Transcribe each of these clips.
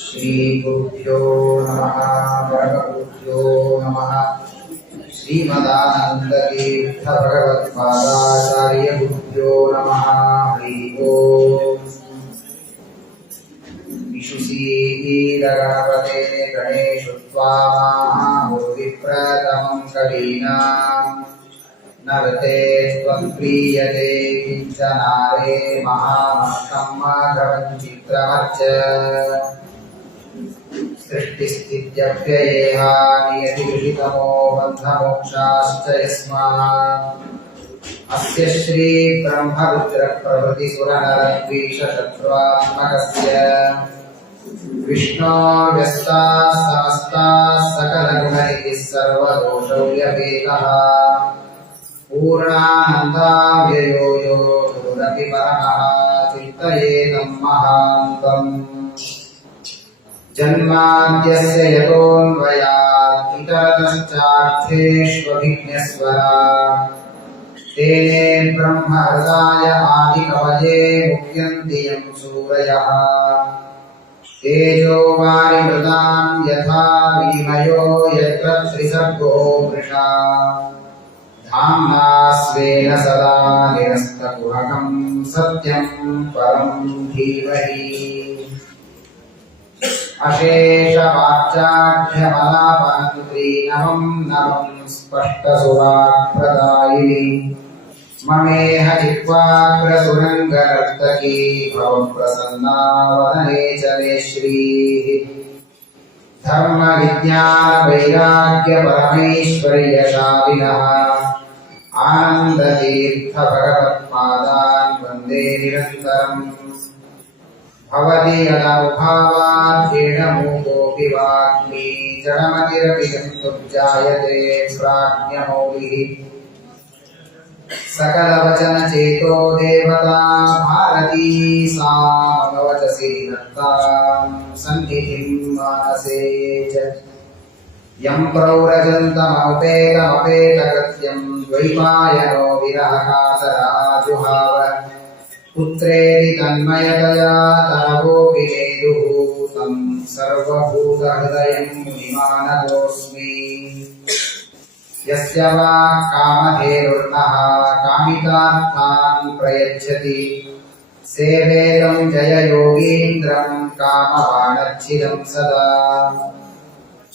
श्रीगुरुभ्यो नमः परमगुरुभ्यो नमः श्रीमदानन्दतीर्थ भगवत्पादाचार्यगुरुभ्यो नमः हरि ओम् विशुसीरगणपते गणेशुत्वामाहुर्विप्रतमं कवीनाम् नरते त्वत्प्रीयते किञ्चनारे महामष्टं माधवं चित्रमर्च सृष्टिस्थित्यप्ययेहा नियतिविहितमो बन्धमोक्षाश्च यस्मात् अस्य श्री ब्रह्मरुद्रप्रभृतिसुरनरद्वीषशत्रुत्मकस्य विष्णोर्व्यस्ताः समस्ताः सकलगुणनिधिः सर्वदोषव्यपेतः पूर्णानन्दाव्ययो यो गुरुरपि परमः चिन्तयेतं महान्तम् जन्माद्यस्य यतोऽन्वयात् इतरतश्चार्थेष्वभिज्ञस्वरात् तेने ब्रह्महृदाय आदिकवये मुह्यन्ति यं सूरयः तेजो वारिमृतां यथा विनिमयो यत्र त्रिसर्गो मृषा धाम्ना स्वेन सदा निरस्तकुहकं सत्यं परं धीमहि अशेषवाक्याढ्यमलापन्त्रीनवं नवं स्पष्टसुवाक्प्रदायिनि ममेह जिह्वाग्रसुरङ्गनर्तकी भवप्रसन्ना वदने च मे श्रीः धर्मविज्ञानवैराग्यपरमैश्वर्यशालिनः आनन्दतीर्थभगवत्पादान् वन्दे निरन्तरम् भवति यदनुभावात् मूकोऽपि वाग्मी जडमतिरपि जन्तुर्जायते प्राज्ञमौलिः सकलवचनचेतो देवता भारती सा भवतसि दत्तां सन्निधिं मानसे च यं प्रौरजन्तमपेतकृत्यं द्वैपायनो विरहकातराजुहाव पुत्रेति तन्मयतया तनवोऽभिनेदुः तं सर्वभूतहृदयं मुनिमानतोऽस्मि यस्य वा कामधेनुर्नः कामितार्थान् प्रयच्छति सेवेदं जययोगीन्द्रं कामवाणच्छिदं सदा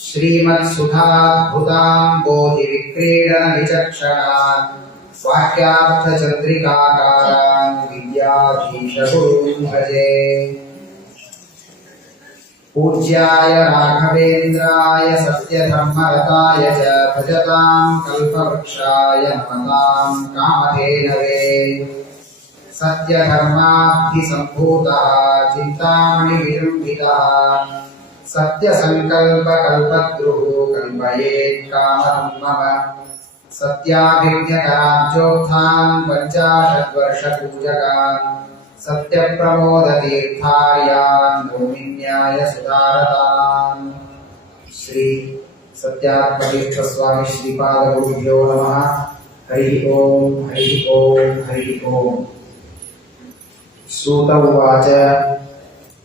श्रीमत्सुधाद्भुतां बोधिविक्रीडनविचक्षणान् वाक्यार्थचन्द्रिकाकारान् विद्याधीशगुरून् भजे पूज्याय राघवेन्द्राय सत्यधर्मरताय च भजतां कल्पवृक्षाय नमतां कामधेनवे सत्यधर्माब्धिसम्भूतः चिन्तामणिविजृम्भितः सत्यसङ्कल्पकल्पद्रुः कल्पयेत् कामं मम सत्याभिज्ञकराब्जोत्थान् पञ्चाशद्वर्षपूजकान् सत्यप्रमोदतीर्थार्यान् नौमिन्याय सुधारतान् श्री सत्यात्मतीर्थस्वामी श्रीपादगुरुभ्यो नमः हरिः ओम् हरिः ओम् हरिः ओम् सूत उवाच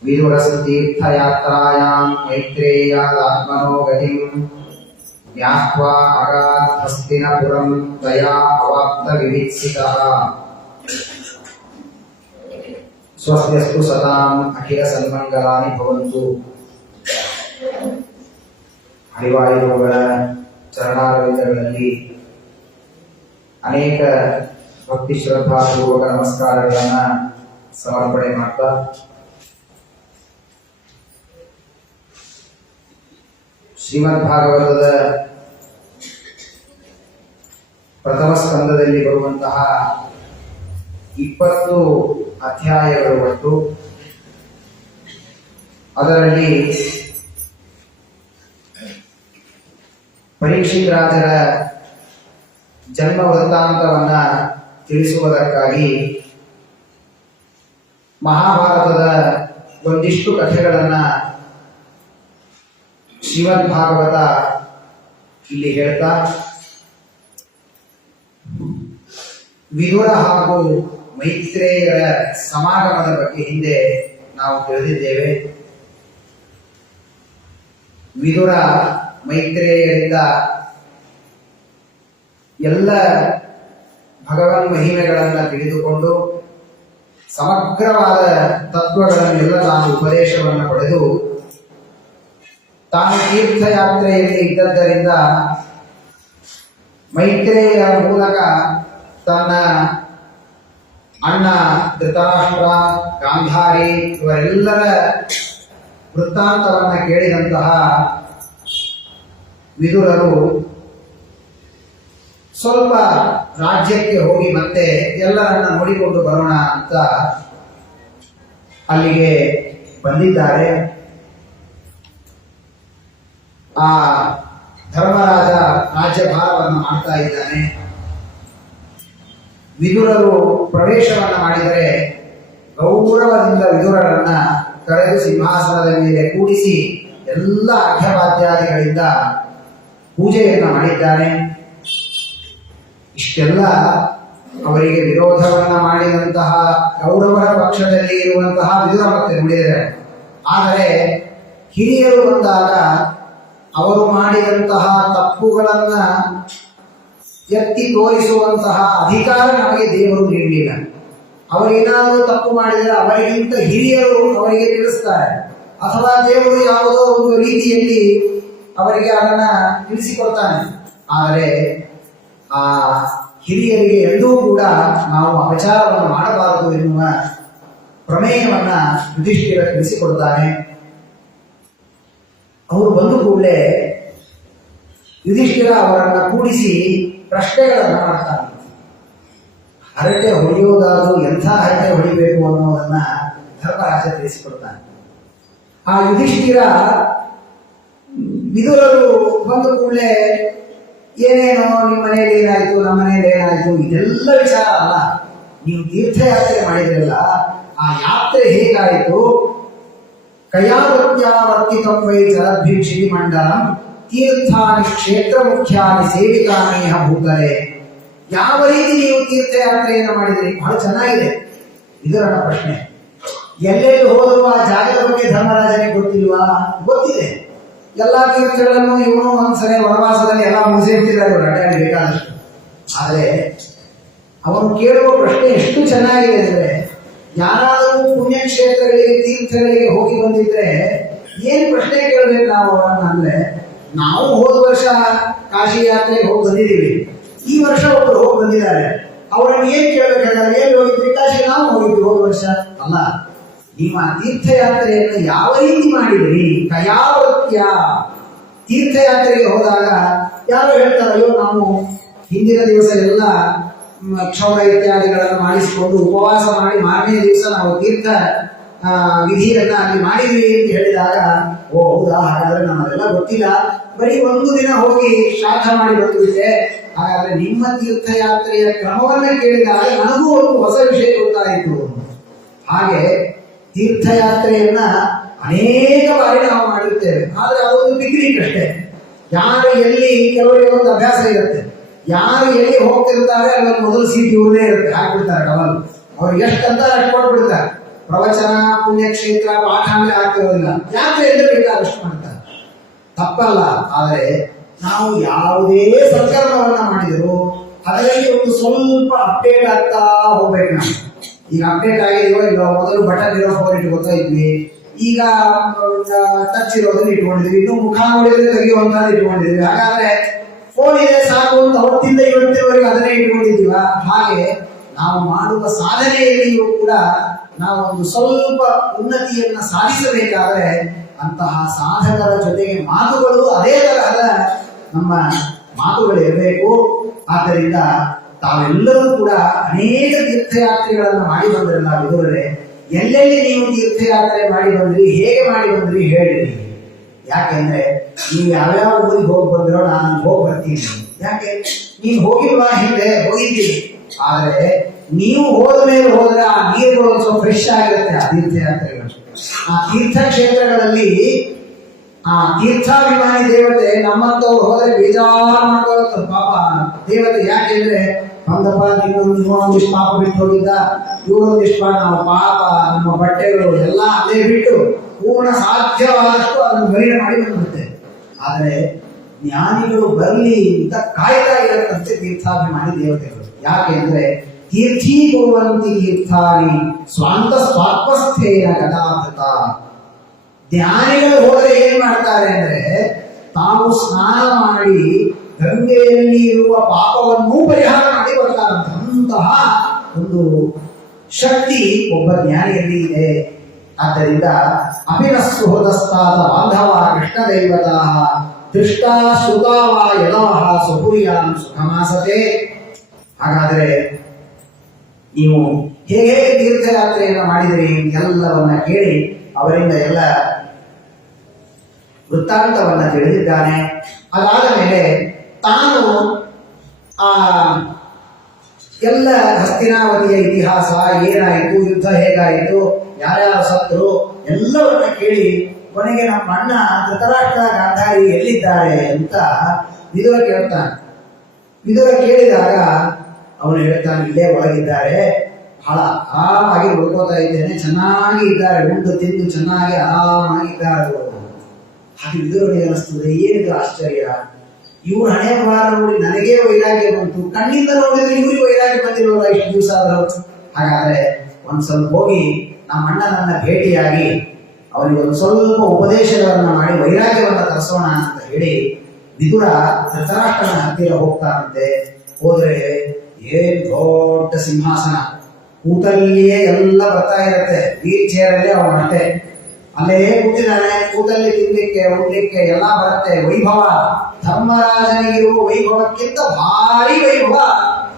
विदुरसतीर्थयात्रायां मैत्रेयादात्मनो गतिम् ज्ञात्वा अगात् हस्तिनपुरं तया अवाप्तविवित्सितः स्वस्त्यस्तु सताम् अखिलसन्मङ्गलानि भवन्तु ಹರಿವಾಯುಗಳ ಚರಣಾರವಿಂದಗಳಲ್ಲಿ ಅನೇಕ ಭಕ್ತಿ ಶ್ರದ್ಧಾಪೂರ್ವಕ ನಮಸ್ಕಾರಗಳನ್ನ ಸಮರ್ಪಣೆ ಮಾಡ್ತಾ ಶ್ರೀಮದ್ ಭಾಗವತದ ಪ್ರಥಮ ಸ್ಕಂದದಲ್ಲಿ ಬರುವಂತಹ 20 ಅಧ್ಯಾಯಗಳು ಒಟ್ಟು. ಅದರಲ್ಲಿ ಪರೀಕ್ಷಿತ್ ರಾಜರ ಜನ್ಮ ವೃತ್ತಾಂತವನ್ನ ತಿಳಿಸುವುದಕ್ಕಾಗಿ ಮಹಾಭಾರತದ ಒಂದಿಷ್ಟು ಕಥೆಗಳನ್ನ ಶ್ರೀಮದ್ ಭಾಗವತ ಇಲ್ಲಿ ಹೇಳ್ತಾ ವಿದುರ ಹಾಗೂ ಮೈತ್ರೇಯರ ಸಮಾಗಮದ ಬಗ್ಗೆ ಹಿಂದೆ ನಾವು ತಿಳಿದಿದ್ದೇವೆ. ವಿದುರ ಮೈತ್ರೇಯರಿಂದ ಎಲ್ಲ ಭಗವನ್ ಮಹಿಮೆಗಳನ್ನು ತಿಳಿದುಕೊಂಡು ಸಮಗ್ರವಾದ ತತ್ವಗಳನ್ನೆಲ್ಲ ತಾನು ಉಪದೇಶವನ್ನು ಪಡೆದು ತಾನು ತೀರ್ಥಯಾತ್ರೆಯಲ್ಲಿ ಇದ್ದದ್ದರಿಂದ ಮೈತ್ರೇಯ ಮೂಲಕ ತನ್ನ ಅಣ್ಣ ಧೃತರಾಷ್ಟ್ರ, ಗಾಂಧಾರಿ ಇವರೆಲ್ಲರ ವೃತ್ತಾಂತವನ್ನು ಕೇಳಿದಂತಹ ವಿದುರರು ಸ್ವಲ್ಪ ರಾಜ್ಯಕ್ಕೆ ಹೋಗಿ ಮತ್ತೆ ಎಲ್ಲರನ್ನ ನೋಡಿಕೊಂಡು ಬರೋಣ ಅಂತ ಅಲ್ಲಿಗೆ ಬಂದಿದ್ದಾರೆ. ಆ ಧರ್ಮರಾಜ ರಾಜ್ಯಭಾರವನ್ನು ಮಾಡ್ತಾ ಇದ್ದಾನೆ. ವಿದುರರು ಪ್ರವೇಶವನ್ನು ಮಾಡಿದರೆ ಗೌರವದಿಂದ ವಿದುರರನ್ನ ಕರೆದು ಸಿಂಹಾಸನದ ಮೇಲೆ ಕೂಡಿಸಿ ಎಲ್ಲ ಅರ್ಘ್ಯವಾದ್ಯಾದಿಗಳಿಂದ ಪೂಜೆಯನ್ನು ಮಾಡಿದ್ದಾನೆ. ಇಷ್ಟೆಲ್ಲ ಅವರಿಗೆ ವಿರೋಧವನ್ನ ಮಾಡಿದಂತಹ ಕೌರವರ ಪಕ್ಷದಲ್ಲಿ ಇರುವಂತಹ ವಿದುರ ಮತ್ತೆ ನುಡಿದಿದ್ದಾರೆ. ಆದರೆ ಹಿರಿಯರು ಬಂದಾಗ ಅವರು ಮಾಡಿದಂತಹ ತಪ್ಪುಗಳನ್ನ ಎತ್ತಿ ತೋರಿಸುವಂತಹ ಅಧಿಕಾರ ನಮಗೆ ದೇವರು ನೀಡಲಿಲ್ಲ. ಅವರೇನಾದರೂ ತಪ್ಪು ಮಾಡಿದರೆ ಅವರಿಗಿಂತ ಹಿರಿಯರು ಅವರಿಗೆ ತಿಳಿಸ್ತಾರೆ, ಅಥವಾ ದೇವರು ಯಾವುದೋ ಒಂದು ರೀತಿಯಲ್ಲಿ ಅವರಿಗೆ ಅದನ್ನ ತಿಳಿಸಿಕೊಡ್ತಾನೆ. ಆದರೆ ಆ ಹಿರಿಯರಿಗೆ ಎಂದೂ ಕೂಡ ನಾವು ಅಪಚಾರವನ್ನು ಮಾಡಬಾರದು ಎನ್ನುವ ಪ್ರಮೇಯವನ್ನ ಯುಧಿಷ್ಠಿರ ತಿಳಿಸಿಕೊಡ್ತಾನೆ. ಅವರು ಬಂದು ಕೂಡಲೇ ಯುಧಿಷ್ಠಿರ ಅವರನ್ನ ಕೂಡಿಸಿ ಪ್ರಶ್ನೆಗಳನ್ನು ಮಾಡ್ತಾನೆ. ಹರಟೆ ಹೊಡೆಯುವುದಾದರೂ ಎಂಥ ಹರಟೆ ಹೊಡಿಬೇಕು ಅನ್ನೋದನ್ನ ಧರ್ಮರಾಜ ತಿಳಿಸಿಕೊಡ್ತಾನೆ. ಆ ಯುಧಿಷ್ಠಿರ ವಿದುರರು ಬಂದು ಕೂಡಲೇ ಏನೇನೋ ನಿಮ್ಮ ಮನೆಯಲ್ಲಿ ಏನಾಯ್ತು, ನಮ್ಮ ಮನೆಯಲ್ಲಿ ಏನಾಯ್ತು, ಇದೆಲ್ಲ ವಿಚಾರ ಅಲ್ಲ. ನೀವು ತೀರ್ಥಯಾತ್ರೆ ಮಾಡಿದ್ರಲ್ಲ, ಆ ಯಾತ್ರೆ ಹೇಗಾಯಿತು, ಕಯಾವತ್ಯಾವರ್ತಿತಂ ವೈ ಜಲದ್ಭಿಕ್ಷಿ ಮಂಡಲಂ ತೀರ್ಥಾನಿ ಕ್ಷೇತ್ರ ಮುಖ್ಯಾನಿ ಸೇವಿತಾನೇಹ ಭೂತಲೆ. ಯಾವ ರೀತಿ ನೀವು ತೀರ್ಥಯಾತ್ರೆಯನ್ನು ಮಾಡಿದ್ರಿ? ಬಹಳ ಚೆನ್ನಾಗಿದೆ. ಇದು ನನ್ನ ಪ್ರಶ್ನೆ. ಎಲ್ಲೆಲ್ಲಿ ಹೋದರೂ ಆ ಜಾಗದ ಬಗ್ಗೆ ಧರ್ಮರಾಜನಿಗೆ ಗೊತ್ತಿಲ್ವಾ? ಗೊತ್ತಿದೆ. ಎಲ್ಲಾ ತೀರ್ಥಗಳನ್ನು ಇವನು ಒಂದ್ಸಲ ವನವಾಸದಲ್ಲಿ ಎಲ್ಲ ಮುಗಿಸಿರ್ತಿದ್ದಾರೆ ಅಡ್ಡಾಡಿ ಬೇಕಾದಷ್ಟು. ಆದರೆ ಅವನು ಕೇಳುವ ಪ್ರಶ್ನೆ ಎಷ್ಟು ಚೆನ್ನಾಗಿದೆ ಅಂದ್ರೆ, ಯಾರಾದರೂ ಪುಣ್ಯಕ್ಷೇತ್ರಗಳಿಗೆ ತೀರ್ಥಗಳಿಗೆ ಹೋಗಿ ಬಂದಿದ್ರೆ ಏನ್ ಪ್ರಶ್ನೆ ಕೇಳಬೇಕು ನಾವು ಅವರನ್ನ ಅಂದ್ರೆ, ನಾವು ಹೋದ ವರ್ಷ ಕಾಶಿ ಯಾತ್ರೆಗೆ ಹೋಗಿ ಬಂದಿದ್ದೀವಿ, ಈ ವರ್ಷ ಒಬ್ಬರು ಹೋಗಿ ಬಂದಿದ್ದಾರೆ, ಅವರನ್ನು ಏನ್ ಕೇಳಬೇಕಾದ್ರೆ, ಏನ್ ಹೋಗಿದ್ರಿ? ಕಾಶಿ ನಾವು ಹೋಗಿದ್ವಿ ಹೋದ ವರ್ಷ. ಅಲ್ಲ, ನಿಮ್ಮ ತೀರ್ಥಯಾತ್ರೆಯನ್ನು ಯಾವ ರೀತಿ ಮಾಡಿದ್ರಿ? ಕಯಾವತ್ಯ. ತೀರ್ಥಯಾತ್ರೆಗೆ ಹೋದಾಗ ಯಾರು ಹೇಳ್ತಾರೆ, ಅಯ್ಯೋ ನಾವು ಹಿಂದಿನ ದಿವಸ ಎಲ್ಲ ಕ್ಷೌರ ಇತ್ಯಾದಿಗಳನ್ನು ಮಾಡಿಸಿಕೊಂಡು ಉಪವಾಸ ಮಾಡಿ ಮಾರನೇ ದಿವಸ ನಾವು ತೀರ್ಥ ವಿಧಿಯನ್ನ ಅಲ್ಲಿ ಮಾಡಿದ್ವಿ ಅಂತ ಹೇಳಿದಾಗ, ಓ ಹೌದಾ, ಹಾಗಾದ್ರೆ ನಮ್ಮದೆಲ್ಲ ಗೊತ್ತಿಲ್ಲ, ಬರೀ ಒಂದು ದಿನ ಹೋಗಿ ಶ್ರಾದ್ದ ಮಾಡಿ ಬಂದುಬಿಟ್ಟೆ. ಹಾಗಾದ್ರೆ ನಿಮ್ಮ ತೀರ್ಥಯಾತ್ರೆಯ ಕ್ರಮವನ್ನ ಕೇಳಿದಾಗ ನನಗೂ ಒಂದು ಹೊಸ ವಿಷಯ ಗೊತ್ತಾಯಿತು. ಹಾಗೆ ತೀರ್ಥಯಾತ್ರೆಯನ್ನ ಅನೇಕ ಬಾರಿ ನಾವು ಮಾಡಿರ್ತೇವೆ, ಆದ್ರೆ ಅದೊಂದು ಪಿಕ್ನಿಕ್ ಅಷ್ಟೇ. ಯಾರು ಎಲ್ಲಿ, ಕೆಲವರಿಗೆ ಒಂದು ಅಭ್ಯಾಸ ಇರುತ್ತೆ, ಯಾರು ಎಲ್ಲಿ ಹೋಗ್ತಿರ್ತಾರೆ ಅಲ್ಲಿ ಮೊದಲು ಸೀಟ್ ಇವ್ರದೇ ಇರುತ್ತೆ, ಹಾಕ್ಬಿಡ್ತಾರೆ ಡಬಲ್. ಅವ್ರು ಎಷ್ಟಂತ ಅಷ್ಟು ಕೊಟ್ಬಿಡ್ತಾರೆ. ಪ್ರವಚನ, ಪುಣ್ಯಕ್ಷೇತ್ರ, ಪಾಠ ಅಂದ್ರೆ ಆಗ್ತಿರೋದಿಲ್ಲ, ಯಾತ್ರೆ ಎಂದು ಬೇಕಾದಷ್ಟು ಮಾಡ್ತಾರೆ. ತಪ್ಪಲ್ಲ. ಆದರೆ ನಾವು ಯಾವುದೇ ಸಂಕಲ್ಪವನ್ನ ಮಾಡಿದ್ರು ಅದರಲ್ಲಿ ಒಂದು ಸ್ವಲ್ಪ ಅಪ್ಡೇಟ್ ಆಗ್ತಾ ಹೋಗ್ಬೇಕು. ನಾವು ಈಗ ಅಪ್ಡೇಟ್ ಆಗಿದೆಯೋ ಇಲ್ಲೋ, ಮೊದಲು ಬಟನ್ ಇರೋ ಫೋನ್ ಇಟ್ಕೊತಾ ಇದ್ವಿ, ಈಗ ಟಚ್ ಇರೋದನ್ನ ಇಟ್ಕೊಂಡಿದ್ವಿ, ಇನ್ನು ಮುಖ ನೋಡಿದ್ರೆ ತೆಗೆಯುವಂತ ಇಟ್ಕೊಂಡಿದ್ವಿ. ಹಾಗಾದ್ರೆ ಫೋನ್ ಇದೆ ಸಾಕು ಅಂತ ಹೊತ್ತಿಂದ ಇವತ್ತಿನವರೆಗೆ ಅದನ್ನೇ ಇಟ್ಕೊಂಡಿದ್ದೀವ. ಹಾಗೆ ನಾವು ಮಾಡುವ ಸಾಧನೆಯಲ್ಲಿಯೂ ಕೂಡ ನಾವು ಒಂದು ಸ್ವಲ್ಪ ಉನ್ನತಿಯನ್ನ ಸಾಧಿಸಬೇಕಾದ್ರೆ ಅಂತಹ ಸಾಧಕರ ಜೊತೆಗೆ ಮಾತುಗಳು ಅದೇ ತರಹದ ನಮ್ಮ ಮಾತುಗಳು ಇರಬೇಕು. ಆದ್ದರಿಂದ ತಾವೆಲ್ಲರೂ ಕೂಡ ಅನೇಕ ತೀರ್ಥಯಾತ್ರೆಗಳನ್ನು ಮಾಡಿ ಬಂದ್ರಲ್ಲ ವಿದುರರೇ, ಎಲ್ಲೆಲ್ಲಿ ನೀವು ತೀರ್ಥಯಾತ್ರೆ ಮಾಡಿ ಬಂದ್ರಿ, ಹೇಗೆ ಮಾಡಿ ಬಂದ್ರಿ ಹೇಳಿರಿ. ಯಾಕೆಂದ್ರೆ ನೀವು ಯಾವ್ಯಾವ ಊರಿಗೆ ಹೋಗಿ ಬಂದಿರೋ ನಾನು ಹೋಗಿ ಬರ್ತೀನಿ. ಯಾಕೆ ನೀನು ಹೋಗಿಲ್ವಾ? ಹಿಂದೆ ಹೋಗಿದ್ದೀವಿ, ಆದ್ರೆ ನೀವು ಹೋದ ಮೇಲೆ ಹೋದ್ರೆ ಆ ನೀರುಗಳು ಸ್ವಲ್ಪ ಫ್ರೆಶ್ ಆಗಿರುತ್ತೆ. ಆ ತೀರ್ಥಯಾತ್ರೆಗಳು, ಆ ತೀರ್ಥಕ್ಷೇತ್ರಗಳಲ್ಲಿ ಆ ತೀರ್ಥಾಭಿಮಾನಿ ದೇವತೆ ನಮ್ಮಂತವ್ರು ಹೋದ್ರೆ ಬೇಜಾರು ಮಾಡ್ಕೊಳ್ಳುತ್ತೆ ಪಾಪ ದೇವತೆ. ಯಾಕೆಂದ್ರೆ ಬಂದಪ್ಪ ನೀವೊಂದಿಷ್ಟು ಪಾಪ ಬಿಟ್ಟು ಹೋಗಿದ್ದ, ಇವರೊಂದಿಷ್ಟು ನಾವು ಪಾಪ ನಮ್ಮ ಬಟ್ಟೆಗಳು ಎಲ್ಲ ಅಲ್ಲೇ ಬಿಟ್ಟು ಪೂರ್ಣ ಸಾಧ್ಯವಾದಷ್ಟು ಅದನ್ನು ಬರಿಯ ಮಾಡಿ ಬಂದ್ಬಿಡುತ್ತೆ. ಆದರೆ ಜ್ಞಾನಿಗಳು ಬರಲಿ ಅಂತ ಕಾಯ್ತಾ ಇರತ್ತಂತೆ ತೀರ್ಥಾಭಿಮಾನಿ ದೇವತೆಗಳು. ಯಾಕೆಂದ್ರೆ ತೀರ್ಥೀಕುರುವಂತಿ ತೀರ್ಥಾನಿ ಸ್ವಾಂತ ಸ್ವಾತ್ಮಸ್ಥೇನ ಗದಾಭೃತ. ಜ್ಞಾನಿಗಳು ಹೋದ್ರೆ ಏನ್ ಮಾಡ್ತಾರೆ ಅಂದ್ರೆ ತಾವು ಸ್ನಾನ ಮಾಡಿ ಗಂಗೆಯಲ್ಲಿ ಇರುವ ಪಾಪವನ್ನೂ ಪರಿಹಾರ ಮಾಡಿ ಬರ್ತಾರಂತ. ಅಂತಹ ಒಂದು ಶಕ್ತಿ ಒಬ್ಬ ಜ್ಞಾನಿಯಲ್ಲಿ ಇದೆ. ಆದ್ದರಿಂದ ಅಪಿನಸ್ಸು ಹೃದಸ್ತಾದ ಬಾಂಧವ ಕೃಷ್ಣ ದೈವತ ದೃಷ್ಟ ಶ್ರುತಾವ ಯಲವಹ ಸುಭೂಯಾಂ ಸುಖಮಾಸತೆ. ಹಾಗಾದರೆ ನೀವು ಹೇಗೆ ತೀರ್ಥಯಾತ್ರೆಯನ್ನು ಮಾಡಿದಿರಿ ಎಲ್ಲವನ್ನ ಕೇಳಿ ಅವರಿಂದ ಎಲ್ಲ ವೃತ್ತಾಂತವನ್ನ ತಿಳಿದಿದ್ದಾನೆ. ಅದಾದ ಮೇಲೆ ತಾನು ಆ ಎಲ್ಲ ಹಸ್ತಿನಾವತಿಯ ಇತಿಹಾಸ ಏನಾಯಿತು, ಯುದ್ಧ ಹೇಗಾಯಿತು, ಯಾರ್ಯಾರು ಸತ್ತರು ಎಲ್ಲವನ್ನ ಕೇಳಿ ಕೊನೆಗೆ ನಮ್ಮ ಅಣ್ಣ ಧೃತರಾಷ್ಟ್ರ ಗಾಂಧಾರಿ ಎಲ್ಲಿದ್ದಾರೆ ಅಂತ ವಿದುರ ಕೇಳ್ತಾನೆ. ವಿದುರ ಕೇಳಿದಾಗ ಅವನು ಹೇಳ್ತಾನೆ, ಇಲ್ಲೇ ಒಳಗಿದ್ದಾರೆ, ಬಹಳ ಆರಾಮಾಗಿ ಉಳ್ಕೋತಾ ಇದ್ದೇನೆ, ಚೆನ್ನಾಗಿ ಇದ್ದಾರೆ, ಉಂಡು ತಿಂದು ಚೆನ್ನಾಗಿ ಆರಾಮಾಗಿದ್ದಾರೆ ಅವರು. ಹಾಗೆ ವಿದುರನಿಗೆ ಅನಿಸ್ತದೆ, ಏನಿದು ಆಶ್ಚರ್ಯ, ಇವ್ರು ಹಣೆ ಬರ ನೋಡಿ ನನಗೇ ವೈರಾಗ್ಯ ಬಂತು, ಕಣ್ಣಿಂದ ನೋಡಿದ್ರೆ ಇವ್ರಿಗೆ ವೈರಾಗ್ಯ ಬಂದಿಲ್ವಲ್ಲ ಇಷ್ಟು ದಿವಸ ಆದರೂ. ಹಾಗಾದ್ರೆ ಒಂದ್ ಸ್ವಲ್ಪ ಹೋಗಿ ನಮ್ಮ ಅಣ್ಣನನ್ನ ಭೇಟಿಯಾಗಿ ಅವನಿಗೆ ಒಂದು ಸ್ವಲ್ಪ ಉಪದೇಶಗಳನ್ನ ಮಾಡಿ ವೈರಾಗ್ಯವನ್ನ ತರಿಸೋಣ ಅಂತ ಹೇಳಿ ವಿದುರ ಧೃತರಾಷ್ಟ್ರನ ಹತ್ತಿರ ಹೋಗ್ತಾನಂತೆ. ಹೋದ್ರೆ ಏನ್ ದೊಡ್ಡ ಸಿಂಹಾಸನ, ಕೂತಲ್ಲಿಯೇ ಎಲ್ಲ ಬರ್ತಾ ಇರತ್ತೆ, ವೀಲ್ ಚೇರ್ ಅಲ್ಲೇ ಅವನ ಅಷ್ಟೇ, ಅಲ್ಲೇ ಕೂತಿದ್ದಾನೆ, ಕೂತಲ್ಲಿ ತಿನ್ಲಿಕ್ಕೆ ಉಣ್ಲಿಕ್ಕೆ ಎಲ್ಲ ಬರುತ್ತೆ. ವೈಭವ, ಧರ್ಮರಾಜನಿಗಿರುವ ವೈಭವಕ್ಕಿಂತ ಭಾರಿ ವೈಭವ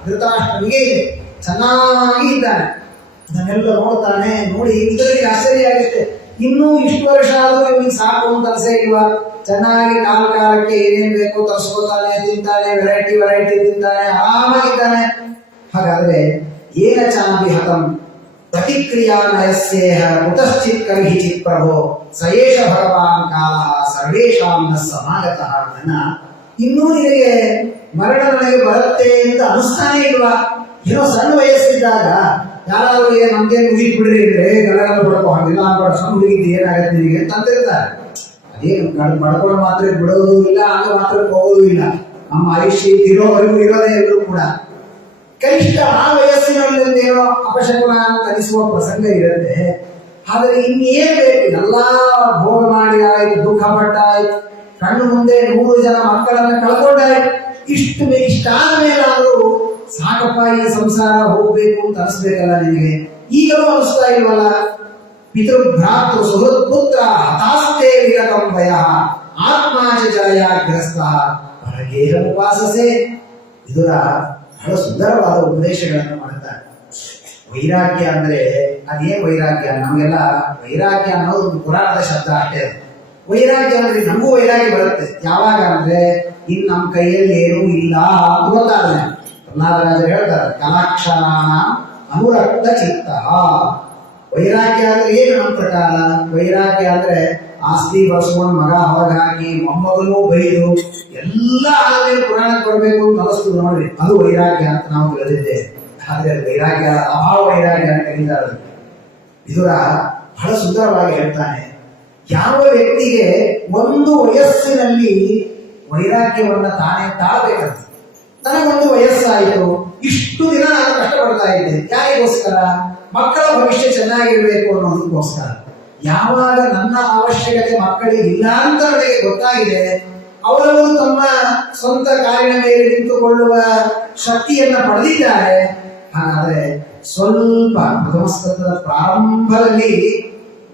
ಧೃತರಾಷ್ಟ್ರನಿಗೆ ಇದೆ, ಚೆನ್ನಾಗಿ ಇದ್ದಾನೆ. ಅದನ್ನೆಲ್ಲ ನೋಡ್ತಾನೆ. ನೋಡಿ ಇದರಿಗೆ ಆಶ್ಚರ್ಯ ಆಗುತ್ತೆ, ಇನ್ನೂ ಇಷ್ಟು ವರ್ಷ ಆದ್ರೂ ಇವನಿಗೆ ಸಾಕು ಅಂತ ಅನ್ಸೇ ಇಲ್ವಾ, ಚೆನ್ನಾಗಿ ಕಾಲಕ್ಕೆ ಏನೇನ್ ಬೇಕು ತರಿಸ್ಕೊತಾನೆ, ತಿಂತಾನೆ, ವೆರೈಟಿ ತಿಂತಾನೆ, ಆರಾಮಾಗಿದ್ದಾನೆ. ಹಾಗಾದ್ರೆ ಏನ ಚಾಂಬಿ ಹತಂ ಪ್ರತಿಕ್ರಿಯಾ ನಯಸ್ಯೇಹ ಕುತಶ್ಚಿತ್ ಕರ್ಹಿಚಿತ್ ಪ್ರಭೋ ಸಯೇಷ ಭಗವಾನ್ ಕಾಲ ಸರ್ವೇಷಾಂ ನ ಸಮಾಗತಃ. ಇನ್ನೂ ನಿನಗೆ ಮರಣ ನನಗೆ ಬರುತ್ತೆ ಅಂತ ಅನಿಸ್ತಾನೆ ಇಲ್ವಾ? ಏನೋ ಸಣ್ಣ ವಯಸ್ಸಿದ್ದಾಗ ಯಾರಾದ್ರೂ ನಮ್ಗೇನು ಮುಗಿದ್ ಬಿಡ್ರಿ ಅಂದ್ರೆ ಗಲಗಲ ಬಡ್ಕೋ, ಹಾಗಿಲ್ಲ ಅನ್ಬೇಡ, ಸಣ್ಣ ಹುಡುಗಿದ್ದು ಏನಾಗತ್ತೆ ನಿನಗೆ ತಂದಿರ್ತಾರೆ. ಅದೇನು ಬಡ್ಕೊಂಡು ಮಾತ್ರ ಬಿಡೋದು ಇಲ್ಲ, ಆಗ ಮಾತ್ರ ಹೋಗೋದು ಇಲ್ಲ. ನಮ್ಮ ಆಯುಷ್ಯ ಇರೋವರೆಗೂ ಇರೋದೇ ಎಲ್ಲರೂ ಕೂಡ ಕನಿಷ್ಠ ಆ ವಯಸ್ಸಿನಲ್ಲಿ ಏನೋ ಅಪಶಕುನ ಅಂತ ಅನಿಸುವ ಪ್ರಸಂಗ ಇರುತ್ತೆ. ಆದರೆ ಇನ್ನೇನ್ ಬೇಕು, ಎಲ್ಲಾ ಭೋಗ ಮಾಡಿ ಆಯ್ತು, ದುಃಖ ಪಟ್ಟಾಯ್ತು, ಕಣ್ಣು ಮುಂದೆ 100 ಜನ ಮಕ್ಕಳನ್ನ ಕಳ್ಕೊಂಡಾಯ್ತು, ಇಷ್ಟಾದ ಮೇಲಾದ್ರೂ ಸಾಕಪ್ಪ ಈ ಸಂಸಾರ ಹೋಗ್ಬೇಕು ಅಂತ ಅನಿಸ್ಬೇಕಲ್ಲ ನಿನಗೆ. ಈಗಲೂ ಅನಿಸ್ತಾ ಇಲ್ವಲ್ಲ? ಪಿತೃಭ್ರಾತೃ ಸುಹೃತ್ ಪುತ್ರ ಹತಾಸ್ತೆ ವಿರತಂ ಭಯ ಆತ್ಮಾಚ ಜಲಯಾಗ್ರಸ್ತ ಪರಗೇಹ ಉಪಾಸಸೆ. ವಿದುರ ಬಹಳ ಸುಂದರವಾದ ಉಪದೇಶಗಳನ್ನು ಮಾಡ್ತಾರೆ. ವೈರಾಗ್ಯ ಅಂದ್ರೆ ಅದೇನ್ ವೈರಾಗ್ಯ? ನಮಗೆಲ್ಲ ವೈರಾಗ್ಯ ಅನ್ನೋದು ಒಂದು ಪುರಾಣದ ಶಬ್ದ ಅಷ್ಟೇ. ವೈರಾಗ್ಯ ಅಂದ್ರೆ ನಮಗೂ ವೈರಾಗ್ಯ ಬರುತ್ತೆ ಯಾವಾಗ ಅಂದ್ರೆ ಇನ್ ನಮ್ಮ ಕೈಯಲ್ಲಿ ಏನೂ ಇಲ್ಲ ಗೊತ್ತಾದ್ರೆ. ಪ್ರಹ್ಲಾದರಾಜರು ಹೇಳ್ತಾರೆ, ಕಲಾಕ್ಷಣ ಅನುರಕ್ತ ಚಿತ್ತ. ವೈರಾಗ್ಯ ಅಂದ್ರೆ ಏನು ನಮ್ಮ ಪ್ರಕಾರ? ವೈರಾಗ್ಯ ಅಂದ್ರೆ ಆಸ್ತಿ ಬರ್ಸ್ಕೊಂಡು ಮಗ ಹೊರಗೆ ಹಾಕಿ ಮೊಮ್ಮಗನೂ ಬೈದು ಎಲ್ಲ ಆದ್ಮೇಲೆ ಪುರಾಣಕ್ಕೆ ಕೊಡ್ಬೇಕು ಅಂತ ಅನಿಸ್ತದೆ ನೋಡ್ರಿ, ಅದು ವೈರಾಗ್ಯ ಅಂತ ನಾವು ತಿಳಿದಿದ್ದೇವೆ. ಆದ್ರೆ ವೈರಾಗ್ಯ ಅಭಾವ ವೈರಾಗ್ಯ ಅಂತ ಕರೀತಾರೆ. ವಿದುರ ಬಹಳ ಸುಂದರವಾಗಿ ಹೇಳ್ತಾನೆ, ಯಾವ ವ್ಯಕ್ತಿಗೆ ಒಂದು ವಯಸ್ಸಿನಲ್ಲಿ ವೈರಾಗ್ಯವನ್ನ ತಾನೇ ತಾಳ್ಬೇಕಂತ. ನನಗೊಂದು ವಯಸ್ಸಾಯಿತು, ಇಷ್ಟು ದಿನ ನಾನು ಕಷ್ಟಪಡ್ತಾ ಇದ್ದೆ, ಯಾರಿಗೋಸ್ಕರ? ಮಕ್ಕಳ ಭವಿಷ್ಯ ಚೆನ್ನಾಗಿರ್ಬೇಕು ಅನ್ನೋದಕ್ಕೋಸ್ಕರ. ಯಾವಾಗ ನನ್ನ ಅವಶ್ಯಕತೆ ಮಕ್ಕಳಿಗೆ ಇಲ್ಲ ಅಂತ ನನಗೆ ಗೊತ್ತಾಗಿದೆ, ಅವರು ತಮ್ಮ ಸ್ವಂತ ಕಾಲಿನ ಮೇಲೆ ನಿಂತುಕೊಳ್ಳುವ ಶಕ್ತಿಯನ್ನ ಪಡೆದಿದ್ದಾರೆ. ಹಾಗಾದ್ರೆ ಸ್ವಲ್ಪ ಪ್ರಥಮಸ್ಕಂದದ ಪ್ರಾರಂಭದಲ್ಲಿ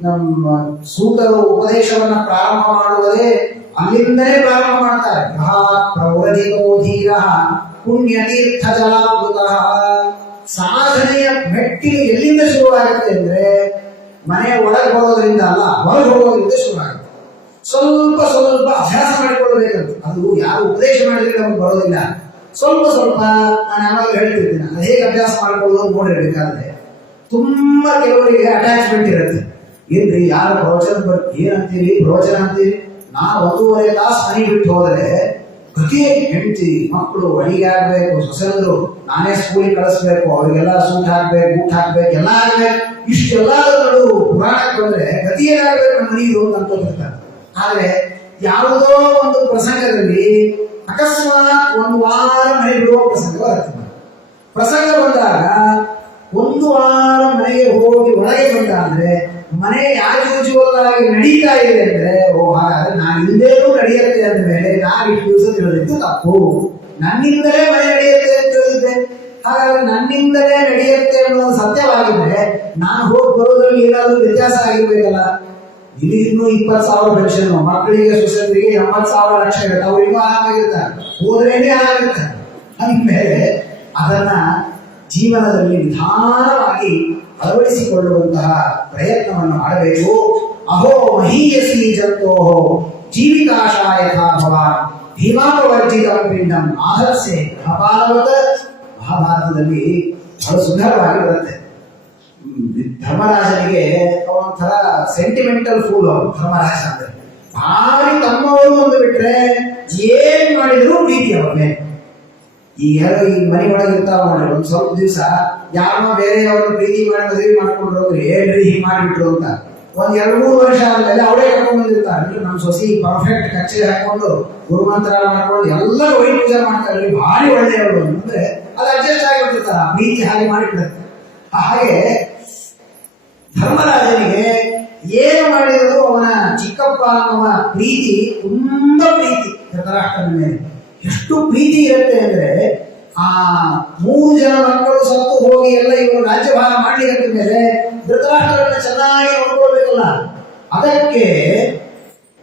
ನಮ್ಮ ಸೂತರು ಉಪದೇಶವನ್ನ ಪ್ರಾರಂಭ ಮಾಡುವುದೇ ಅಲ್ಲಿಂದಲೇ ಪ್ರಾರಂಭ ಮಾಡ್ತಾರೆ. ಪ್ರವೃದಿತೋ ಧೀರ ಪುಣ್ಯತೀರ್ಥ ಜಲಾಭೃತಃ. ಸಾಧನೆಯ ಮೆಟ್ಟಿಲು ಎಲ್ಲಿಂದ ಶುರುವಾಗುತ್ತೆ ಅಂದ್ರೆ ಮನೆಯ ಒಳಗೆ ಬರೋದ್ರಿಂದ ಅಲ್ಲ, ಹೊರಗೆ ಹೋಗೋದ್ರಿಂದ ಶುರುವಾಗುತ್ತೆ. ಸ್ವಲ್ಪ ಸ್ವಲ್ಪ ಅಭ್ಯಾಸ ಮಾಡಿಕೊಳ್ಬೇಕಂತ. ಅದು ಯಾರು ಉಪದೇಶ ಮಾಡಿದ್ರೆ ನಮ್ಗೆ ಬರೋದಿಲ್ಲ. ಸ್ವಲ್ಪ ಸ್ವಲ್ಪ ನಾನು ಯಾವಾಗ ಹೇಳ್ತಿರ್ತೀನಿ, ಅದು ಹೇಗೆ ಅಭ್ಯಾಸ ಮಾಡ್ಕೊಳ್ಳೋದು ನೋಡಿರ್ಬೇಕಾದ್ರೆ ತುಂಬಾ ಕೆಲವರಿಗೆ ಅಟ್ಯಾಚ್ಮೆಂಟ್ ಇರುತ್ತೆ. ಏನ್ರಿ ಯಾರು ಪ್ರವಚನ ಏನಂತೀರಿ, ಪ್ರವಚನ ಅಂತೀರಿ, ನಾ 1.5 ತಾಸು ಮನೆ ಬಿಟ್ಟು ಹೋದ್ರೆ ಗತಿಯೇ ಹೆಂಡತಿ ಮಕ್ಕಳು ಅಡಿಗೆ ಆಗ್ಬೇಕು, ಸೊಸೆಂದ್ರು ನಾನೇ ಸ್ಕೂಲಿಗೆ ಕಳಿಸ್ಬೇಕು, ಅವ್ರಿಗೆಲ್ಲ ಸೂಟ್ ಹಾಕ್ಬೇಕು, ಬೂಟ್ ಹಾಕ್ಬೇಕು, ಎಲ್ಲ ಆಗ್ಬೇಕು. ಇಷ್ಟೆಲ್ಲ ಪುರಾಣಕ್ಕೆ ಬಂದ್ರೆ ಗತಿ ಏನಾಗ್ಬೇಕು ನಮ್ಮ ಮನೆಯದು ಅಂತ ಅನ್ಕೊಂಡಿರ್ತಾರೆ. ಆದ್ರೆ ಯಾವುದೋ ಒಂದು ಪ್ರಸಂಗದಲ್ಲಿ ಅಕಸ್ಮಾತ್ ಒಂದು ವಾರ ಮನೆ ಬಿಡುವ ಪ್ರಸಂಗ ಬರುತ್ತೆ. ಪ್ರಸಂಗ ಬಂದಾಗ ಒಂದು ವಾರ ಮನೆಗೆ ಹೋಗಿ ಒಳಗೆ ಬಂದ ಅಂದ್ರೆ ಮನೆ ಯಾಕೆ ಯೂಜುವಲ್ ಆಗಿ ನಡೀತಾ ಇದೆ ಅಂದ್ರೆ, ಓ ಹಾಗಾದ್ರೆ ನಾನು ಹಿಂದೇನೂ ನಡೆಯುತ್ತೆ ಅಂದ್ಮೇಲೆ ನಾನು ಇಷ್ಟು ದಿವಸ ತಿಳಿದಿದ್ದು ತಪ್ಪು. ನನ್ನಿಂದಲೇ ಮನೆ ನಡೆಯುತ್ತೆ ಅಂತ ಹೇಳಿದ್ದೆ, ಹಾಗಾದ್ರೆ ನನ್ನಿಂದಲೇ ನಡೆಯುತ್ತೆ ಅನ್ನೋದು ಸತ್ಯವಾಗಿದ್ರೆ ನಾನು ಹೋಗಿ ಬರೋದ್ರಲ್ಲಿ ಏನಾದರೂ ವ್ಯತ್ಯಾಸ ಆಗಿರ್ಬೇಕಲ್ಲ. ಇಲ್ಲಿ ಇನ್ನೂ 20,000 ಪೆನ್ಷನ್, ಮಕ್ಕಳಿಗೆ ಸೊಸೈಟಿಗೆ 80,000 ಲಕ್ಷ ಇರುತ್ತೆ, ಅವ್ರು ಇನ್ನೂ ಆರಾಮಾಗಿರ್ತಾರೆ, ಹೋದ್ರೇನೆ ಆರಾಗಿರ್ತಾರೆ. ಅಂದ್ಮೇಲೆ ಅದನ್ನ ಜೀವನದಲ್ಲಿ ನಿಧಾನವಾಗಿ ಅಳವಡಿಸಿಕೊಳ್ಳುವಂತಹ ಪ್ರಯತ್ನವನ್ನು ಮಾಡಬೇಕು. ಅಹೋ ಮಹೀಯಸಿ ಜಂತೋ ಜೀವಿತಾಶಾಯ ಭವಾನ್ ಭೀಮಾಪವರ್ಜಿತ ಪಿಂಡಂ ಆಧರ್ಸೆ ಅಪಾಲವತ. ಮಹಾಭಾರತದಲ್ಲಿ ಬಹಳ ಸುಂದರವಾಗಿ ಬರುತ್ತೆ. ಧರ್ಮರಾಜನಿಗೆ ಒಂಥರ ಸೆಂಟಿಮೆಂಟಲ್ ಫೂಲ್ ಅವರು. ಧರ್ಮರಾಜ ಅಂದ್ರೆ ಭಾರಿ ತಮ್ಮವರು ಒಂದು ಬಿಟ್ರೆ ಏನ್ ಮಾಡಿದ್ರು ಪ್ರೀತಿ ಅವ್ರನ್ನೇ. ಈ ಮನೆ ಒಳಗೆ ಇರ್ತಾವ ನೋಡಿ, ಒಂದ್ ಸ್ವಲ್ಪ ದಿವಸ ಯಾರೋ ಬೇರೆಯವ್ರನ್ನ ಪ್ರೀತಿ ಮಾಡಿ ಮದುವೆ ಮಾಡ್ಕೊಂಡ್ರು ಏನ್ರಿ ಹೀಗೆ ಮಾಡಿಬಿಟ್ರು ಅಂತ. ಒಂದ್ 2-3 ವರ್ಷ ಆದ್ಮೇಲೆ ಅವರೇ ಕರ್ಕೊಂಡ್ ಬಂದಿರ್ತಾರೆ. ನಮ್ ಸೊಸಿ ಪರ್ಫೆಕ್ಟ್ ಕಚ್ಚೆ ಹಾಕೊಂಡು ಗುರುಮಂತ್ರ ಮಾಡ್ಕೊಂಡು ಎಲ್ಲರೂ ಒಳ್ಳೆ ಪೂಜೆ ಮಾಡ್ತಾರೆ, ಭಾರಿ ಒಳ್ಳೆಯವರು ಅಂದ್ರೆ ಅದು ಅಡ್ಜಸ್ಟ್ ಆಗಿಬಿಟ್ಟಿರ್ತಾರ, ಪ್ರೀತಿ ಹಾಗೆ ಮಾಡಿಬಿಡುತ್ತೆ. ಹಾಗೆ ಧರ್ಮರಾಜನಿಗೆ ಏನು ಮಾಡಿದ್ರು ಅವನ ಚಿಕ್ಕಪ್ಪ ಅನ್ನುವ ಪ್ರೀತಿ ತುಂಬಾ ಪ್ರೀತಿ. ಧೃತರಾಷ್ಟ್ರನ ಮೇಲೆ ಎಷ್ಟು ಪ್ರೀತಿ ಇರುತ್ತೆ ಅಂದ್ರೆ, ಆ 3 ಜನ ಮಕ್ಕಳು ಸತ್ತು ಹೋಗಿ ಎಲ್ಲ ಇವರು ರಾಜ್ಯಭಾರ ಮಾಡ್ಲಿಕ್ಕೆ ಮೇಲೆ ಧೃತರಾಷ್ಟ್ರರನ್ನ ಚೆನ್ನಾಗಿ ನೋಡ್ಕೊಳ್ಬೇಕಲ್ಲ, ಅದಕ್ಕೆ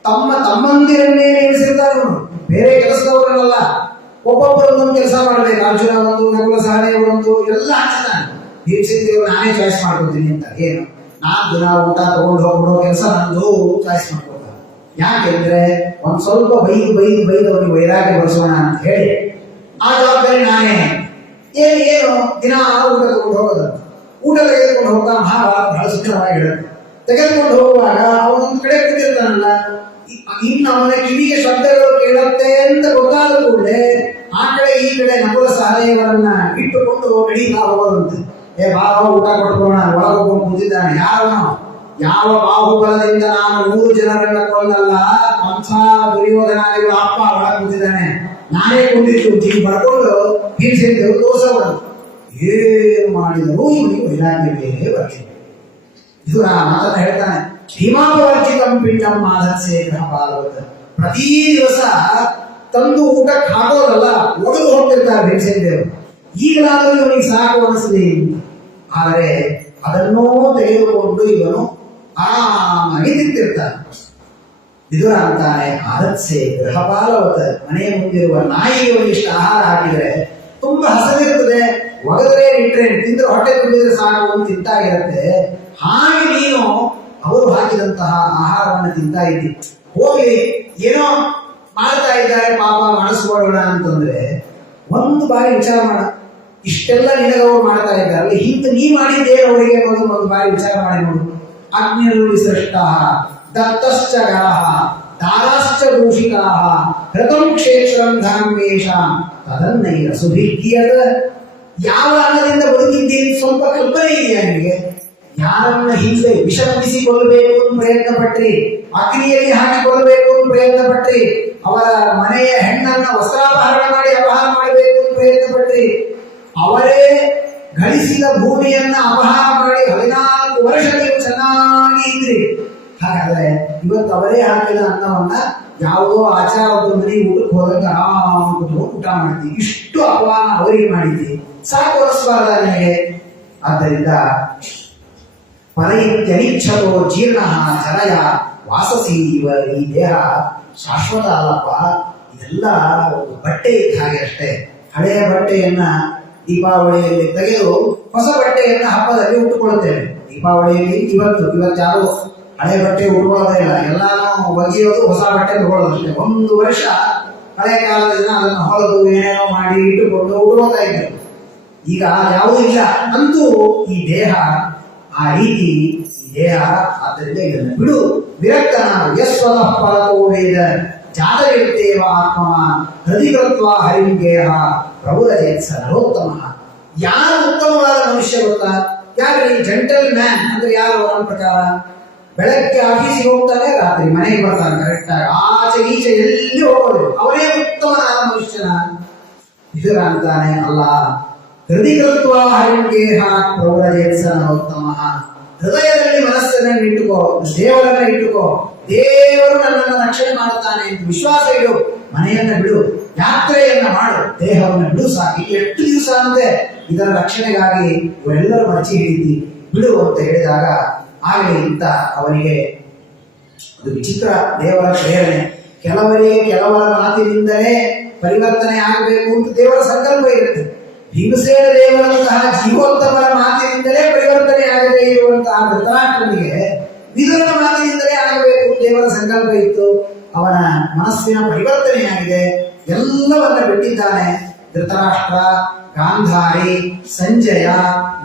ತಮ್ಮಂದಿರನ್ನೇ ನೇಮಿಸಿರ್ತಾರೆ. ಬೇರೆ ಕೆಲಸದವರಲ್ಲ, ಒಬ್ಬೊಬ್ಬರೊಂದೊಂದು ಕೆಲಸ ಮಾಡ್ಬೇಕು. ಅರ್ಜುನ ಒಂದು, ನಕುಲ ಸಹದೇವರೊಂದು, ಎಲ್ಲ ಹಂಚ್ತಾನೆ. ದೀಕ್ಷಿತರು ನಾನೇ ಚಾಯ್ಸ್ ಮಾಡ್ಕೊಳ್ತೀನಿ ಅಂತ. ಏನು 4 ದಿನ ಊಟ ತಗೊಂಡು ಹೋಗ್ಬಿಡೋ ಕೆಲಸ ನಂದು ಚಾಯ್ಸ್ ಮಾಡ್ಕೊಳ್ತಾರೆ. ಯಾಕೆಂದ್ರೆ ಒಂದ್ ಸ್ವಲ್ಪ ಬೈದು ಅವನಿಗೆ ವೈರಾಗ್ಯ ಬರೆಸೋಣ ಅಂತ ಹೇಳಿ ಆ ಜವಾಬ್ದಾರಿ ನಾನೇ. ಏನು ದಿನ ಊಟ ತಗೊಂಡು ಹೋಗೋದು, ಊಟ ತೆಗೆದುಕೊಂಡು ಹೋಗ್ತಾ ಮಹಾಭಾರತ ಬಹಳ ಸುಂದರವಾಗಿ ಹೇಳುತ್ತೆ. ತೆಗೆದುಕೊಂಡು ಹೋಗುವಾಗ ಅವನೊಂದು ಕಡೆ ಕೂತಿರ್ತಾನಲ್ಲ, ಇನ್ನು ಅವನ ಕಿವಿಗೆ ಶಬ್ದಗಳು ಕೇಳುತ್ತೆ ಅಂತ ಗೊತ್ತಾದ ಕೂಡಲೇ ಆ ಕಡೆ ಈ ಕಡೆ ನಕುಲ ಸಹದೇವರನ್ನ ಇಟ್ಟುಕೊಂಡು ನಡೀತಾ ಹೋಗೋದಂತೆ. ಬಾಬಾ ಊಟ ಕೊಟ್ಕೊಳ್ಳೋಣ, ಒಳಗೊಬ್ಬ ಕೂತಿದ್ದಾನೆ. ಯಾವನು? ಯಾವ ಬಾಹುಬಲದಿಂದ ನಾನು 100 ಜನರನ್ನ ಕೊಂದಲ್ಲ, ಕಂಸ ದುರ್ಯೋಧನಾದಿಗಳು ಅಪ್ಪ ಒಳ ಕೂತಿದ್ದಾನೆ, ನಾನೇ ಕೊಂಡಿದ್ದು ಹೀಗೆ ಬರ್ಕೊಂಡು ಭೀಮಸೇನರು ತೋರಿಸೋದು. ಏನು ಮಾಡಿದರೂ ಇವನಿಗೆ ವೈರಾಗ್ಯವೇ ಬರಲಿಲ್ಲ. ಇದು ಮಾತನ್ನ ಹೇಳ್ತಾನೆ, ಭೀಮಾಪವರ್ಜಿತಂ ಪಿಂಡಂ ಮಾಧರ್ಸೆ ಗ್ರಹ ಪಾಲವತ. ಪ್ರತಿ ದಿವಸ ತಂದು ಊಟಕ್ಕೆ ಹಾಕೋದಲ್ಲ, ಒಡೆದು ಹೋಗ್ತಿರ್ತಾರೆ ಭೀಮಸೇನರು. ಈಗಲಾದರೂ ಇವನಿಗೆ ಸಾಕು ಅನಿಸಲಿ. ಆದರೆ ಅದನ್ನೂ ತೆಗೆದುಕೊಂಡು ಇವನು ಆರಾಮಾಗಿ ತಿಂತಿರ್ತಾನೆ. ವಿದುರ ಅಂತಾನೆ, ಆರತ್ಸೆ ಗೃಹಪಾಲವತ. ಮನೆಯ ಮುಂದಿರುವ ನಾಯಿಗೆ ಒಂದಿಷ್ಟು ಆಹಾರ ಹಾಕಿದರೆ ತುಂಬಾ ಹಸದಿರ್ತದೆ, ಒಗದ್ರೆ ಇಟ್ರೆ ತಿಂದ್ರೆ ಹೊಟ್ಟೆ ತುಂಬಿದ್ರೆ ಸಾಕು ಅಂತ ತಿಂತಾಗಿರುತ್ತೆ. ಹಾಗೆ ನೀನು ಅವರು ಹಾಕಿದಂತಹ ಆಹಾರವನ್ನು ತಿಂತಾ ಇದ್ದಿ. ಹೋಗ್ಲಿ, ಏನೋ ಮಾಡ್ತಾ ಇದ್ದಾರೆ ಪಾಪ, ಮಾಡಿಸ್ಕೊಳ್ಳೋಣ ಅಂತಂದ್ರೆ ಒಂದು ಬಾರಿ ವಿಚಾರ ಮಾಡ. ಇಷ್ಟೆಲ್ಲ ನಿನಗವರು ಮಾಡ್ತಾ ಇದ್ದಾರೆ, ಹಿಂದೆ ನೀ ಮಾಡಿದ್ದೇನು ಅವರಿಗೆ ಅನ್ನೋದು ಒಂದು ಬಾರಿ ವಿಚಾರ ಮಾಡಿ ನೋಡು. ಅಗ್ನಿರುಳಿ ಸೃಷ್ಟ ದತ್ತಶ್ಚ ಗರಃ ದಾರಾಶ್ಚ ದೂಷಿತಾಃ ಹೃತಂ ಕ್ಷೇತ್ರಂ ಧರ್ಮೇಶಾಂ ತದನ್ನೈರ ಸುಭಿಜ್ಞಿಯತ. ಯಾವ ಅನ್ನದಿಂದ ಬದುಕಿದ್ದೀನಿ ಸ್ವಲ್ಪ ಕಲ್ಪನೆ ಇದೆಯಾ ನಿಮಗೆ? ಯಾರನ್ನ ಹಿಂದೆ ವಿಷಮಿಸಿಕೊಳ್ಳಬೇಕು ಅಂತ ಪ್ರಯತ್ನ ಪಟ್ರಿ, ಅಗ್ನಿಯಲ್ಲಿ ಹಾಕಿಕೊಳ್ಳಬೇಕು ಅಂತ ಪ್ರಯತ್ನ ಪಟ್ರಿ, ಅವರ ಮನೆಯ ಹೆಣ್ಣನ್ನ ವಸ್ತ್ರಾಪಹರಣ ಮಾಡಿ ಅಪಹಾರ ಮಾಡಬೇಕು ಅಂತ ಪ್ರಯತ್ನ ಪಟ್ರಿ, ಅವರೇ ಗಳಿಸಿದ ಭೂಮಿಯನ್ನ ಅಪಹಾರ ಮಾಡಿ 14 ವರ್ಷ ನೀವು ಚೆನ್ನಾಗಿ ಇದ್ರಿ. ಹಾಗಾದ್ರೆ ಇವತ್ತು ಅವರೇ ಹಾಕಿದ ಅನ್ನವನ್ನ ಯಾವುದೋ ಆಚಾರದ ಮನೆಗೆ ಊಟಕ್ಕೆ ಹೋದಾಗ ಆರಾಮ್ ಊಟ ಮಾಡ್ತೀವಿ. ಇಷ್ಟು ಅಪಮಾನ ಅವರಿಗೆ ಮಾಡಿದ್ವಿ, ಸಾಕು ಅನಿಸ್ಬಾರ್ದ ನನಗೆ? ಆದ್ದರಿಂದ ಪರೈತ್ಯನಿಚ್ಛತೋ ಜೀರ್ಣ ಜರಯ ವಾಸಸಿ. ಈ ದೇಹ ಶಾಶ್ವತ ಅಲ್ಲಪ್ಪ, ಇದೆಲ್ಲ ಒಂದು ಬಟ್ಟೆ ಇದ್ದ ಹಾಗೆ ಅಷ್ಟೇ. ಹಳೆಯ ಬಟ್ಟೆಯನ್ನ ದೀಪಾವಳಿಯಲ್ಲಿ ತೆಗೆದು ಹೊಸ ಬಟ್ಟೆಯನ್ನ ಹಬ್ಬದಲ್ಲಿ ಉಟ್ಟುಕೊಳ್ಳುತ್ತೇವೆ. ದೀಪಾವಳಿಯಲ್ಲಿ ಇವತ್ತು ಯಾರು ಹಳೆ ಬಟ್ಟೆ ಉಟ್ಕೊಳ್ಳೋದೇ ಇಲ್ಲ, ಎಲ್ಲಾನು ಒಗೆಯೋದು, ಹೊಸ ಬಟ್ಟೆ ತಗೊಳ್ಳೋದು ಅಷ್ಟೇ. 1 ವರ್ಷ ಹಳೆ ಕಾಲದಿಂದ ಅದನ್ನು ಹೊಲದು ಏನೇನೋ ಮಾಡಿ ಇಟ್ಟುಕೊಂಡು ಉಟ್ಕೊಳ್ತಾ ಇದ್ದಾರೆ. ಈಗ ಯಾವುದೂ ಇಲ್ಲ. ಅಂತೂ ಈ ದೇಹ ಆ ರೀತಿ ಈ ದೇಹ. ಆದ್ದರಿಂದ ಇದನ್ನು ಬಿಡು, ವಿರಕ್ತನ ಯಸ್ವತಃ ಪರತೋ ವೇದ ಜಾತವಿರ್ತೇವ ಆತ್ಮ ಹೃದಿಕೃತ್ವ ಹರಿಂಗೇಹ ಪ್ರಭುರಜೇತ್ಸ ನರೋತ್ತಮ. ಯಾರು ಉತ್ತಮವಾದ ಮನುಷ್ಯ ಗೊತ್ತಾ? ಯಾರು ಈ ಜೆಂಟಲ್ ಮ್ಯಾನ್ ಅಂದ್ರೆ ಯಾರು? ಅವನ ಪ್ರಕಾರ ಬೆಳಗ್ಗೆ ಆಫೀಸಿಗೆ ಹೋಗ್ತಾನೆ, ರಾತ್ರಿ ಮನೆಗೆ ಬರ್ತಾನೆ ಕರೆಕ್ಟ್ ಆಗಿ. ಆಚೆ ಈಚೆ ಎಲ್ಲಿ ಹೋಗೋದು, ಅವರೇ ಉತ್ತಮನಾದ ಮನುಷ್ಯನ. ಇದರ ಅಂತಾನೆ ಅಲ್ಲ, ಹೃದಯಕೃತ್ವ ಹರಿಗೇಹ ಪ್ರೌಢಜೇತ್ಸನ ಉತ್ತಮ. ಹೃದಯದಲ್ಲಿ ಮನಸ್ಸನ್ನು ಇಟ್ಟುಕೋ, ದೇವರನ್ನ ಇಟ್ಟುಕೋ, ದೇವರು ನನ್ನನ್ನು ರಕ್ಷಣೆ ಮಾಡುತ್ತಾನೆ ಅಂತ ವಿಶ್ವಾಸ ಇಡು. ಮನೆಯನ್ನ ಬಿಡು, ಯಾತ್ರೆಯನ್ನ ಮಾಡು, ದೇಹವನ್ನು ಬಿಡು ಸಾಕು. 8 ದಿವಸ ಅಂತೆ ಇದರ ರಕ್ಷಣೆಗಾಗಿ ಇವರೆಲ್ಲರೂ ಮಡಚಿ ಹಿಡಿದಿ ಬಿಡು ಅಂತ ಹೇಳಿದಾಗ ಆಗಲಿ ಅಂತ ಅವನಿಗೆ ಅದು ವಿಚಿತ್ರ ದೇವರ ಪ್ರೇರಣೆ. ಕೆಲವರ ಮಾತಿನಿಂದಲೇ ಪರಿವರ್ತನೆ ಆಗಬೇಕು ಅಂತ ದೇವರ ಸಂಕಲ್ಪ ಇರುತ್ತೆ. ಭೀಮಸೇನ ದೇವರಂತಹ ಜೀವೋತ್ತಮರ ಮಾತಿನಿಂದಲೇ ಪರಿವರ್ತನೆ ಆಗದೇ ಇರುವಂತಹ ಧೃತರಾಷ್ಟ್ರನಿಗೆ ವಿದುರನ ಮಾತಿನಿಂದಲೇ ಆಗಬೇಕು ದೇವರ ಸಂಕಲ್ಪ ಇತ್ತು. ಅವನ ಮನಸ್ಸಿನ ಪರಿವರ್ತನೆಯಾಗಿದೆ. ಎಲ್ಲವನ್ನ ಬಿಟ್ಟಿದ್ದಾನೆ. ಧೃತರಾಷ್ಟ್ರ, ಗಾಂಧಾರಿ, ಸಂಜಯ,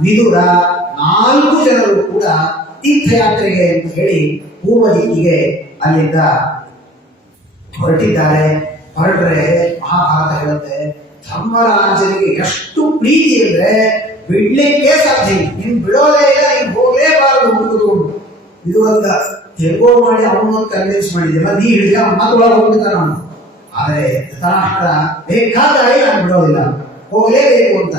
ವಿದುರ 4 ಜನರು ಕೂಡ ತೀರ್ಥಯಾತ್ರೆಗೆ ಅಂತ ಹೇಳಿ ಪೂರ್ವ ದಿಕ್ಕಿಗೆ ಅಲ್ಲಿಂದ ಹೊರಟಿದ್ದಾರೆ. ಹೊರಟ್ರೆ ಮಹಾಭಾರತ ಹೇಳುತ್ತೆ, ಧರ್ಮರಾಜನಿಗೆ ಎಷ್ಟು ಪ್ರೀತಿ ಅಂದ್ರೆ ಬಿಡ್ಲಿಕ್ಕೆ ಸಾಧ್ಯ ಇಲ್ಲ. ನೀನ್ ಬಿಡೋದೇ ಇಲ್ಲ, ನೀನ್ ಹೋಗ್ಲೇಬಾರದು ಹುಡುಕಿಕೊಂಡು. ಇದು ಅಂತ ತೆಗೋ ಮಾಡಿ ಅವನನ್ನು ಕನ್ವಿನ್ಸ್ ಮಾಡಿದೆಲ್ಲ, ನೀ ಹಿಡಿದ ಮಾತುಗಳು ಹೋಗ್ಬಿಡ್ತಾನ ಅವನು. ಆದರೆ ಧೃತರಾಷ್ಟ್ರ ಬೇಕಾದಾಗಿ ನಾನು ಬಿಡೋದಿಲ್ಲ, ಹೋಗ್ಲೇಬೇಕು ಅಂತ.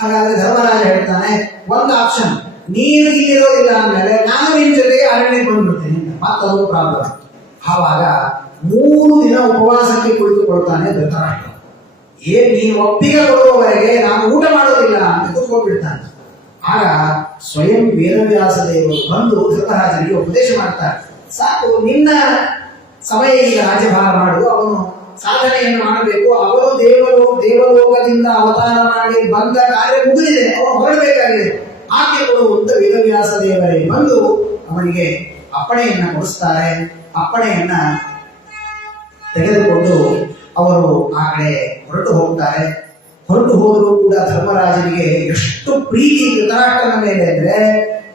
ಹಾಗಾದ್ರೆ ಧರ್ಮರಾಜ ಹೇಳ್ತಾನೆ, ಒಂದು ಆಪ್ಷನ್, ನೀನು ಇಲ್ಲಿರೋದಿಲ್ಲ ಅಂದ್ಮೇಲೆ ನಾನು ನಿನ್ ಜೊತೆಗೆ ಅರಣ್ಯಕ್ಕೆ ಬಂದ್ಬಿಡ್ತೀನಿ ಅಂತ. ಮತ್ತೊಂದು ಪ್ರಾಬ್ಲಮ್. ಆವಾಗ 3 ದಿನ ಉಪವಾಸಕ್ಕೆ ಕುಳಿತುಕೊಳ್ತಾನೆ ಧೃತರಾಷ್ಟ್ರ. ನೀನು ಒಪ್ಪಿಗೆ ಕೊಡುವವರೆಗೆ ನಾನು ಊಟ ಮಾಡೋದಿಲ್ಲ ಅಂತ ಕೂತ್ಕೊಂಡ್ಬಿಡ್ತಾನೆ. ಆಗ ಸ್ವಯಂ ವೇದವ್ಯಾಸ ದೇವರು ಬಂದು ಧೃತರಾಜನಿಗೆ ಉಪದೇಶ ಮಾಡ್ತಾರೆ. ಸಾಕು, ನಿನ್ನ ಸಮಯ ಈಗ ರಾಜ್ಯಭಾರ ಮಾಡು, ಅವನು ಸಾಧನೆಯನ್ನು ಮಾಡಬೇಕು. ಅವರು ದೇವಲೋಕದಿಂದ ಅವತಾರ ಮಾಡಿ ಬಂದ ಕಾರ್ಯ ಮುಗಿದಿದೆ, ಅವನು ಹೊರಡಬೇಕಾಗಿದೆ, ಆಕೆ ಕೊಡುವಂತ ವೇದವ್ಯಾಸ ದೇವರೇ ಬಂದು ಅವನಿಗೆ ಅಪ್ಪಣೆಯನ್ನ ಕೊಡಿಸ್ತಾರೆ. ಅಪ್ಪಣೆಯನ್ನ ತೆಗೆದುಕೊಂಡು ಅವರು ಆ ಕಡೆ ಹೊರಟು ಹೋಗ್ತಾರೆ. ಹೊರಟು ಹೋದರೂ ಕೂಡ ಧರ್ಮರಾಜನಿಗೆ ಎಷ್ಟು ಪ್ರೀತಿ ಧೃತರಾಷ್ಟ್ರನ ಮೇಲೆ ಅಂದ್ರೆ,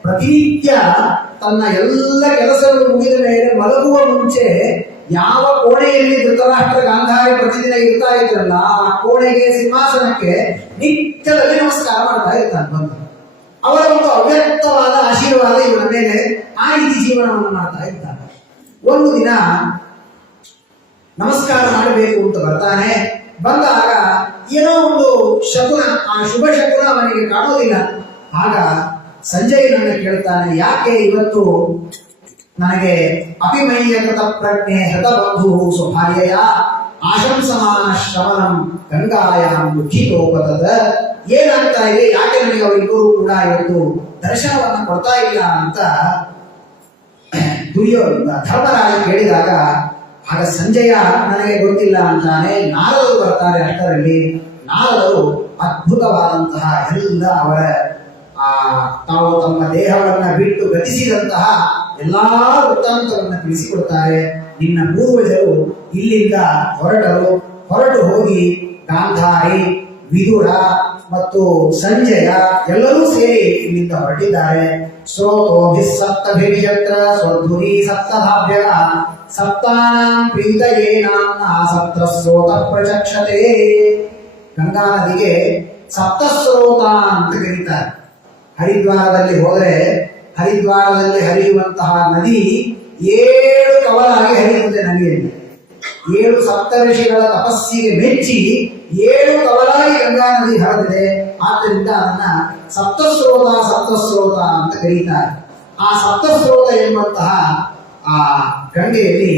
ಪ್ರತಿನಿತ್ಯ ತನ್ನ ಎಲ್ಲ ಕೆಲಸಗಳು ಮುಗಿದ ಮೇಲೆ ಮಲಗುವ ಮುಂಚೆ ಯಾವ ಕೋಣೆಯಲ್ಲಿ ಧೃತರಾಷ್ಟ್ರ ಗಾಂಧಾರಿ ಪ್ರತಿದಿನ ಇರ್ತಾ ಇದ್ರಲ್ಲ, ಆ ಕೋಣೆಗೆ, ಸಿಂಹಾಸನಕ್ಕೆ ನಿತ್ಯದಲ್ಲಿ ನಮಸ್ಕಾರ ಮಾಡ್ತಾ ಇರ್ತಾನೆ. ಬಂದು ಅವರ ಒಂದು ಅವ್ಯಕ್ತವಾದ ಆಶೀರ್ವಾದ ಇವರ ಮೇಲೆ ಆ ರೀತಿ ಜೀವನವನ್ನು ಮಾಡ್ತಾ ಇರ್ತಾನೆ. ಒಂದು ದಿನ ನಮಸ್ಕಾರ ಮಾಡಬೇಕು ಅಂತ ಬರ್ತಾನೆ. ಬಂದಾಗ ಏನೋ ಒಂದು ಶಕುನ, ಆ ಶುಭ ಶಕುನ ಅವನಿಗೆ ಕಾಣೋದಿಲ್ಲ. ಆಗ ಸಂಜಯನನ್ನು ಕೇಳ್ತಾನೆ, ಯಾಕೆ ಇವತ್ತು ನನಗೆ ಅಪಿಮಯ್ಯಕೃತ ಪ್ರಜ್ಞೆ ಹೃತಬಂಧು ಸ್ವಭಾರ್ಯಯ ಆಶಂಸಮಾನ ಶ್ರವಣಂ ಗಂಗಾಯಾಂ ದುಃಖಿತೋಪತದ. ಏನಾಗ್ತಾ ಇದೆ, ಯಾಕೆ ನನಗೆ ಅವರಿಬ್ಬರು ಕೂಡ ಇವತ್ತು ದರ್ಶನವನ್ನು ಕೊಡ್ತಾ ಇಲ್ಲ ಅಂತ ಧರ್ಮರಾಜ ಕೇಳಿದಾಗ, ಆಗ ಸಂಜಯ ನನಗೆ ಗೊತ್ತಿಲ್ಲ ಅಂತಾನೆ. ನಾರದರು ಬರ್ತಾರೆ. ಅಷ್ಟರಲ್ಲಿ ನಾರದರು ಅದ್ಭುತವಾದಂತಹ ಎಲ್ಲ ಅವರ ತಾವು ತಮ್ಮ ದೇಹವನ್ನ ಬಿಟ್ಟು ಗತಿಸಿದಂತಹ ಎಲ್ಲಾ ವೃತ್ತಾಂತವನ್ನು ತಿಳಿಸಿಕೊಡ್ತಾರೆ. ನಿನ್ನ ಪೂರ್ವಜರು ಇಲ್ಲಿಂದ ಹೊರಟು ಹೋಗಿ ಗಾಂಧಾರಿ, ವಿದುರ ಮತ್ತು ಸಂಜಯ ಎಲ್ಲರೂ ಸೇರಿ ಇಲ್ಲಿಂದ ಹೊರಟಿದ್ದಾರೆ. ಸಪ್ತಭಿರ್ಯತ್ರ ಸ್ವಧ್ವನಿ ಸಪ್ತಧಾಭ್ಯ ಸಪ್ತಾನಾಂ ಪ್ರೀತಯೇ ನಾಮ್ನ ಸಪ್ತಸ್ರೋತ ಪ್ರಚಕ್ಷತೆ. ಗಂಗಾ ನದಿಗೆ ಸಪ್ತಸ್ರೋತ ಅಂತ ಕರೀತಾರೆ. ಹರಿದ್ವಾರದಲ್ಲಿ ಹೋದರೆ ಹರಿದ್ವಾರದಲ್ಲಿ ಹರಿಯುವಂತಹ ನದಿ 7 ಕವಲಾಗಿ ಹರಿಯುತ್ತದೆ. ನದಿಯಲ್ಲಿ 7 ಸಪ್ತಋಷಿಗಳ ತಪಸ್ಸಿಗೆ ಮೆಚ್ಚಿ 7 ಕವಲಾಗಿ ಗಂಗಾ ನದಿ ಹರಿದಿದೆ. ಆದ್ದರಿಂದ ಅದನ್ನ ಸಪ್ತಸ್ರೋತ ಅಂತ ಕರೀತಾರೆ. ಆ ಸಪ್ತಸ್ರೋತ ಎಂಬಂತಹ ಆ ಗಂಗೆಯಲ್ಲಿ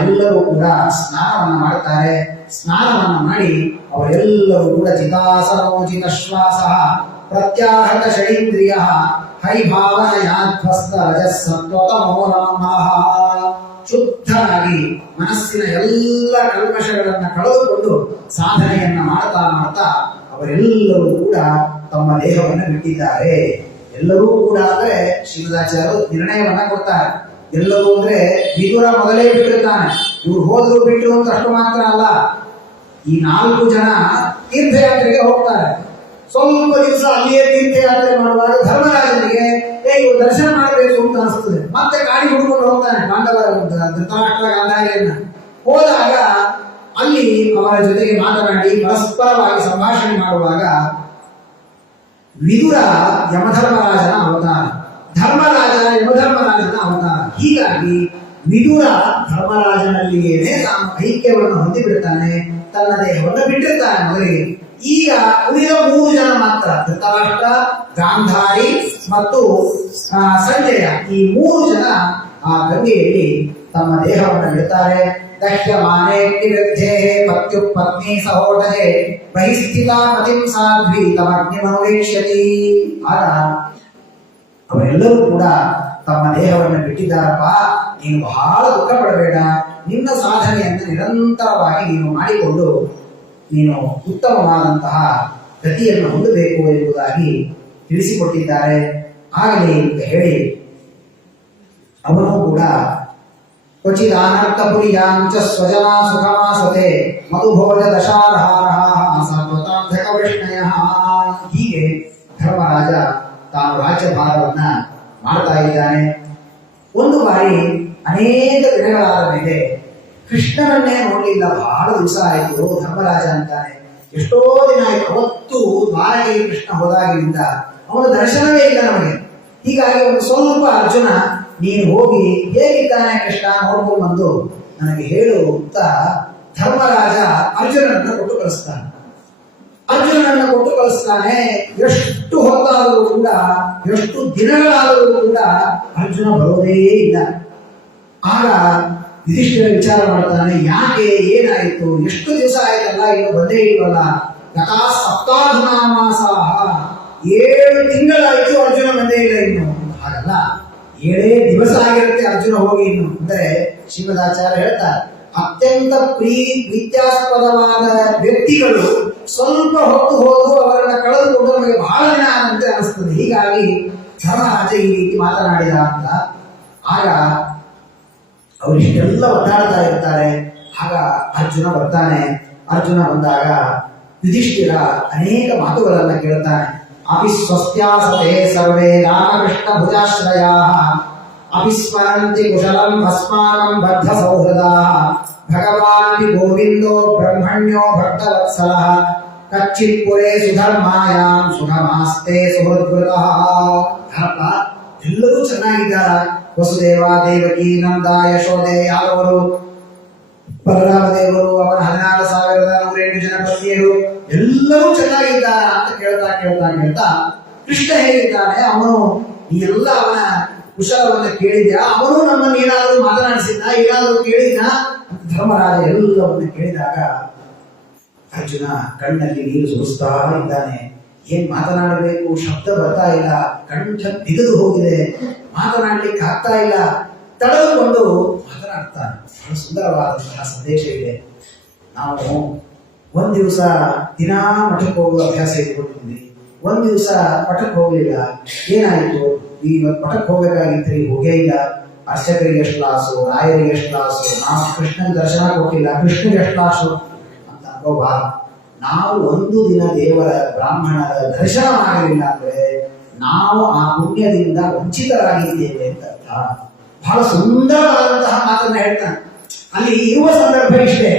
ಎಲ್ಲರೂ ಕೂಡ ಸ್ನಾನವನ್ನ ಮಾಡ್ತಾರೆ. ಸ್ನಾನವನ್ನ ಮಾಡಿ ಅವರೆಲ್ಲರೂ ಕೂಡ ಚಿತಾಸನೋಚಿತ ಶ್ವಾಸ ಪ್ರತ್ಯಾಹತ ಷಡೀಂದ್ರಿಯ ಹರಿಭಾವನಯಾಧ್ವಸ್ತ ರಜಸ್ಸತ್ವತಮೋ ನಮಃ. ಶುದ್ಧರಾಗಿ ಮನಸ್ಸಿನ ಎಲ್ಲ ಕಲ್ಮಶಗಳನ್ನು ಕಳೆದುಕೊಂಡು ಸಾಧನೆಯನ್ನ ಮಾಡ್ತಾ ಅವರೆಲ್ಲರೂ ಕೂಡ ತಮ್ಮ ದೇಹವನ್ನು ಬಿಟ್ಟಿದ್ದಾರೆ. ಎಲ್ಲರೂ ಕೂಡ ಅಂದ್ರೆ ಶ್ರೀಮದಾಚಾರ್ಯರು ನಿರ್ಣಯವನ್ನ ಕೊಡ್ತಾರೆ. ಎಲ್ಲರೂ ಅಂದ್ರೆ ವಿದುರ ಮೊದಲೇ ಬಿಟ್ಟಿರ್ತಾನೆ. ಇವ್ರು ಹೋದ್ರು ಬಿಟ್ಟರು ಅಂತ ಅಷ್ಟು ಮಾತ್ರ ಅಲ್ಲ, ಈ 4 ಜನ ತೀರ್ಥಯಾತ್ರೆಗೆ ಹೋಗ್ತಾರೆ. ಸ್ವಲ್ಪ ದಿವಸ ಅಲ್ಲಿಯೇ ತೀರ್ಥಯಾತ್ರೆ ಮಾಡುವಾಗ ಧರ್ಮರಾಜನಿಗೆ ಇವರು ದರ್ಶನ ಮಾಡಬೇಕು ಅಂತ ಅನಿಸ್ತದೆ. ಮತ್ತೆ ಗಾಡಿ ಹುಡ್ಕೊಂಡು ಹೋಗ್ತಾನೆ ಪಾಂಡವರ ಧೃತರಾಷ್ಟ್ರ ಗಾಂಧಾರಿಯನ್ನ. ಹೋದಾಗ ಅಲ್ಲಿ ಅವರ ಜೊತೆಗೆ ಮಾತನಾಡಿ ಪರಸ್ಪರವಾಗಿ ಸಂಭಾಷಣೆ ಮಾಡುವಾಗ ವಿದುರ ಯಮಧರ್ಮರಾಜನ ಅವತಾರ. ಧರ್ಮರಾಜ ಯಮಧರ್ಮರಾಜನ ಅವತಾರ. ಹೀಗಾಗಿ ವಿದುರ ಧರ್ಮರಾಜನಲ್ಲಿಯೇನೆ ತಾನು ಐಕ್ಯವನ್ನು ಹೊಂದಿಬಿಡ್ತಾನೆ, ತನ್ನ ದೇಹವನ್ನು ಬಿಟ್ಟಿರ್ತಾನೆ ಮೊದಲಿಗೆ. ಈಗ ಉಳಿದ 3 ಜನ ಮಾತ್ರ, ಧೃತರಾಷ್ಟ್ರ, ಗಾಂಧಾರಿ ಮತ್ತು ಸಂಜಯ, ಈ 3 ಜನ ಆ ಗಂಗೆಯಲ್ಲಿ ತಮ್ಮ ದೇಹವನ್ನು ಬಿಡ್ತಾರೆ. ದಹ್ಯಮಾನೆ ವಿರುದ್ಧೇ ಪತ್ಯು ಪತ್ನಿ ಸಹೋದರೇ ಬಹಿಸ್ಥಿತ ಪತಿಂ ಸಾಧ್ವಿ ತಮಗ್ನಿಮನುವೇಕ್ಷ್ಯತಿ. ಆಗ ಅವರೆಲ್ಲರೂ ಕೂಡ ತಮ್ಮ ದೇಹವನ್ನು ಬಿಟ್ಟಿದ್ದಾರಪ್ಪ, ನೀನು ಬಹಳ ದುಃಖ ಪಡಬೇಡ, ನಿನ್ನ ಸಾಧನೆಯನ್ನು ನಿರಂತರವಾಗಿ ನೀನು ಮಾಡಿಕೊಂಡು ನೀನು ಉತ್ತಮವಾದಂತಹ ಗತಿಯನ್ನು ಹೊಂದಬೇಕು ಎಂಬುದಾಗಿ ತಿಳಿಸಿಕೊಟ್ಟಿದ್ದಾರೆ. ಆಗಲಿ ಅಂತ ಹೇಳಿ ಅವನು ಕೂಡ ಕ್ವಚಿದಾನರ್ಥಪುರಿಯಾಂಚ ಸ್ವಜನ ಸುಖಮಾಸತೆ ಮಧುಭೋಜ ದಶಾರಹಾರಃ ಸಾತ್ವತಾಂಧಕ ವೃಷ್ಣಯಃ. ಹೀಗೆ ಧರ್ಮರಾಜ ತಾನು ರಾಜ್ಯಭಾರವನ್ನ ಮಾಡ್ತಾ ಇದ್ದಾನೆ. ಒಂದು ಬಾರಿ ಅನೇಕ ದಿನಗಳಾದ ಮೇಲೆ ಕೃಷ್ಣನನ್ನೇ ನೋಡಲಿಲ್ಲ, ಬಹಳ ದಿವಸ ಆಯಿತು. ಧರ್ಮರಾಜ ಅಂತಾನೆ, ಎಷ್ಟೋ ದಿನ ಆಯ್ತು, ಅವತ್ತು ದ್ವಾರಕೆಗೆ ಕೃಷ್ಣ ಹೋದಾಗಿನಿಂದ ಅವನ ದರ್ಶನವೇ ಇಲ್ಲ ನಮಗೆ. ಹೀಗಾಗಿ ಒಂದು ಸ್ವಲ್ಪ ಅರ್ಜುನ, ನೀನು ಹೋಗಿ ಹೇಗಿದ್ದಾನೆ ಕೃಷ್ಣ ನೋಡ್ಕೊಂಡು ಬಂದು ನನಗೆ ಹೇಳು ಅಂತ ಧರ್ಮರಾಜ ಅರ್ಜುನನನ್ನು ಕೊಟ್ಟು ಕಳಿಸ್ತಾನೆ. ಎಷ್ಟು ಹೊತ್ತಾದರೂ ಕೂಡ, ಎಷ್ಟು ದಿನಗಳಾದರೂ ಕೂಡ ಅರ್ಜುನ ಬರೋದೇ ಇಲ್ಲ. ಆಗ ಯುಧಿಷ್ಠಿರ ವಿಚಾರ ಮಾಡ್ತಾನೆ, ಯಾಕೆ, ಏನಾಯಿತು, ಎಷ್ಟು ದಿವಸ ಆಯ್ತಲ್ಲ, ಇನ್ನು ಬಂದೇ ಇಲ್ವಲ್ಲ. ಗತಾ ಸಪ್ತಾಧುನಾಮಾಸಾಹ, 7 ತಿಂಗಳಾಯ್ತು ಅರ್ಜುನ ಬಂದೇ ಇಲ್ಲ ಇನ್ನು. ಹಾಗಲ್ಲ, 7 ದಿವಸ ಆಗಿರುತ್ತೆ ಅರ್ಜುನ ಹೋಗಿ ಇನ್ನು. ಅಂದ್ರೆ ಶ್ರೀಮದಾಚಾರ್ಯ ಹೇಳ್ತಾರೆ, ಅತ್ಯಂತ ಪ್ರೀತ್ಯಾಸ್ಪದವಾದ ವ್ಯಕ್ತಿಗಳು ಸ್ವಲ್ಪ ಹೊತ್ತು ಹೋದ್ರು ಅವರನ್ನ ಕಳೆದುಕೊಂಡು ನಮಗೆ ಬಹಳ ದಿನ ಅಂತ ಅನಿಸ್ತದೆ. ಹೀಗಾಗಿ ಧರ್ಮರಾಜ ಈ ರೀತಿ ಮಾತನಾಡಿದ ಅಂತ. ಆಗ ಅವರಿಷ್ಟೆಲ್ಲ ಒದ್ದಾಡ್ತಾ ಇರ್ತಾರೆ. ಆಗ ಅರ್ಜುನ ಬರ್ತಾನೆ. ಅರ್ಜುನ ಬಂದಾಗ ಯುಧಿಷ್ಠಿರ ಅನೇಕ ಮಾತುಗಳನ್ನ ಕೇಳ್ತಾನೆ. ಅಪಿಸ್ವಸ್ತ್ಯಾಸತೆ ಸರ್ವೇ ರಾಮಕೃಷ್ಣ ಭುಜಾಶ್ರಯಾ ಅಪಿಸ್ಮರಂತಿ ಕುಶಲಂ ಭಸ್ಮಾನಂ ಬದ್ಧ ಸೌಹೃದಾ ಭಗವಾನಪಿ ಗೋವಿಂದೋ ಬ್ರಹ್ಮಣ್ಯೋ ಭಕ್ತವತ್ಸಲಃ ಕಚ್ಚಿತ್ ಪುರೇ ಸುಧರ್ಮಾಯಾಂ ಸುಖಮಾಸ್ತೆ ಸುಹೃದ್ವೃತಃ. ಎಲ್ಲರೂ ಚೆನ್ನಾಗಿದ್ದಾರ. ವಸುದೇವ, ದೇವಕಿ, ನಂದ, ಯಶೋದೆ, ಯಾದವರು, ಬಲರಾಮ ದೇವರು, ಅವನ 16,108 ಜನ ಪತ್ನಿಯರು ಎಲ್ಲರೂ ಚೆನ್ನಾಗಿದ್ದಾರ ಅಂತ ಕೇಳ್ತಾ ಕೃಷ್ಣ ಹೇಳಿದ್ದಾನೆ. ಅವನು ಈ ಎಲ್ಲ ಅವನ ಕುಶಲವನ್ನ ಕೇಳಿದ್ಯಾ, ಅವನು ನಮ್ಮನ್ನು ಏನಾದರೂ ಮಾತನಾಡಿಸಿದ್ದ, ಏನಾದರೂ ಕೇಳಿದ. ಧರ್ಮರಾಜ ಎಲ್ಲವನ್ನ ಕೇಳಿದಾಗ ಅರ್ಜುನ ಕಣ್ಣಲ್ಲಿ ನೀರು ಸುರಿಸ್ತಾ ಇದ್ದಾನೆ. ಏನ್ ಮಾತನಾಡಬೇಕು, ಶಬ್ದ ಬರ್ತಾ ಇಲ್ಲ, ಕಂಠ ಬಿಗಿದು ಹೋಗಿದೆ, ಮಾತನಾಡ್ಲಿಕ್ಕೆ ಆಗ್ತಾ ಇಲ್ಲ. ತಡೆದುಕೊಂಡು ಮಾತನಾಡ್ತಾನೆ. ಬಹಳ ಸುಂದರವಾದಂತಹ ಸಂದೇಶ ಇದೆ. ನಾವು ಒಂದ್ ದಿವಸ ದಿನಾ ಮಠಕ್ಕೆ ಹೋಗುವ ಅಭ್ಯಾಸ ಇಟ್ಕೊಂಡಿದ್ವಿ. ಒಂದ್ ದಿವಸ ಮಠಕ್ಕೆ ಹೋಗ್ಲಿಲ್ಲ. ಏನಾಯ್ತು, ಇವತ್ತು ಮಠಕ್ಕೆ ಹೋಗ್ಬೇಕಾಗಿತ್ತು, ಹೋಗೇ ಇಲ್ಲ. ಅರ್ಚಕರಿಗೆ ಎಷ್ಟು ಕ್ಲಾಸು, ರಾಯರಿಗೆ ಎಷ್ಟು ಕ್ಲಾಸು, ನಾವು ಕೃಷ್ಣನ ದರ್ಶನ ಕೊಟ್ಟಿಲ್ಲ, ಕೃಷ್ಣಗೆ ಎಷ್ಟು ಕ್ಲಾಸು ಅಂತ ಅನ್ಕೋಬಾರ. ನಾವು ಒಂದು ದಿನ ದೇವರ ಬ್ರಾಹ್ಮಣರ ದರ್ಶನ ಮಾಡಲಿಲ್ಲ ಅಂದ್ರೆ ನಾವು ಆ ಪುಣ್ಯದಿಂದ ವಂಚಿತರಾಗಿದ್ದೇವೆ ಅಂತ ಅರ್ಥ. ಬಹಳ ಸುಂದರವಾದಂತಹ ಮಾತನ್ನ ಹೇಳ್ತಾನೆ. ಅಲ್ಲಿ ಇರುವ ಸಂದರ್ಭ ಇಷ್ಟೇ,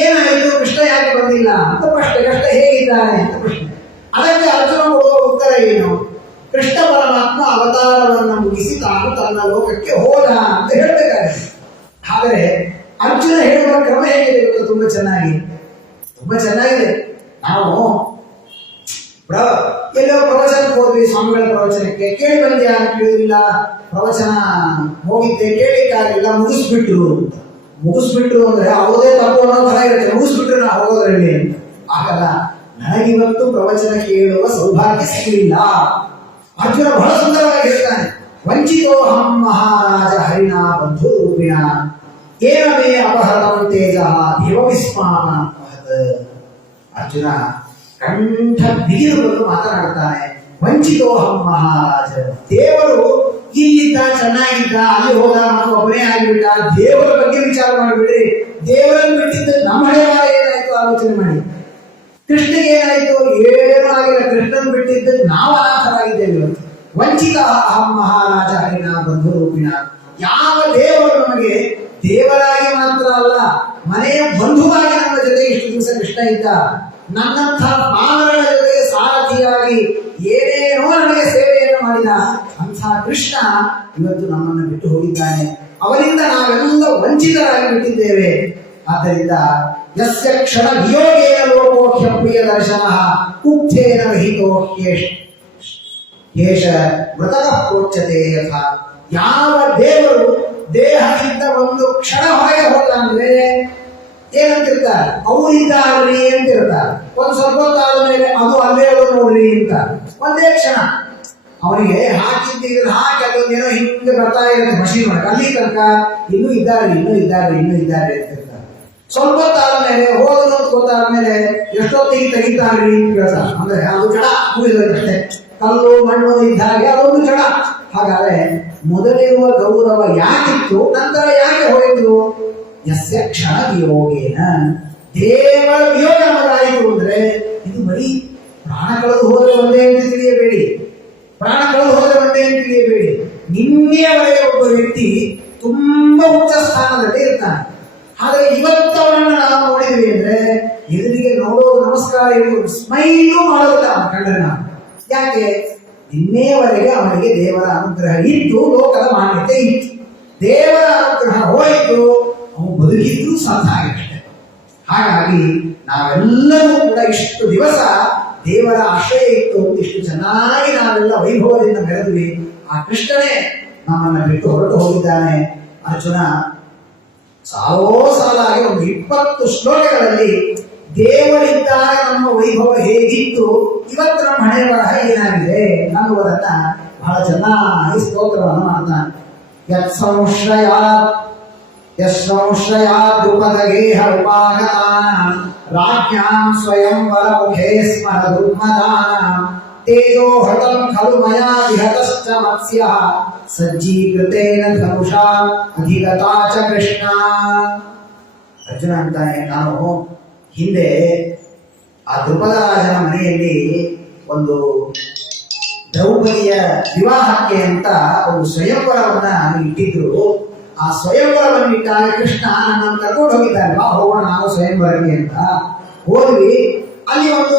ಏನಾಯಿತು, ಕೃಷ್ಣ ಯಾಕೆ ಬಂದಿಲ್ಲ ಅಂತ ಪ್ರಶ್ನೆ. ಕೃಷ್ಣ ಹೇಗಿದ್ದಾನೆ ಅಂತ ಪ್ರಶ್ನೆ. ಅದಕ್ಕೆ ಅರ್ಜುನ ಕೊಡುವ ಉತ್ತರ ಏನು, ಕೃಷ್ಣ ಪರಮಾತ್ಮ ಅವತಾರವನ್ನು ಮುಗಿಸಿ ತಾನು ತನ್ನ ಲೋಕಕ್ಕೆ ಹೋದ ಅಂತ ಹೇಳ್ಬೇಕಾಗಿದೆ. ಆದರೆ ಅರ್ಜುನ ಹೇಳುವ ಕ್ರಮ ಹೇಗಿದೆ ಗೊತ್ತಾ, ತುಂಬಾ ಚೆನ್ನಾಗಿದೆ. ನಾವು ಎಲ್ಲೋ ಪ್ರವಚನಕ್ಕೆ ಹೋದ್ವಿ, ಸ್ವಾಮಿಗಳ ಪ್ರವಚನಕ್ಕೆ ಕೇಳಿ ಬಂದ್ಯಾ ಅಂತ ಕೇಳಿದಿಲ್ಲ. ಪ್ರವಚನ ಹೋಗಿದ್ದೆ, ಕೇಳಿಕ್ಕಾಗಿಲ್ಲ, ಮುಗಿಸ್ಬಿಟ್ರು ಅಂದ್ರೆ ಅವದೇ ತಪ್ಪು ಅನ್ನೋ ತರ ಇರುತ್ತೆ. ಮುಗಿಸ್ಬಿಟ್ರು ನಾ ಹೋಗೋದ್ರಲ್ಲಿ ಆಗಲ್ಲ. ನನಗಿವತ್ತು ಪ್ರವಚನ ಕೇಳುವ ಸೌಭಾಗ್ಯ ಸಿಗಲಿಲ್ಲ. ಅರ್ಜುನ ಬಹಳ ಸುಂದರವಾಗಿ ಹೇಳ್ತಾನೆ, ವಂಚಿತೋಹಂ ಮಹಾರಾಜ ಹರಿಣಾ ಬಂಧು ರೂಪಿಣ ಏನ ಮೇ ಅಪಹರಣ ತೇಜ ದೇವ ವಿಸ್ಮಾನ. ಅರ್ಜುನ ಕಂಠ ಬಿಗಿದುಕೊಂಡು ಮಾತನಾಡ್ತಾನೆ, ವಂಚಿತೋಹಂ ಮಹಾರಾಜ, ದೇವರು ಇಲ್ಲಿದ್ದ, ಚೆನ್ನಾಗಿದ್ದ, ಅಲ್ಲಿ ಹೋದ, ನಾವು ಒಬ್ಬನೇ ಆಗಿಬಿಟ್ಟ. ದೇವರ ಬಗ್ಗೆ ವಿಚಾರ ಮಾಡಿಬಿಡ್ರಿ. ದೇವರನ್ನು ಬಿಟ್ಟಿದ್ದು ನಮ್ಮ ಹಣೆ ಏನಾಯ್ತು ಆಲೋಚನೆ ಮಾಡಿ. ಕೃಷ್ಣಗೆ ಏನಾಯ್ತು, ಏನೂ ಆಗಿಲ್ಲ. ಕೃಷ್ಣನ್ ಬಿಟ್ಟಿದ್ದು ನಾವು ಅನಾಥರಾಗಿದ್ದೇವೆ. ವಂಚಿತ ಅಹಂ ಮಹಾರಾಜ ಹರಿಣ ಬಂಧು ರೂಪಿಣ. ಯಾವ ದೇವರು ನಮಗೆ ದೇವರಾಗಿ ಮಾತ್ರ ಅಲ್ಲ, ಮನೆಯ ಬಂಧುವಾಗಿ ನಮ್ಮ ಜೊತೆ ಇಷ್ಟು ದಿವಸ ಕೃಷ್ಣ ಇದ್ದ. ನನ್ನಂಥ ಮಾನವರ ಜೊತೆಗೆ ಸಾರಥಿಯಾಗಿ ಏನೇನೋ ನನಗೆ ಸೇವೆಯನ್ನು ಮಾಡಿದ. ಅಂಥ ಕೃಷ್ಣ ಇವತ್ತು ನಮ್ಮನ್ನು ಬಿಟ್ಟು ಹೋಗಿದ್ದಾನೆ. ಅವನಿಂದ ನಾವೆಲ್ಲ ವಂಚಿತರಾಗಿ ಬಿಟ್ಟಿದ್ದೇವೆ. ಆದ್ದರಿಂದ ಯಸ್ಯ ಕ್ಷಣ ವಿಯೋಗೇನ ಲೋಕೋಹ್ಯ ಪ್ರಿಯ ದರ್ಶನ ಉಕ್ತೇನ ರಹಿತೋ ಯೇಷ ಮೃತಃ ಪ್ರೋಚ್ಯತೆ ಯಥಾ. ಯಾವ ದೇವರು ದೇಹದಿಂದ ಒಂದು ಕ್ಷಣ ಹೊರಗೆ ಹೋದ ಅಂದ್ರೆ ಏನಂತಿರ್ತಾರೆ, ಅವರಿದ್ದಾರ್ರಿ ಅಂತಿರ್ತಾರೆ. ಒಂದು ಸ್ವಲ್ಪ ಹೊತ್ತಾದ ಮೇಲೆ ಅದು ಅಲ್ಲೇ ನೋಡ್ರಿ ಅಂತ ಒಂದೇ ಕ್ಷಣ ಅವನಿಗೆ ಹಾಕಿದ್ದು ಹಾಕಿ ಅದೊಂದೇನೋ ಹಿಂದೆ ಬರ್ತಾ ಇರುತ್ತೆ ಮಷೀನ್ ಒಳಗೆ, ಅಲ್ಲಿ ತನಕ ಇನ್ನೂ ಇದ್ದಾರೆ ಅಂತಿರ್ತಾರೆ. ಸ್ವಲ್ಪ ಹೊತ್ತಾದ್ಮೇಲೆ ಹೋದನು ಗೊತ್ತಾದ್ಮೇಲೆ ಎಷ್ಟೊತ್ತಿಗೆ ತೆಗಿತಾರ್ರಿ ಅಂತ ಕೇಳ್ತಾರೆ. ಅಂದ್ರೆ ಅದು ಜಡ ಮುಗಿದಷ್ಟೇ, ಕಲ್ಲು ಮಣ್ಣು ಇದ್ದ ಹಾಗೆ ಅದೊಂದು ಜಡ. ಹಾಗಾದ್ರೆ ಮೊದಲಿರುವ ಗೌರವ ಯಾಕಿತ್ತು, ನಂತರ ಯಾಕೆ ಹೋಯಿತು? ಯಸ್ಯ ಕ್ಷಣ ವಿಯೋಗೇನ, ದೇವರ ವಿಯೋಗ ನಮಗಾಯಿತು ಅಂದ್ರೆ ಇದು ಬರೀ ಪ್ರಾಣ ಕಳೆದು ಹೋದ್ರೆ ಒಂದೇ ಅಂತ ತಿಳಿಯಬೇಡಿ. ನಿನ್ನೆಯವರೆಗೆ ಒಬ್ಬ ವ್ಯಕ್ತಿ ತುಂಬಾ ಉಚ್ಚ ಸ್ಥಾನದಲ್ಲಿ ಇರ್ತಾನೆ. ಆದ್ರೆ ಇವತ್ತವರನ್ನ ನಾವು ನೋಡಿದ್ವಿ ಅಂದ್ರೆ ಎದುರಿಗೆ ನೋಡೋದು ನಮಸ್ಕಾರ ಇರುವುದು, ಸ್ಮೈಲು ಮಾಡೋದಿಲ್ಲ ಅವನ ಕಂಡ್ರೆ ನಾವು. ಯಾಕೆ? ನಿನ್ನೆಯವರೆಗೆ ಅವನಿಗೆ ದೇವರ ಅನುಗ್ರಹ ಇತ್ತು, ಲೋಕದ ಮಾನ್ಯತೆ ಇತ್ತು. ದೇವರ ಅನುಗ್ರಹ ಹೋಯಿತು, ಅವನು ಬದುಕಿದ್ರು ಸಾಧ್ಯ ಆಗಿರುತ್ತೆ. ಹಾಗಾಗಿ ನಾವೆಲ್ಲರೂ ಕೂಡ ಇಷ್ಟು ದಿವಸ ದೇವರ ಆಶ್ರಯ ಇತ್ತು, ಇಷ್ಟು ಚೆನ್ನಾಗಿ ನಾವೆಲ್ಲ ವೈಭವದಿಂದ ಮೆರೆದ್ವಿ. ಆ ಕೃಷ್ಣನೇ ನಮ್ಮನ್ನ ಬಿಟ್ಟು ಹೊರಟು ಹೋಗಿದ್ದಾನೆ. ಅರ್ಜುನ ಸಾಲೋ ಸಾಲಾಗಿ ಒಂದು 20 ಶ್ಲೋಕಗಳಲ್ಲಿ ದೇವರಿದ್ದಾಗ ನಮ್ಮ ವೈಭವ ಹೇಗಿತ್ತು, ಇವತ್ತು ನಮ್ಮ ಹಣೆ ಬರಹ ಏನಾಗಿದೆ ಅನ್ನುವುದನ್ನ ಬಹಳ ಚೆನ್ನಾಗಿ ಸ್ತೋತ್ರವನ್ನು ಮಾಡ್ತಾನೆ. ಯಶ್ರೌಶ್ರಯ ದ್ರುಪದಗೇಹ ಉಪಾಗತಾನ ರಾಜ್ಞಾಂ ಸ್ವಯಂವರ ಮುಖೇ ಸ್ಮರ ದುರ್ಮದಾನ ತೇಜೋ ಹೃತಂ ಖಲು ಮಯಾ ವಿಹತಶ್ಚ ಮತ್ಸ್ಯಃ ಸಜ್ಜೀಕೃತೇನ ಧನುಷಾ ಅಧಿಗತಾ ಚ ಕೃಷ್ಣ. ಅರ್ಜುನ ಅಂತಾನೆ, ನಾನು ಹಿಂದೆ ಆ ದ್ರುಪದ ರಾಜನ ಮನೆಯಲ್ಲಿ ಒಂದು ದ್ರೌಪದಿಯ ವಿವಾಹಕ್ಕೆ ಅಂತ ಒಂದು ಸ್ವಯಂವರವನ್ನ ಇಟ್ಟಿದ್ರು. ಆ ಸ್ವಯಂವರವನ್ನು ಇಟ್ಟಾಗ ಕೃಷ್ಣ ನನ್ನನ್ನು ಕರ್ಕೊಂಡು ಹೋಗಿದ್ದಾರೆ, ಬಾ ಹೋಗೋಣ ನಾವು ಸ್ವಯಂವರಕ್ಕೆ ಅಂತ. ಹೋದ್ವಿ. ಅಲ್ಲಿ ಒಂದು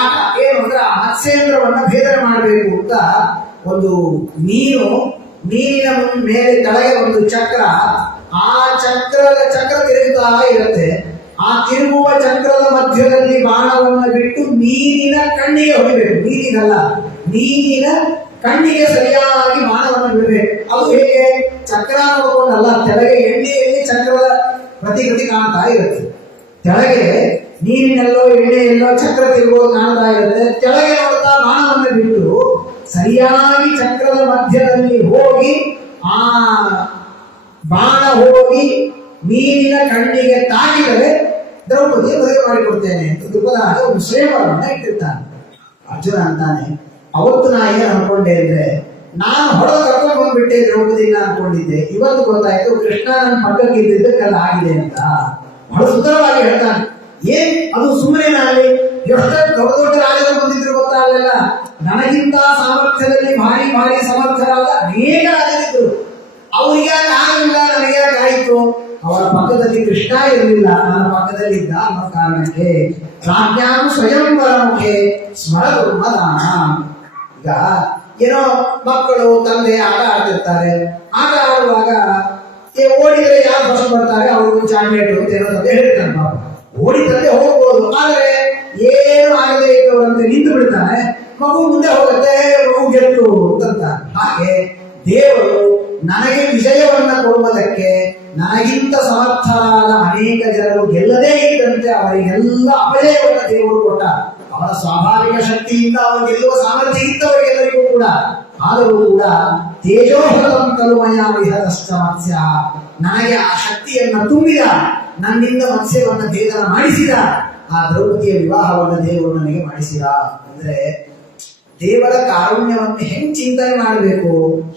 ಆಟ ಏನು ಅಂದ್ರೆ ಆ ಮತ್ಸ್ಯೇಂದ್ರವನ್ನ ಭೇದನೆ ಮಾಡಬೇಕು ಅಂತ ಒಂದು ನೀರಿನ ಮೇಲೆ ಕೆಳಗೆ ಒಂದು ಚಕ್ರ, ಆ ಚಕ್ರ ತಿರುಗುತ್ತಾ ಇರುತ್ತೆ. ಆ ತಿರುಗುವ ಚಕ್ರದ ಮಧ್ಯದಲ್ಲಿ ಬಾಣವನ್ನು ಬಿಟ್ಟು ನೀರಿನ ಕಣ್ಣಿಗೆ ಹೊಡಿಬೇಕು. ನೀರಿನ ಕಣ್ಣಿಗೆ ಸರಿಯಾಗಿ ಬಾಣವನ್ನು ಬಿಡಬೇಕು. ಅದು ಹೇಗೆ? ಚಕ್ರ ನೋಡಿಕೊಂಡಲ್ಲ, ಕೆಳಗೆ ಎಣ್ಣೆಯಲ್ಲಿ ಚಕ್ರದ ಪ್ರತಿಕೃತಿ ಕಾಣ್ತಾ ಇರುತ್ತೆ. ಕೆಳಗೆ ನೀರಿನಲ್ಲೋ ಎಣ್ಣೆಯಲ್ಲೋ ಚಕ್ರ ತಿರುಗೋದು ಕಾಣ್ತಾ ಇರುತ್ತೆ. ಕೆಳಗೆ ನೋಡ್ತಾ ಬಾಣವನ್ನು ಬಿಟ್ಟು ಸರಿಯಾಗಿ ಚಕ್ರದ ಮಧ್ಯದಲ್ಲಿ ಹೋಗಿ ಆ ಬಾಣ ಹೋಗಿ ನೀರಿನ ಕಣ್ಣಿಗೆ ತಾಕಿದರೆ ದ್ರೌಪದಿಯ ಮದುವೆ ಮಾಡಿಕೊಡ್ತೇನೆ ಅಂತ ದ್ರುಪದರಾಜ ಒಂದು ಸ್ವಯಂವರವನ್ನ ಇಟ್ಟಿರ್ತಾನೆ. ಅರ್ಜುನ ಅಂತಾನೆ, ಅವತ್ತು ನಾ ಏನು ಅನ್ಕೊಂಡೆ ಅಂದ್ರೆ, ನಾನು ಹೊಡೆದು ಕರ್ಕೊಂಡು ಬಂದ್ಬಿಟ್ಟೆ ದ್ರೌಪದಿನ ಅನ್ಕೊಂಡಿದ್ದೆ. ಇವತ್ತು ಗೊತ್ತಾಯ್ತು ಕೃಷ್ಣ ನನ್ನ ಪಕ್ಕಕ್ಕೆ ಇದ್ದಿದ್ದಕ್ಕೆಲ್ಲ ಆಗಿದೆ ಅಂತ. ಬಹಳ ಸುಂದರವಾಗಿ ಹೇಳ್ತಾನೆ. ಅದು ಸುಮ್ಮನೆ ನಾಳೆ ಎಷ್ಟು ದೊಡ್ಡ ರಾಜರು ಬಂದಿದ್ರು ಗೊತ್ತಾಗಲಿಲ್ಲ. ನನಗಿಂತ ಸಾಮರ್ಥ್ಯದಲ್ಲಿ ಭಾರಿ ಸಮರ್ಥರಾದ ಅನೇಕ ರಾಜರಿದ್ರು. ಅವ್ರಿಗೆ ಆಗಲಿಲ್ಲ, ನನಗೆ ಆಯಿತು. ಅವರ ಪಕ್ಕದಲ್ಲಿ ಕೃಷ್ಣ ಇರಲಿಲ್ಲ, ನನ್ನ ಪಕ್ಕದಲ್ಲಿ ಇದ್ದ ಅನ್ನೋ ಕಾರಣಕ್ಕೆ ರಾಜ್ಞಾಂ ಸ್ವಯಂವರ ಮುಖೆ ಸ್ಮರ ದುರ್ಮದಾನ. ಈಗ ಏನೋ ಮಕ್ಕಳು ತಂದೆ ಆಟ ಆಡ್ತಿರ್ತಾರೆ. ಆಟ ಆಡುವಾಗ ಓಡಿದ್ರೆ ಯಾರು ಫಸ್ಟ್ ಬರ್ತಾರೆ ಅವ್ರಿಗೆ ಚಾಕ್ಲೇಟ್ ಅಂತ ಏನೋ ಹೇಳ್ತಾನೆ. ಓಡಿತಂದೆ ಹೋಗ್ಬೋದು, ಆದ್ರೆ ಏನು ಆಗದೆ ಇದ್ದವರಂತೆ ನಿಂತು ಬಿಡ್ತಾನೆ. ಮಗು ಮುಂದೆ ಹೋಗುತ್ತೆ, ಮಗು ಗೆದ್ದು ಅಂತ. ಹಾಗೆ ದೇವರು ನನಗೆ ವಿಜಯವನ್ನ ಕೊಡುವುದಕ್ಕೆ ನನಗಿಂತ ಸಮರ್ಥರಾದ ಅನೇಕ ಜನರು ಗೆಲ್ಲದೇ ಇದ್ದಂತೆ ಅವರಿಗೆಲ್ಲ ಅಪಜಯವನ್ನ ದೇವರು ಕೊಟ್ಟ. ಅವರ ಸ್ವಾಭಾವಿಕ ಶಕ್ತಿಯಿಂದ ಅವರು ಗೆಲ್ಲುವ ಸಾಮರ್ಥ್ಯ ಇದ್ದವರಿಗೆಲ್ಲರಿಗೂ ಕೂಡ. ಆದರೂ ಕೂಡ ತೇಜೋಹೃತಂ ಕಲುಮಯ ವಿಹತಶ್ಚ ಮತ್ಸ್ಯ, ನನಗೆ ಆ ಶಕ್ತಿಯನ್ನ ತುಂಬಿದ, ನನ್ನಿಂದ ಮತ್ಸ್ಯವನ್ನ ಭೇದನ ಮಾಡಿಸಿದ. ಆ ದ್ರೌಪದಿಯ ವಿವಾಹವನ್ನು ದೇವರು ನನಗೆ ಮಾಡಿಸಿದ. ಅಂದ್ರೆ ದೇವರ ಕಾರುಣ್ಯವನ್ನು ಹೆಂಗ್ ಚಿಂತನೆ ಮಾಡಬೇಕು,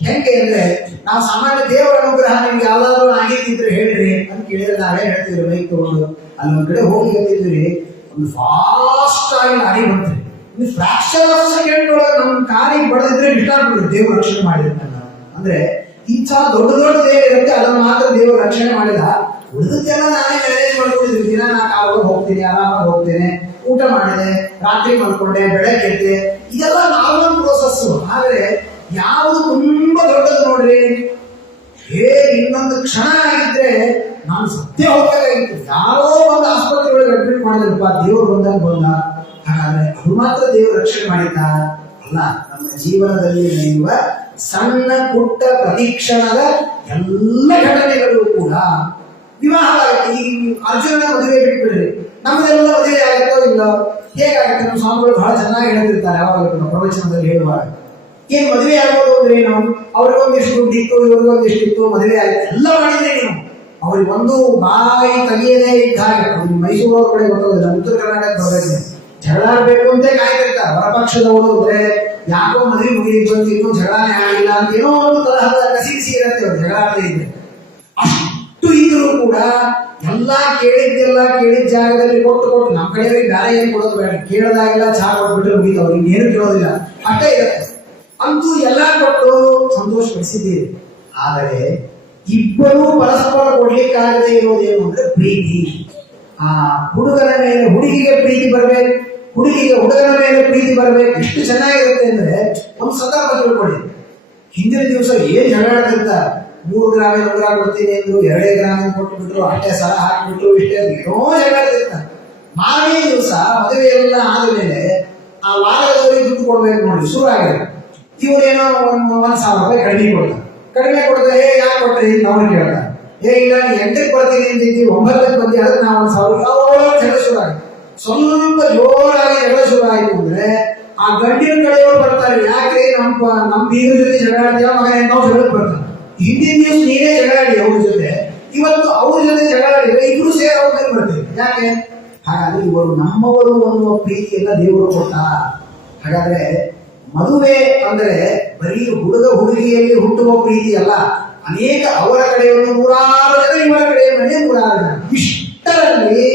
ಹೆಂಗೆ ಅಂದ್ರೆ ನಾವು ಸಾಮಾನ್ಯ ದೇವರ ಅನುಗ್ರಹ ನಿಮ್ಗೆ ಯಾವ್ದಾದ್ರು ಆಗಿದ್ದಿದ್ರೆ ಹೇಳ್ರಿ ಅಂತ ಕೇಳಿದ್ರೆ ನಾವೇ ಹೇಳ್ತಿದ್ವಿ. ಬೈಕ್ ತಗೊಂಡು ಅಲ್ಲಿ ಒಂದ್ ಕಡೆ ಹೋಗಿ ಹೇಳ್ತಿದ್ವಿ, ಒಂದು ಫಾಸ್ಟ್ ಆಗಿ ಗಾಡಿ ಬಂತ್ರಿ, ಒಂದು ಫ್ರಾಕ್ಷನ್ ಆಫ್ ಸೆಕೆಂಡ್ ಒಳಗೆ ನಮ್ ಕಾರಿಗೆ ಬಡದಿದ್ರೆ ಡಿಸ್ಟರ್ಬ್ ಬಿಡುತ್ತೆ. ದೇವ್ರು ರಕ್ಷಣೆ ಮಾಡಿರ್ತಾನೆ. ಅಂದ್ರೆ ಇಂಥ ದೊಡ್ಡ ದೇವ ಇರುತ್ತೆ, ಅದನ್ನ ಮಾತ್ರ ದೇವರು ರಕ್ಷಣೆ ಮಾಡಿದ. ಉಳಿದಕ್ಕೆಲ್ಲ ನಾನೇ ಮ್ಯಾನೇಜ್ ಮಾಡ್ಕೊಂಡಿದ್ವಿ. ದಿನ ನಾ ಕಾವಾಗ ಹೋಗ್ತೀನಿ, ಆರಾಮಾಗಿ ಹೋಗ್ತೇನೆ, ಊಟ ಮಾಡಿದೆ, ರಾತ್ರಿ ಮಾಡ್ಕೊಂಡೆ, ಬೆಳಗ್ಗೆ ಎದ್ದೆ, ಇದೆಲ್ಲ ನಾರ್ಮಲ್ ಪ್ರೋಸೆಸ್. ಆದ್ರೆ ಯಾವುದು ತುಂಬಾ ದೊಡ್ಡದು ನೋಡ್ರಿ. ಇನ್ನೊಂದು ಕ್ಷಣ ಆಗಿದ್ರೆ ನಾನು ಸತ್ಯ ಹೋಗ್ಬೇಕಾಗಿತ್ತು. ಯಾರೋ ಒಂದು ಆಸ್ಪತ್ರೆ ಒಳಗೆ ಅಡ್ಮಿಟ್ ಮಾಡಿದ್ರಪ್ಪ, ದೇವರು ಬಂದ. ಹಾಗಾದ್ರೆ ಅದು ಮಾತ್ರ ದೇವರು ರಕ್ಷಣೆ ಮಾಡಿದ್ದ ಅಲ್ಲ. ನಮ್ಮ ಜೀವನದಲ್ಲಿ ನಡೆಯುವ ಸಣ್ಣ ಪುಟ್ಟ ಪ್ರತಿಕ್ಷಣದ ಎಲ್ಲ ಘಟನೆಗಳು ಕೂಡ ವಿವಾಹ ಆಗುತ್ತೆ. ಈಗ ಅರ್ಜುನನ ಮದುವೆ ಬಿಟ್ಬಿಡ್ರಿ, ನಮ್ಮದೆಲ್ಲ ಮದುವೆ ಆಗುತ್ತೋ ಇಲ್ಲ, ಹೇಗಾಗುತ್ತೆ? ನಮ್ಮ ಸ್ವಾಮಿಗಳು ಬಹಳ ಚೆನ್ನಾಗಿ ಹೇಳ್ತಿರ್ತಾರೆ ಯಾವಾಗ ಪ್ರವಚನದಲ್ಲಿ ಹೇಳುವಾಗ. ಏನ್ ಮದುವೆ ಆಗೋದು ಅಂದ್ರೆ ಏನು? ಅವ್ರಿಗೊಂದಿಷ್ಟು ದುಡ್ಡಿತ್ತು, ಇವ್ರಿಗೊಂದಿಷ್ಟಿತ್ತು, ಮದುವೆ ಆಗುತ್ತೆ, ಎಲ್ಲ ಮಾಡಿದ್ರೆ ನೀವು ಅವ್ರಿಗೊಂದು ಬಾಯಿ ತೆಗಿಯದೇ ಇದ್ದ ಹಾಗೆ. ಮೈಸೂರು ಕಡೆ ಗೊತ್ತಾಗೋದಿಲ್ಲ, ಉತ್ತರ ಕರ್ನಾಟಕ ಬರಬೇಕು, ಜಗಳ ಆಡ್ಬೇಕು ಅಂತ ಕಾಯ್ತಿರ್ತಾರೆ ಹೊರಪಕ್ಷದವರು. ಅಂದ್ರೆ ಯಾಕೋ ಮದುವೆ ಮುಗಿಲಿಕ್ಕೆ ಇನ್ನೂ ಜಗಳನೇ ಆಗಿಲ್ಲ ಅಂತ ಏನೋ ಒಂದು ತರಹದ ಕಸಿಸಿ ಇರುತ್ತೆ ಅವ್ರು ಜಗಳ ಆಡದೇ ಇದ್ರೆ. ಅಷ್ಟು ಇದ್ರೂ ಕೂಡ ಎಲ್ಲಾ ಕೇಳಿದ ಜಾಗದಲ್ಲಿ ಕೊಟ್ಟು ನಮ್ಮ ಕಡೆಯವರಿಗೆ ಬೇರೆ ಏನು ಕೊಡೋದು ಬೇಡ, ಕೇಳದಾಗೆಲ್ಲ ಚಹಾ ಕೊಟ್ಬಿಟ್ರೆ ಮುಗಿದು ಅವ್ರಿಗೆ ಇನ್ನೇನು ಕೇಳೋದಿಲ್ಲ, ಅಷ್ಟೇ ಇರುತ್ತೆ. ಅಂತೂ ಎಲ್ಲ ಕೊಟ್ಟು ಸಂತೋಷ ಪಡಿಸಿದ್ದೀರಿ. ಆದರೆ ಇಬ್ಬರೂ ಪರಸ್ಪರ ಕೊಡ್ಲಿಕ್ಕಾಗದೆ ಇರೋದೇನು ಅಂದ್ರೆ ಪ್ರೀತಿ. ಆ ಹುಡುಗನ ಮೇಲೆ ಹುಡುಗಿಗೆ ಪ್ರೀತಿ ಬರ್ಬೇಕು, ಹುಡುಗಿಗೆ ಹುಡುಗನ ಮೇಲೆ ಪ್ರೀತಿ ಬರ್ಬೇಕು. ಎಷ್ಟು ಚೆನ್ನಾಗಿರುತ್ತೆ ಅಂದ್ರೆ ಒಂದು ಸಂದರ್ಭ ತಿಳ್ಕೊಳ್ಳಿ. ಹಿಂದಿನ ದಿವಸ ಏನ್ ಜಗಳ ಆಡ್ತಿರ್ತ, 3 ಗ್ರಾಮಿನ ಉಂಗುರ ಕೊಡ್ತೀನಿ ಅಂದ್ರು, 2 ಗ್ರಾಮಿನ ಕೊಟ್ಟು ಬಿಟ್ರು, ಅಷ್ಟೇ ಸರ ಹಾಕ್ಬಿಟ್ರು, ಇಷ್ಟೇ ಏನೋ ಜಗಳ ಆಡ್ತಿರ್ತ. ಮಾರನೇ ದಿವಸ ಮದುವೆ ಎಲ್ಲ ಆದ್ಮೇಲೆ ಆ ವಾರದವರಿಗೆ ದುಡ್ಡು ಕೊಡ್ಬೇಕು ನೋಡಿ, ಶುರು ಆಗಿದೆ. ಇವ್ರೇನೋ 1,000 ರೂಪಾಯಿ ಕಡಿಮೆ ಕೊಡ್ತಾರೆ. ಯಾಕೆ ಕೊಟ್ರಿ ಅವ್ರು ಕೇಳ್ತಾರೆ. ಇಲ್ಲ ನೀ 8ಕ್ಕೆ ಬರ್ತೀನಿ ಅಂತಿದ್ದಿ, 9ಕ್ಕೆ ಬಂದಿ, ಅದಕ್ಕೆ ನಾವು 1,000 ಜಗಳ ಶುರು ಆಗಿದೆ. ಸ್ವಲ್ಪ ಜೋರಾಗಿ ಜಗಳ ಶುರು ಆಯ್ತು ಅಂದ್ರೆ ಆ ಗಂಡಿನ ಕಡೆಯವರು ಬರ್ತಾರೆ. ಯಾಕ್ರಿ ನಮ್ಮ ಬೀರ ಜೊತೆ ಜಗಳ ಆಡ್ತೀವ ಮಗ, ನಾವು ಜಗಳಕ್ಕೆ ಬರ್ತಾರೆ. ಹಿಂದಿನ ದಿವಸ ನೀನೇ ಜಗಳ ಆಡಿ ಅವ್ರ ಜೊತೆ, ಇವತ್ತು ಅವ್ರ ಜೊತೆ ಜಗಳ ಆಡಿದ್ರೆ ಇಬ್ರು ಸೇರಿ ಅವ್ರ ಮೇಲೆ ಬರ್ತೀವಿ. ಯಾಕೆ? ಹಾಗಾದ್ರೆ ಇವರು ನಮ್ಮವರು ಅನ್ನುವ ಪ್ರೀತಿಯನ್ನ ದೇವರು ಕೊಟ್ಟ. ಹಾಗಾದ್ರೆ ಮದುವೆ ಅಂದ್ರೆ ಬರೀ ಹುಡುಗ ಹುಡುಗಿಯಲ್ಲಿ ಹುಟ್ಟುವ ಪ್ರೀತಿ ಅಲ್ಲ, ಅನೇಕ ಅವರ ಕಡೆಯನ್ನು 100 ಜನ, ಇವರ ಕಡೆಯನ್ನು 100 ಜನ. ಇಷ್ಟರಲ್ಲಿ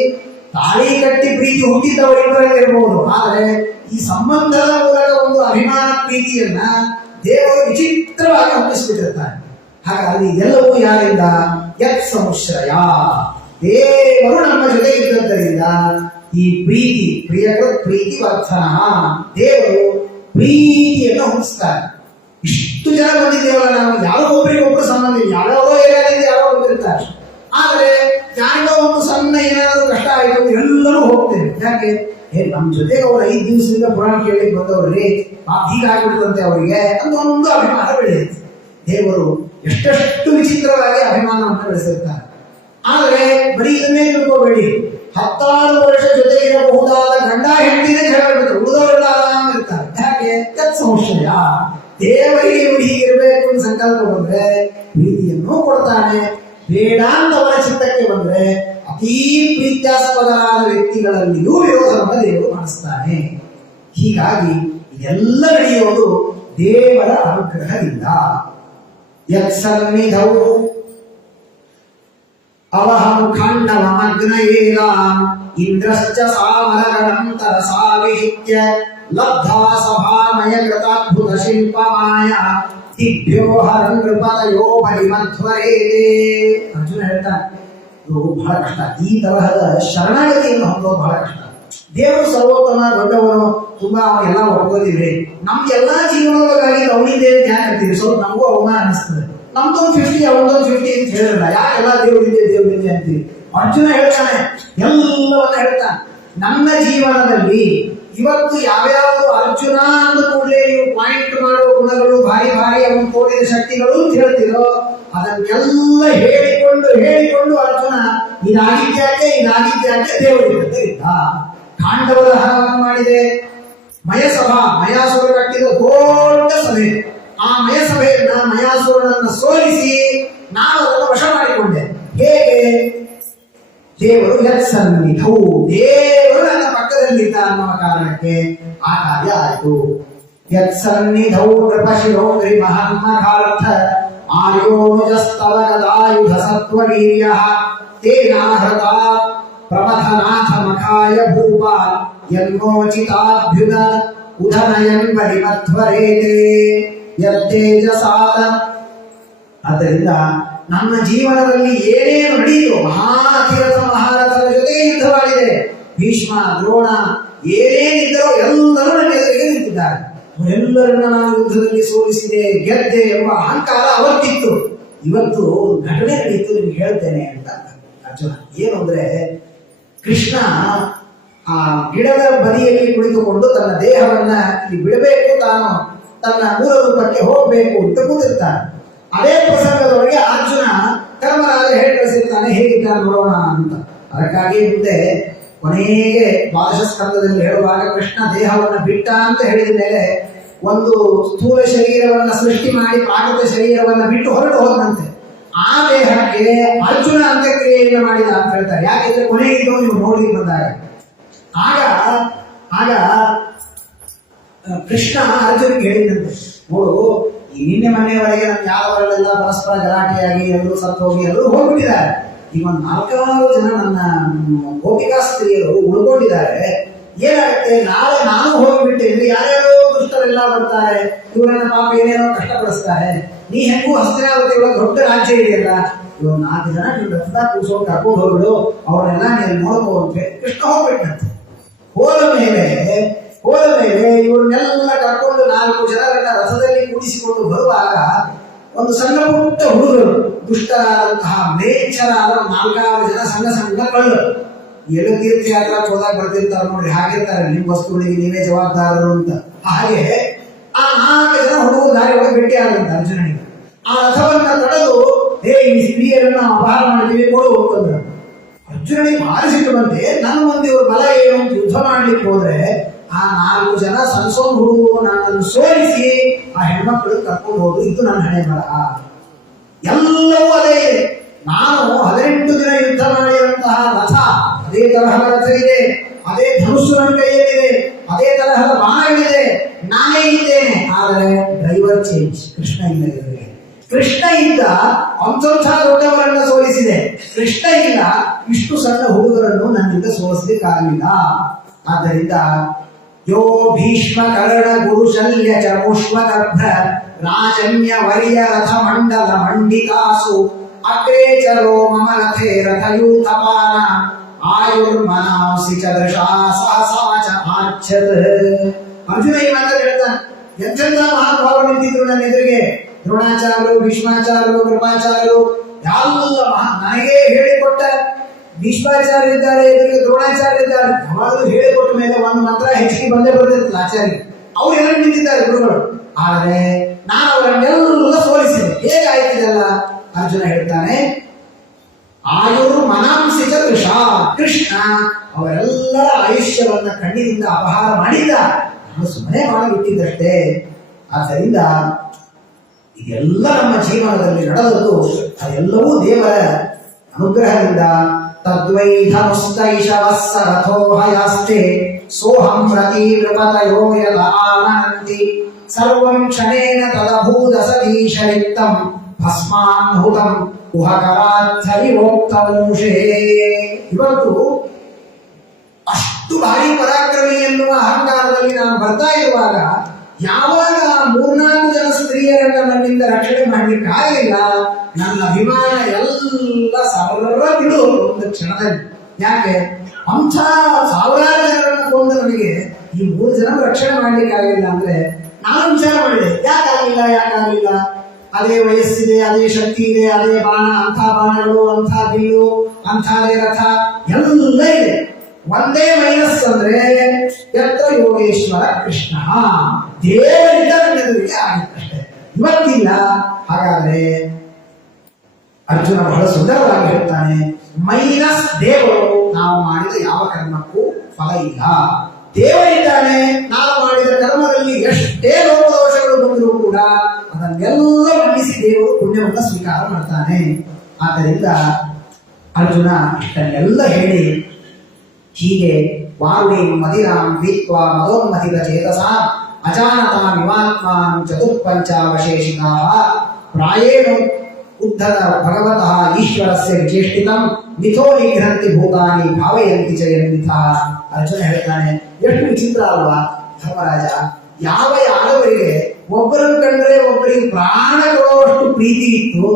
ತಾಳಿ ಕಟ್ಟಿ ಪ್ರೀತಿ ಹುಟ್ಟಿದ್ದವರಿಬ್ಬರಲ್ಲಿ ಇರಬಹುದು. ಆದರೆ ಈ ಸಂಬಂಧದ ಮೂಲಕ ಒಂದು ಅಭಿಮಾನ ಪ್ರೀತಿಯನ್ನ ದೇವರು ವಿಚಿತ್ರವಾಗಿ ಹುಟ್ಟಿಸ್ಬಿಟ್ಟಿರ್ತಾರೆ. ಹಾಗಾಗಿ ಇದೆಲ್ಲವೂ ಯಾರಿಂದ? ಯತ್ ಸಂಶ್ರಯ, ದೇವರು ನಮ್ಮ ಜೊತೆ ಇದ್ದದ್ದರಿಂದ ಈ ಪ್ರೀತಿ ವರ್ತನ, ದೇವರು ಪ್ರೀತಿಯನ್ನು ಹುಟ್ಟಿಸ್ತಾರೆ. ಇಷ್ಟು ಜನ ಬಂದಿದ್ದೇವಲ್ಲ ನಾವು, ಯಾರೋ ಒಬ್ಬರಿಗೊಬ್ಬರು ಸಂಬಂಧ, ಯಾರೋ ಏರಿಯಾದಿಂದ ಯಾರೋ ಬಂದಿರ್ತಾರೆ. ಆದ್ರೆ ಯಾರಿಗೋ ಒಂದು ಸಣ್ಣ ಏನಾದರೂ ಕಷ್ಟ ಆಯಿತು ಎಲ್ಲರೂ ಹೋಗ್ತೇವೆ. ಯಾಕೆ? ನಮ್ಮ ಜೊತೆಗೆ ಅವ್ರು 5 ದಿವಸದಿಂದ ಪುರಾಣ ಕೇಳಿ ಬಂದವ್ರಿ, ಹೀಗಾಗ್ಬಿಡ್ತಂತೆ ಅವರಿಗೆ ಅಂತ ಒಂದು ಅಭಿಮಾನ ಬೆಳೆಯುತ್ತೆ. ದೇವರು ಎಷ್ಟೆಷ್ಟು ವಿಚಿತ್ರವಾಗಿ ಅಭಿಮಾನವನ್ನು ಬೆಳೆಸಿರ್ತಾರೆ. ಆದ್ರೆ ಬರೀ ಇದನ್ನೇ ತಿಳ್ಕೋಬೇಡಿ, 16 ವರ್ಷ ಜೊತೆ ಇರಬಹುದಾದ ಗಂಡ ಹೆಂಡತಿನೇ ಜಗಳ ಉಳಿದವರೆಲ್ಲ ಇರ್ತಾರೆ. ಯಾಕೆ? ತತ್ ಸಂಶಯ. ದೇವರಿಗೆ ಹೀಗಿರ್ಬೇಕು ಅಂತ ಸಂಕಲ್ಪ ಬಂದ್ರೆ ಪ್ರೀತಿಯನ್ನು ಕೊಡ್ತಾನೆ. ಬೇಡ ಅಂತ ಅವರ ಚಿತ್ತಕ್ಕೆ ಬಂದ್ರೆ ಅತೀ ಪ್ರೀತ್ಯಾಸ್ಪದರಾದ ವ್ಯಕ್ತಿಗಳಲ್ಲಿಯೂ ವಿರೋಧವನ್ನು ದೇವರು ಮಾಡಿಸ್ತಾನೆ. ಹೀಗಾಗಿ ಇದೆಲ್ಲ ನಡೆಯೋದು ದೇವರ ಅನುಗ್ರಹದಿಂದ. ಯತ್ಸನ್ನಿಧೌ ಅವಹಂ ಖಂಡಮಗ್ನಯೇನ ಇಂದ್ರಶ್ಚ ಸಾಮರಗಣಂ ತರಸಾ ವಿಹಿತ್ಯ ಲಬ್ಧಾ ಸಭಾಮಯ ಕೃತಾದ್ಭುತ ಶಿಲ್ಪಮಾಯ ದಿಭ್ಯೋ ಹರಂ ನೃಪತಯೋ ಬಲಿಮಧ್ವರೇದೇ. ಅರ್ಜುನ ಹೇಳ್ತಾನೆ, ಇದು ಬಹಳ ಕಷ್ಟ. ಈ ತರಹದ ಶರಣಾಗತಿಯನ್ನು ಹೊಂದೋದು ಬಹಳ ಕಷ್ಟ. ದೇವರು ಸರ್ವೋತ್ತಮ ದೊಡ್ಡವನು, ತುಂಬಾ ಅವನ್ನೆಲ್ಲ ಒಪ್ಕೋದಿವ್ರಿ. ನಮ್ಗೆಲ್ಲಾ ಜೀವನವಾಗಿ ಅವನಿಂದ ಧ್ಯಾನ ಇರ್ತೀವಿ, ಸ್ವಲ್ಪ ನಮಗೂ ಅವಮಾನ ಅನಿಸ್ತದೆ. ನಮ್ದೊಂದು 50 ಅವನದೊಂದು 50 ಅಂತ ಹೇಳಿರಲ್ಲ, ಯಾಕೆಲ್ಲ ದೇವರಿದೆ ಅಂತೀವಿ. ಅರ್ಜುನ ಹೇಳ್ತಾನೆ, ಎಲ್ಲವನ್ನ ಹೇಳ್ತಾನೆ. ನನ್ನ ಜೀವನದಲ್ಲಿ ಇವತ್ತು ಯಾವ್ಯಾವುದು ಅರ್ಜುನ ಅಂದ ಕೂಡಲೇ ನೀವು ಪಾಯಿಂಟ್ ಮಾಡುವ ಗುಣಗಳು, ಭಾರಿ ಅವನು ತೋರಿದ ಶಕ್ತಿಗಳು ಅಂತ ಹೇಳ್ತಿರೋ, ಅದನ್ನೆಲ್ಲ ಹೇಳಿಕೊಂಡು ಅರ್ಜುನ ಇದಾಗಿದ್ಯಾಕೆ ದೇವರಿಗೆ ಇದ್ದ. ಕಾಂಡವದ ಹರವನ್ನು ಮಾಡಿದೆ. ಮಯಾಸುರ ಕಟ್ಟಿದ ದೊಡ್ಡ ಸಭೆ. ಆ ಮಯಾಸುರನನ್ನ ಸೋಲಿಸಿ ನಾನು ಅದನ್ನು ವಶ ಮಾಡಿಕೊಂಡೆ. ಹೇಗೆ? ದೇವರು ಯತ್ಸನ್ನಿಧೌ, ದೇವರು ನನ್ನ ಪಕ್ಕದಲ್ಲಿದ್ದ ಅನ್ನುವ ಕಾರಣಕ್ಕೆ ಆ ಕಾರ್ಯ ಆಯಿತು. ಯತ್ಸನ್ನಿಧೌ ನೃಪಶಿರೋ ಮಹನ್ಮಘಾರ್ಥ ಆಯೋನುಜಸ್ತವ ಗದಾಯುಧ ಸತ್ವವೀರ್ಯಃ ತೇನಾಹೃತ ಪ್ರಮಥನಾಥ ಮಖಾಯ ಭೂಪ ಯನ್ನೋಚಿತಾಭ್ಯುದ ಉಧನಯನ್ ಬಲಿಮಧ್ವರೇತೆ ಯತ್ತೇಜಸಾದ. ಆದ್ದರಿಂದ ನನ್ನ ಜೀವನದಲ್ಲಿ ಏನೇನು ನಡೆಯಿತು, ಮಹಾರಥರ ಜೊತೆ ಯುದ್ಧವಾಗಿದೆ. ಭೀಷ್ಮ, ದ್ರೋಣ ಏನೇನಿದ್ದರೋ ಎಲ್ಲರೂ ನನ್ನ ಎದುರಿಗೆ ನಿಂತಿದ್ದಾರೆ. ಅವರೆಲ್ಲರನ್ನ ನಾನು ಯುದ್ಧದಲ್ಲಿ ಸೋಲಿಸಿದೆ, ಗೆದ್ದೆ ಎಂಬ ಅಹಂಕಾರ ಅವತ್ತಿತ್ತು. ಇವತ್ತು ಘಟನೆ ನಡೀತು, ನಿಮ್ಗೆ ಹೇಳ್ತೇನೆ ಅಂತ ಅರ್ಜುನ. ಏನು ಅಂದ್ರೆ, ಕೃಷ್ಣ ಆ ಗಿಡದ ಬದಿಯಲ್ಲಿ ಕುಳಿತುಕೊಂಡು ತನ್ನ ದೇಹವನ್ನ ಇಲ್ಲಿ ಬಿಡಬೇಕು, ತಾನು ತನ್ನ ಮೂಲ ರೂಪಕ್ಕೆ ಹೋಗ್ಬೇಕು ಅಂತ ಕೂತಿರ್ತಾನೆ. ಅದೇ ಪ್ರಸಂಗದೊಳಗೆ ಅರ್ಜುನ ಧರ್ಮರಾಜ ಹೇಳಿ ಕಳಿಸಿರ್ತಾನೆ, ಹೇಗಿದ್ದಾನೆ ನೋಡೋಣ ಅಂತ. ಅದಕ್ಕಾಗಿ ಮುಂದೆ ಕೊನೆಗೆ ದ್ವಾದಶ ಸ್ಕಂದದಲ್ಲಿ ಹೇಳುವಾಗ ಕೃಷ್ಣ ದೇಹವನ್ನು ಬಿಟ್ಟ ಅಂತ ಹೇಳಿದ ಮೇಲೆ ಒಂದು ಸ್ಥೂಲ ಶರೀರವನ್ನ ಸೃಷ್ಟಿ ಮಾಡಿ ಪ್ರಾಕೃತ ಶರೀರವನ್ನ ಬಿಟ್ಟು ಹೊರಟು ಹೋದಂತೆ. ಆ ದೇಹಕ್ಕೆ ಅರ್ಜುನ ಅಂತ್ಯಕ್ರಿಯೆಯನ್ನು ಮಾಡಿದ ಅಂತ ಹೇಳ್ತಾರೆ. ಯಾಕೆಂದ್ರೆ ಕೊನೆಗಿದ್ದು ನೀವು ನೋಡಿ ಬಂದಾಗ ಆಗ ಆಗ ಕೃಷ್ಣ ಅರ್ಜುನಿಗೆ ಹೇಳಿದಂತೆ, ನೋಡು, ಈ ನಿನ್ನೆ ಮನೆಯವರೆಗೆ ನಮ್ಗೆ ಯಾವರೆಲ್ಲ ಪರಸ್ಪರ ಗಲಾಟೆಯಾಗಿ ಎಲ್ಲರೂ ಸತ್ತು ಹೋಗಿ ಎಲ್ಲರೂ ಹೋಗ್ಬಿಟ್ಟಿದ್ದಾರೆ. ಈಗ ಒಂದು 4 ಜನ ನನ್ನ ಗೋಪಿಕಾ ಸ್ತ್ರೀಯರು ಉಳ್ಕೊಂಡಿದ್ದಾರೆ. ಏನಾಗುತ್ತೆ, ನಾಳೆ ನಾನು ಹೋಗಿಬಿಟ್ಟೆ ಅಂದ್ರೆ ಯಾರ್ಯಾರೋ ದುಷ್ಟರೆಲ್ಲ ಬರ್ತಾರೆ, ಇವರನ್ನ ಪಾಪ ಏನೇನೋ ಕಷ್ಟಪಡಿಸ್ತಾರೆ. ನೀ ಹೆಂಗೂ ಹಸ್ತಿನಾವತಿ ಒಳಗೆ ದೊಡ್ಡ ರಾಜ್ಯ ಇದೆಯಲ್ಲ, ಇವಾಗ 4 ಜನ ನೀವು ರಥ ಕೂರ್ಸೋದು ಕರ್ಕೊಂಡು ಹೋಗ್ಬಿಡು, ಅವ್ರನ್ನೆಲ್ಲ ನೀವು ನೋಡ್ಕೋವಂತೆ. ಕೃಷ್ಣ ಹೋಗ್ಬಿಟ್ಟಂತೆ. ಹೋದ ಮೇಲೆ ಇವ್ರನ್ನೆಲ್ಲ ಕರ್ಕೊಂಡು 4 ಜನರನ್ನ ರಥದಲ್ಲಿ ಕೂಡಿಸಿಕೊಂಡು ಬರುವಾಗ ಒಂದು ಸಣ್ಣ ಪುಟ್ಟ ಹುಡುಗರು, ದುಷ್ಟರಾದಂತಹ ಮೇಚ್ಚರಾದ 4 ಜನ ಸಣ್ಣ ಸಣ್ಣ ಕಳ್ಳರು, ಎಲ್ಲೋ ತೀರ್ಥಯಾತ್ರೆ ಹೋದಾಗ ಬರ್ತಿರ್ತಾರೆ ನೋಡ್ರಿ, ಹಾಗಿರ್ತಾರೆ, ನಿಮ್ಮ ವಸ್ತುಗಳಿಗೆ ನೀವೇ ಜವಾಬ್ದಾರರು ಅಂತ. ಹಾಗೆ ಆ 4 ಜನ ಹುಡುಗರು ದಾರಿ ಒಳಗೆ ಭೇಟಿ ಆಗಂತ ಅರ್ಜುನನಿಗೆ. ಆ ರಥವನ್ನ ತಡೆದು, ಈ ಸ್ತ್ರೀಯರನ್ನ ಅಪಹಾರ ಮಾಡ್ತೀವಿ, ಕೊಡು ಹೋಗ್ತಂದ್ರು. ಅರ್ಜುನನಿಗೆ ಭಾರಿ ಸಿಟ್ಟು ಬಂತೆ, ನನ್ನ ಮುಂದೆ ಇವ್ರ ಬಲ ಏನು ಅಂತ ಯುದ್ಧ ಮಾಡ್ಲಿಕ್ಕೆ ಹೋದ್ರೆ ಆ 4 ಜನ ಸಣ್ಣ ಹುಡುಗರು ನನ್ನನ್ನು ಸೋಲಿಸಿ ಆ ಹೆಣ್ಮಕ್ಳು ಕರ್ಕೊಂಡು ಹೋದ್ರು. ಇದು ನನ್ನ ಹಣೆ ಬರ. ಎಲ್ಲವೂ ಅದೇ ಇದೆ. ನಾನು 18 ದಿನ ಯುದ್ಧ ಮಾಡಿದಂತಹ ರಥ, ಅದೇ ತರಹದ ರಥ ಇದೆ, ಅದೇ ಧನುಸ್ಸು ನನ್ನ ಕೈಯಲ್ಲಿದೆ, ಅದೇ ತರಹದ ಬಾಣಗಳಿದೆ, ನಾನೇ ಇದ್ದೇನೆ. ಆದರೆ ಡ್ರೈವರ್ ಚೇಂಜ್, ಕೃಷ್ಣ ಇಲ್ಲ. ಕೃಷ್ಣ ಇದ್ದ ಅಂಥ ದೊಡ್ಡವರನ್ನ ಸೋಲಿಸಿದೆ, ಕೃಷ್ಣ ಇಲ್ಲ ಇಷ್ಟು ಸಣ್ಣ ಹುಡುಗರನ್ನು ನನ್ನಿಂದ ಸೋಲಿಸಲಿಕ್ಕಾಗಲಿಲ್ಲ. ಆದ್ದರಿಂದ ಯೋ ಭೀಷ್ಮ ಕರ್ಣ ಗುರು ಶಲ್ಯ ಚಮುಷ್ಮ ಗರ್ಭ ರಾಜನ್ಯ ವರ್ಯ ರಥ ಮಂಡಲ ಮಂಡಿತಾಸು ಅಗ್ರೇ ಚರೋ ಮಮ ರಥೇ ರಥಯೂಥಪಾನ ಆಯುರ್ಮನಾಸಿ ಚ ದೃಶಾ ಸಹಸಾ ಚ ಆಚ್ಛತ್. ಅರ್ಜುನ ಈ ಮಾತು ಹೇಳ್ತಾನೆ. ಎಂತೆಂಥ ಮಹಾನುಭಾವರು ನಿಂತಿದ್ರು ನನ್ನ ಎದುರಿಗೆ, ದ್ರೋಣಾಚಾರ್ಯರು, ಭೀಷ್ಮಾಚಾರ್ಯರು, ಕೃಪಾಚಾರ್ಯರು, ಎಲ್ಲ ನನಗೆ ಹೇಳಿಕೊಟ್ಟ ಭೀಷ್ಮಾಚಾರ್ಯ ಇದ್ದಾರೆ, ಎದುರಿಗೆ ದ್ರೋಣಾಚಾರ್ಯ ಇದ್ದಾರೆ. ಯಾವಾಗಲೂ ಹೇಳಿಕೊಟ್ಟ ಮೇಲೆ ಒಂದು ಮಂತ್ರ ಹೆಚ್ಚಿಗೆ ಬಂದೇ ಬರ್ತಿರ್ತಲ್ಲ ಆಚಾರ್ಯ, ಅವ್ರು ಎಲ್ಲ ನಿಂತಿದ್ದಾರೆ ಗುರುಗಳು. ಆದರೆ ನಾನು ಅವರನ್ನೆಲ್ಲ ಸೋಲಿಸಿದೆ. ಹೇಗಾಯ್ತಿದೆಲ್ಲ? ಅರ್ಜುನ ಹೇಳ್ತಾನೆ, ಆಯುರ್ ಮನಾಂಸಿ ಚ ದೃಶಾ. ಕೃಷ್ಣ ಅವರೆಲ್ಲರ ಆಯುಷ್ಯವನ್ನ ಕಣ್ಣಿನಿಂದ ಅಪಹಾರ ಮಾಡಿದ್ದ, ನಾನು ಸುಮ್ಮನೆ ಮಾಡಿಬಿಟ್ಟಿದ್ದಷ್ಟೇ. ಆದ್ದರಿಂದ ಇದೆಲ್ಲ ನಮ್ಮ ಜೀವನದಲ್ಲಿ ನಡೆದದ್ದು ಅದೆಲ್ಲವೂ ದೇವರ ಅನುಗ್ರಹದಿಂದ. ತದ್ವೈಧನುಸ್ತೈಷವಸ್ಸ ರಥೋಹಯಾಸ್ತೆ ಸೋಹಂ ಪ್ರತಿ ನೃಪತಯೋ ಯದ ಆನಂತಿ ಸರ್ವಂ ಕ್ಷಣೇನ ತದಭೂತ ಸತೀಶರಿಕ್ತಂ ಭಸ್ಮಾನ್ಹುತಂ ಕುಹಕರಾತ್ಥರಿವೋಕ್ತಮೂಷೇ. ಇವತ್ತು ಅಷ್ಟು ಭಾರಿ ಪರಾಕ್ರಮಿ ಎನ್ನುವ ಅಹಂಕಾರದಲ್ಲಿ ನಾನು ಬರ್ತಾ ಇರುವಾಗ ಯಾವಾಗ 3-4 ಜನ ಸ್ತ್ರೀಯರನ್ನ ನನ್ನಿಂದ ರಕ್ಷಣೆ ಮಾಡ್ಲಿಕ್ಕೆ ಆಗಲಿಲ್ಲ, ನನ್ನ ಅಭಿಮಾನ ಎಲ್ಲ ಸಾವಿರ ಬಿಡು ಒಂದು ಕ್ಷಣದಲ್ಲಿ. ಯಾಕೆ ಅಂಥ ಸಾವಿರಾರು ಜನರನ್ನ ಕೊಂದು ನನಗೆ ಈ 3 ಜನ ರಕ್ಷಣೆ ಮಾಡ್ಲಿಕ್ಕೆ ಆಗಲಿಲ್ಲ ಅಂದ್ರೆ ನಾನು ವಿಚಾರ ಮಾಡಿದೆ, ಯಾಕಾಗಲಿಲ್ಲ? ಅದೇ ವಯಸ್ಸಿದೆ, ಅದೇ ಶಕ್ತಿ ಇದೆ, ಅದೇ ಬಾಣ, ಅಂಥ ಬಾಣಗಳು, ಅಂಥ ಬಿಲ್ಲು, ಅಂಥದೇ ರಥ ಎಲ್ಲ ಇದೆ. ಒಂದೇ ಮೈನಸ್ ಅಂದ್ರೆ ಯತ್ರ ಯೋಗೇಶ್ವರ ಕೃಷ್ಣ, ದೇವರಿಂದ ನನ್ನೆದುರಿಗೆ ಆಗಿತ್ತಷ್ಟೇ, ಇವತ್ತಿಲ್ಲ. ಹಾಗಾದ್ರೆ ಅರ್ಜುನ ಬಹಳ ಸುಂದರವಾಗಿ ಹೇಳ್ತಾನೆ, ಮೈನಸ್ ದೇವರು ನಾವು ಮಾಡಿದ ಯಾವ ಕರ್ಮಕ್ಕೂ ಫಲ ಇಲ್ಲ. ದೇವರಿದ್ದಾನೆ, ನಾವು ಮಾಡಿದ ಕರ್ಮದಲ್ಲಿ ಎಷ್ಟೇ ಲೋಪದೋಷಗಳು ಬಂದರೂ ಕೂಡ ಅದನ್ನೆಲ್ಲ ಮನ್ನಿಸಿ ದೇವರು ಪುಣ್ಯವನ್ನು ಸ್ವೀಕಾರ ಮಾಡ್ತಾನೆ. ಆದ್ದರಿಂದ ಅರ್ಜುನ ಇಷ್ಟನ್ನೆಲ್ಲ ಹೇಳಿ ಹೀಗೆ ವಾರುಣಿ ಮದಿರಾಂ ವೀತ್ವಾ ಮದೋನ್ಮತಿರ ಚೇತಸಾ ಅಜಾನತಾ ವಿಮಾತ್ಮಾನ್ ಚತುರ್ಪಂಚಾವಶೇಷಿತಾ ಪ್ರಾಯೇಣ ಉದ್ಧತ ಭಗವತಃ ಈಶ್ವರಸ್ಯ ವಿಚೇಷ್ಟಿತಂ ಮಿಥೋ ನಿಘ್ರಂತಿ ಭೂತಾನಿ ಭಾವಯಂತಿ ಚ ಯನ್ಮಿಥಃ. ಅರ್ಜುನ ಹೇಳ್ತಾನೆ, ಎಷ್ಟು ವಿಚಿತ್ರ ಅಲ್ವಾ ಧರ್ಮರಾಜ, ಯಾವ ಯಾದವರಿಗೆ ಒಬ್ಬರನ್ನು ಕಂಡ್ರೆ ಒಬ್ಬರಿಗೆ ಪ್ರಾಣ ಕೊಡುವಷ್ಟು ಪ್ರೀತಿ ಇತ್ತು,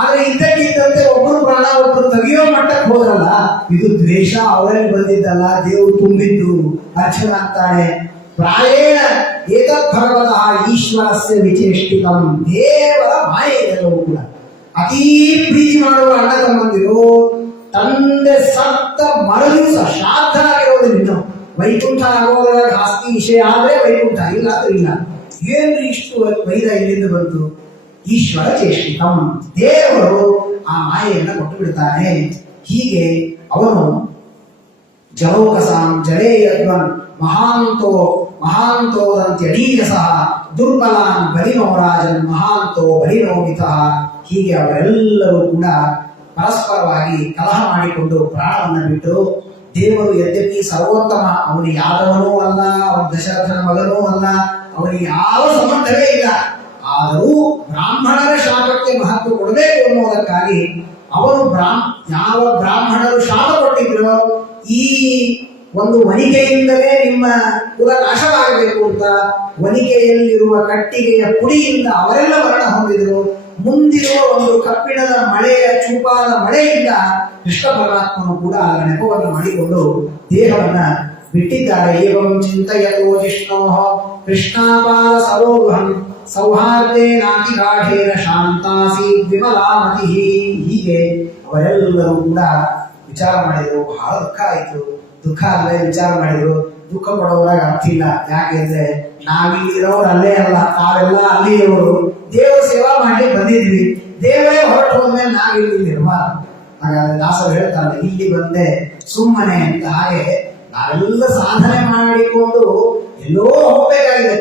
ಆದ್ರೆ ಇದ್ದಕ್ಕಿದ್ದಂತೆ ಒಬ್ಬರು ಪ್ರಾಣ ಒಬ್ಬರು ತೆಗೆಯೋ ಮಟ್ಟಕ್ಕೆ ಹೋದ್ರಲ್ಲ, ಇದು ದ್ವೇಷ ಅವರಲ್ಲಿ ಬಂದಿದ್ದಲ್ಲ, ದೇವರು ತುಂಬಿದ್ದು. ಅರ್ಜುನ ಅಂತಾನೆ, ಪ್ರಾಯೇಣ ಏತದ್ ಭಗವತಃ ಈಶ್ವರಸ್ಯ ವಿಚೇಷ್ಟಿತಂ. ದೇವರ ಮಾಯೆ ಎಲ್ಲವೂ ಕೂಡ. ಅತೀ ಪ್ರೀತಿ ಮಾಡುವ ಅಣ್ಣ ತಮ್ಮಂದಿರು ತಂದೆ ಸತ್ತ ಮರುದಿವಸ ಶ್ರಾದ್ದ ಆಗಿರೋದಿಲ್ಲ, ಇನ್ನು ವೈಕುಂಠ ಆಗೋದ್ರಾಗ ಆಸ್ತಿ ವಿಷಯ ಆದ್ರೆ ವೈಕುಂಠ, ಇಲ್ಲ ಅಂದ್ರೆ ಇಲ್ಲ. ಏನ್ರಿ ಇಷ್ಟು ವೈರ ಇಲ್ಲಿಂದ ಬಂತು? ಈಶ್ವರ ಚೇಷ್ಟಿತಂ, ದೇವರು ಆ ಮಾಯೆಯನ್ನು ಕೊಟ್ಟು ಬಿಡ್ತಾನೆ. ಹೀಗೆ ಅವನು ಜಲೋಕಸಾಂ ಜಲೇಯದ್ವನ್ ಮಹಾಂತೋ ಮಹಾಂತೋದಂತ್ಯಡೀಯಸಃ ದುರ್ಬಲಾನ್ ಬಲಿನೋ ರಾಜನ್ ಮಹಾಂತೋ ಬಲಿನೋ ಮಿತಃ. ಹೀಗೆ ಅವರೆಲ್ಲರೂ ಕೂಡ ಪರಸ್ಪರವಾಗಿ ಕಲಹ ಮಾಡಿಕೊಂಡು ಪ್ರಾಣವನ್ನು ಬಿಟ್ಟರು. ದೇವರು ಯದ್ಯಪಿ ಸರ್ವೋತ್ತಮ, ಅವನು ಯಾದವನೂ ಅಲ್ಲ, ಅವನ ದಶರಥನ ಮಗನೂ ಅಲ್ಲ, ಅವನಿಗೆ ಯಾವ ಸಂಬಂಧವೇ ಇಲ್ಲ. ಆದರೂ ಬ್ರಾಹ್ಮಣರ ಶಾಪಕ್ಕೆ ಮಹತ್ವ ಕೊಡಬೇಕು ಅನ್ನೋದಕ್ಕಾಗಿ ಅವನು ಯಾವ ಬ್ರಾಹ್ಮಣರು ಶಾಪ ಕೊಟ್ಟಿದ್ರು, ಈ ಒಂದು ವನಿಕೆಯಿಂದಲೇ ನಿಮ್ಮ ಕುಲ ನಾಶವಾಗಬೇಕು ಅಂತ ವನಿಕೆಯಲ್ಲಿರುವ ಕಟ್ಟಿಗೆಯ ಪುಡಿಯಿಂದ ಅವರೆಲ್ಲ ಮರಣ ಹೊಂದಿದ್ರು. ಮುಂದಿರುವ ಒಂದು ಕಬ್ಬಿಣದ ಮಳೆಯ ಚೂಪಾದ ಮಳೆಯಿಂದ ಕೃಷ್ಣ ಪರಮಾತ್ಮನು ಕೂಡ ಅದರ ನೆಪವನ್ನು ಮಾಡಿಕೊಂಡು ದೇಹವನ್ನ ಬಿಟ್ಟಿದ್ದಾರೆ. ಏವಂ ಚಿಂತಯತೋ ವಿಷ್ಣೋ ಕೃಷ್ಣಾಪಾದ ಸರೋಹಂ ಸೌಹಾರ್ದೇ ನಾತಿ ಗಾಢೇನ ಶಾಂತಾಸಿ ವಿಮಲಾಮತಿ. ಹೀಗೆ ಅವರೆಲ್ಲರೂ ಕೂಡ ವಿಚಾರ ಮಾಡಿದ್ರು. ಬಹಳ ದುಃಖ ಆಯಿತು. ದುಃಖ ಅಂದ್ರೆ ವಿಚಾರ ಮಾಡಿದ್ರು. ದುಃಖ ಪಡೋದ್ರಾಗ ಅರ್ಥ ಇಲ್ಲ. ಯಾಕೆಂದ್ರೆ ನಾವಿಲ್ಲಿರೋರು ಅಲ್ಲೇ ಅಲ್ಲ, ನಾವೆಲ್ಲ ಅಲ್ಲಿ ಇರೋರು. ದೇವರ ಸೇವಾ ಮಾಡಿ ಬಂದಿದ್ವಿ. ದೇವರೇ ಹೊರಟು ಹೋದ್ಮೇಲೆ ನಾವಿಲ್ಲಿ ಇರಬಾರ್ದು. ಹಾಗಾದ್ರೆ ದಾಸರು ಹೇಳ್ತಾರೆ, ಇಲ್ಲಿ ಬಂದೆ ಸುಮ್ಮನೆ ಅಂತ. ಹಾಗೆ ನಾವೆಲ್ಲ ಸಾಧನೆ ಮಾಡಿಕೊಂಡು ಎಲ್ಲೋ ಹೋಗ್ಬೇಕಾಗಿದೆ.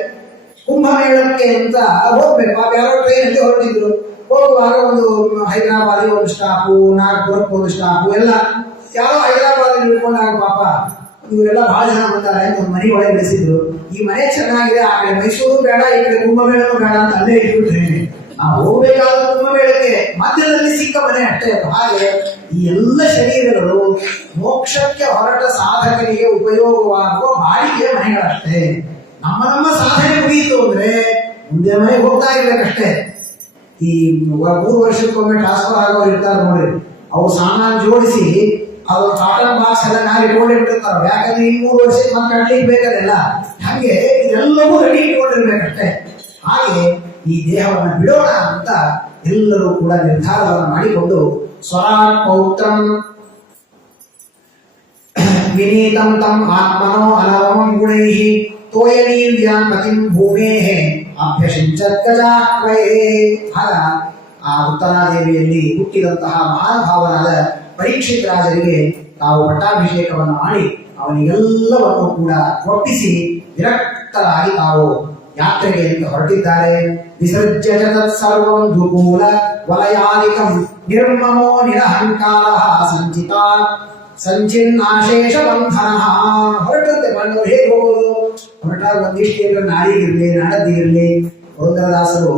ಕುಂಭಮೇಳಕ್ಕೆ ಅಂತ ಹೋಗ್ಬೇಕು. ಯಾರೋ ಟ್ರೈನ್ ಅಲ್ಲಿ ಹೊರಟಿದ್ರು. ಹೋಗುವಾಗ ಒಂದು ಹೈದರಾಬಾದ್ ಒಂದು ಸ್ಟಾಪು, ನಾಗ್ಪುರಕ್ಕೆ ಒಂದು ಸ್ಟಾಪು, ಎಲ್ಲ ಯಾರೋ ಹೈದರಾಬಾದ್ ಇಳ್ಕೊಂಡಾಗ ಪಾಪ ಇವರೆಲ್ಲ ಬಹಳ ಜನ ಬಂದಾರೆ ಅಂತ ಒಂದು ಮನೆ ಒಳಗೆ ಬೆಳೆಸಿದ್ರು. ಈ ಮನೆ ಚೆನ್ನಾಗಿದೆ, ಆ ಕಡೆ ಮೈಸೂರು ಬೇಡ, ಈ ಕಡೆ ಕುಂಭಮೇಳನೂ ಬೇಡ ಅಂತ ಅಲ್ಲೇ ಇಟ್ಬಿಟ್ರೆ ನಾವು ಹೋಗ್ಬೇಕಾದ ಕುಂಭಮೇಳಕ್ಕೆ ಮಧ್ಯದಲ್ಲಿ ಸಿಕ್ಕ ಮನೆ ಅಷ್ಟೇ. ಹಾಗೆ ಈ ಎಲ್ಲ ಶರೀರಗಳು ಮೋಕ್ಷಕ್ಕೆ ಹೊರಟ ಸಾಧಕರಿಗೆ ಉಪಯೋಗವಾಗುವ ಬಾಡಿಗೆ ಮನೆಗಳಷ್ಟೇ. ನಮ್ಮ ಸಾಧನೆ ಮುಗಿಯಿತು ಅಂದ್ರೆ ಮುಂದೆ ಮನೆಗೆ ಹೋಗ್ತಾ ಇರ್ಬೇಕಷ್ಟೇ. ಈ 3 ವರ್ಷಕ್ಕೊಮ್ಮೆ ಟ್ರಾನ್ಸ್ಫರ್ ಆಗೋರು ಇರ್ತಾರೆ ನೋಡಿ, ಅವ್ರು ಸಾಮಾನು ಜೋಡಿಸಿ ಅವ್ರ ಕಾಟನ್ ಬಾಕ್ಸ್ ಎಲ್ಲ ನಾಳೆ ಇಟ್ಕೊಂಡಿರ್ತಿರ್ತಾರ. ಯಾಕಂದ್ರೆ ಈ 3 ವರ್ಷಕ್ಕೆ ಮತ್ತೆ ಕಡ್ಲಿಕ್ಕೆ ಬೇಕದೆಲ್ಲ. ಹಾಗೆ ಇದೆಲ್ಲವೂ ರೆಡಿ ಇಟ್ಕೊಂಡಿರ್ಬೇಕಷ್ಟೇ. ಹಾಗೆ ಈ ದೇಹವನ್ನು ಬಿಡೋಣ ಅಂತ ಎಲ್ಲರೂ ಕೂಡ ನಿರ್ಧಾರವನ್ನು ಮಾಡಿಕೊಂಡು ಸ್ವರಾಟ್ ಪೌತ್ರಂ ವಿನೀತಂ ತಂ ಆತ್ಮನೋ ಅನವಮಂ ಗುಣೈಃ ತೋಯನೀರ್ಯಾಂ ಪತಿಂ ಭೂಮೇಃ ಅಭ್ಯಸಿಂಚತ್ಕಜಾಕ್ವಯೇ. ಆಗ ಆ ಉತ್ತರಾದೇವಿಯಲ್ಲಿ ಹುಟ್ಟಿದಂತಹ ಮಹಾನುಭಾವನಾದ ಪರೀಕ್ಷಿತ್ ರಾಜರಿಗೆ ತಾವು ಪಟ್ಟಾಭಿಷೇಕವನ್ನು ಮಾಡಿ ಅವನಿಗೆಲ್ಲವನ್ನು ಕೂಡ ಒಪ್ಪಿಸಿ ವಿರಕ್ತರಾಗಿ ತಾವು ಯಾತ್ರೆಗೆ ಅಂತ ಹೊರಟಿದ್ದಾರೆ. ವಿಸರ್ಜ್ಯ ತತ್ಸರ್ವಂ ದುಕೂಲ ವಲಯಾದಿಕಂ ನಿರ್ಮಮೋ ನಿರಹಂಕಾರ ಸಂಚಿತ ಸಂಚಿನ್ನಾಶೇಷ ಬಂಧನ. ಹೊರಟಂತೆ ಪಾಂಡವರು ಹೇಗೆ ಹೋಗೋದು? ಹೊರಟಾಗ ಒಂದಿಷ್ಟು ನಾಳಿಗಿರ್ಲಿ ನಾಡದ್ದಿಗಿರ್ಲಿ ಪುರಂದರದಾಸರು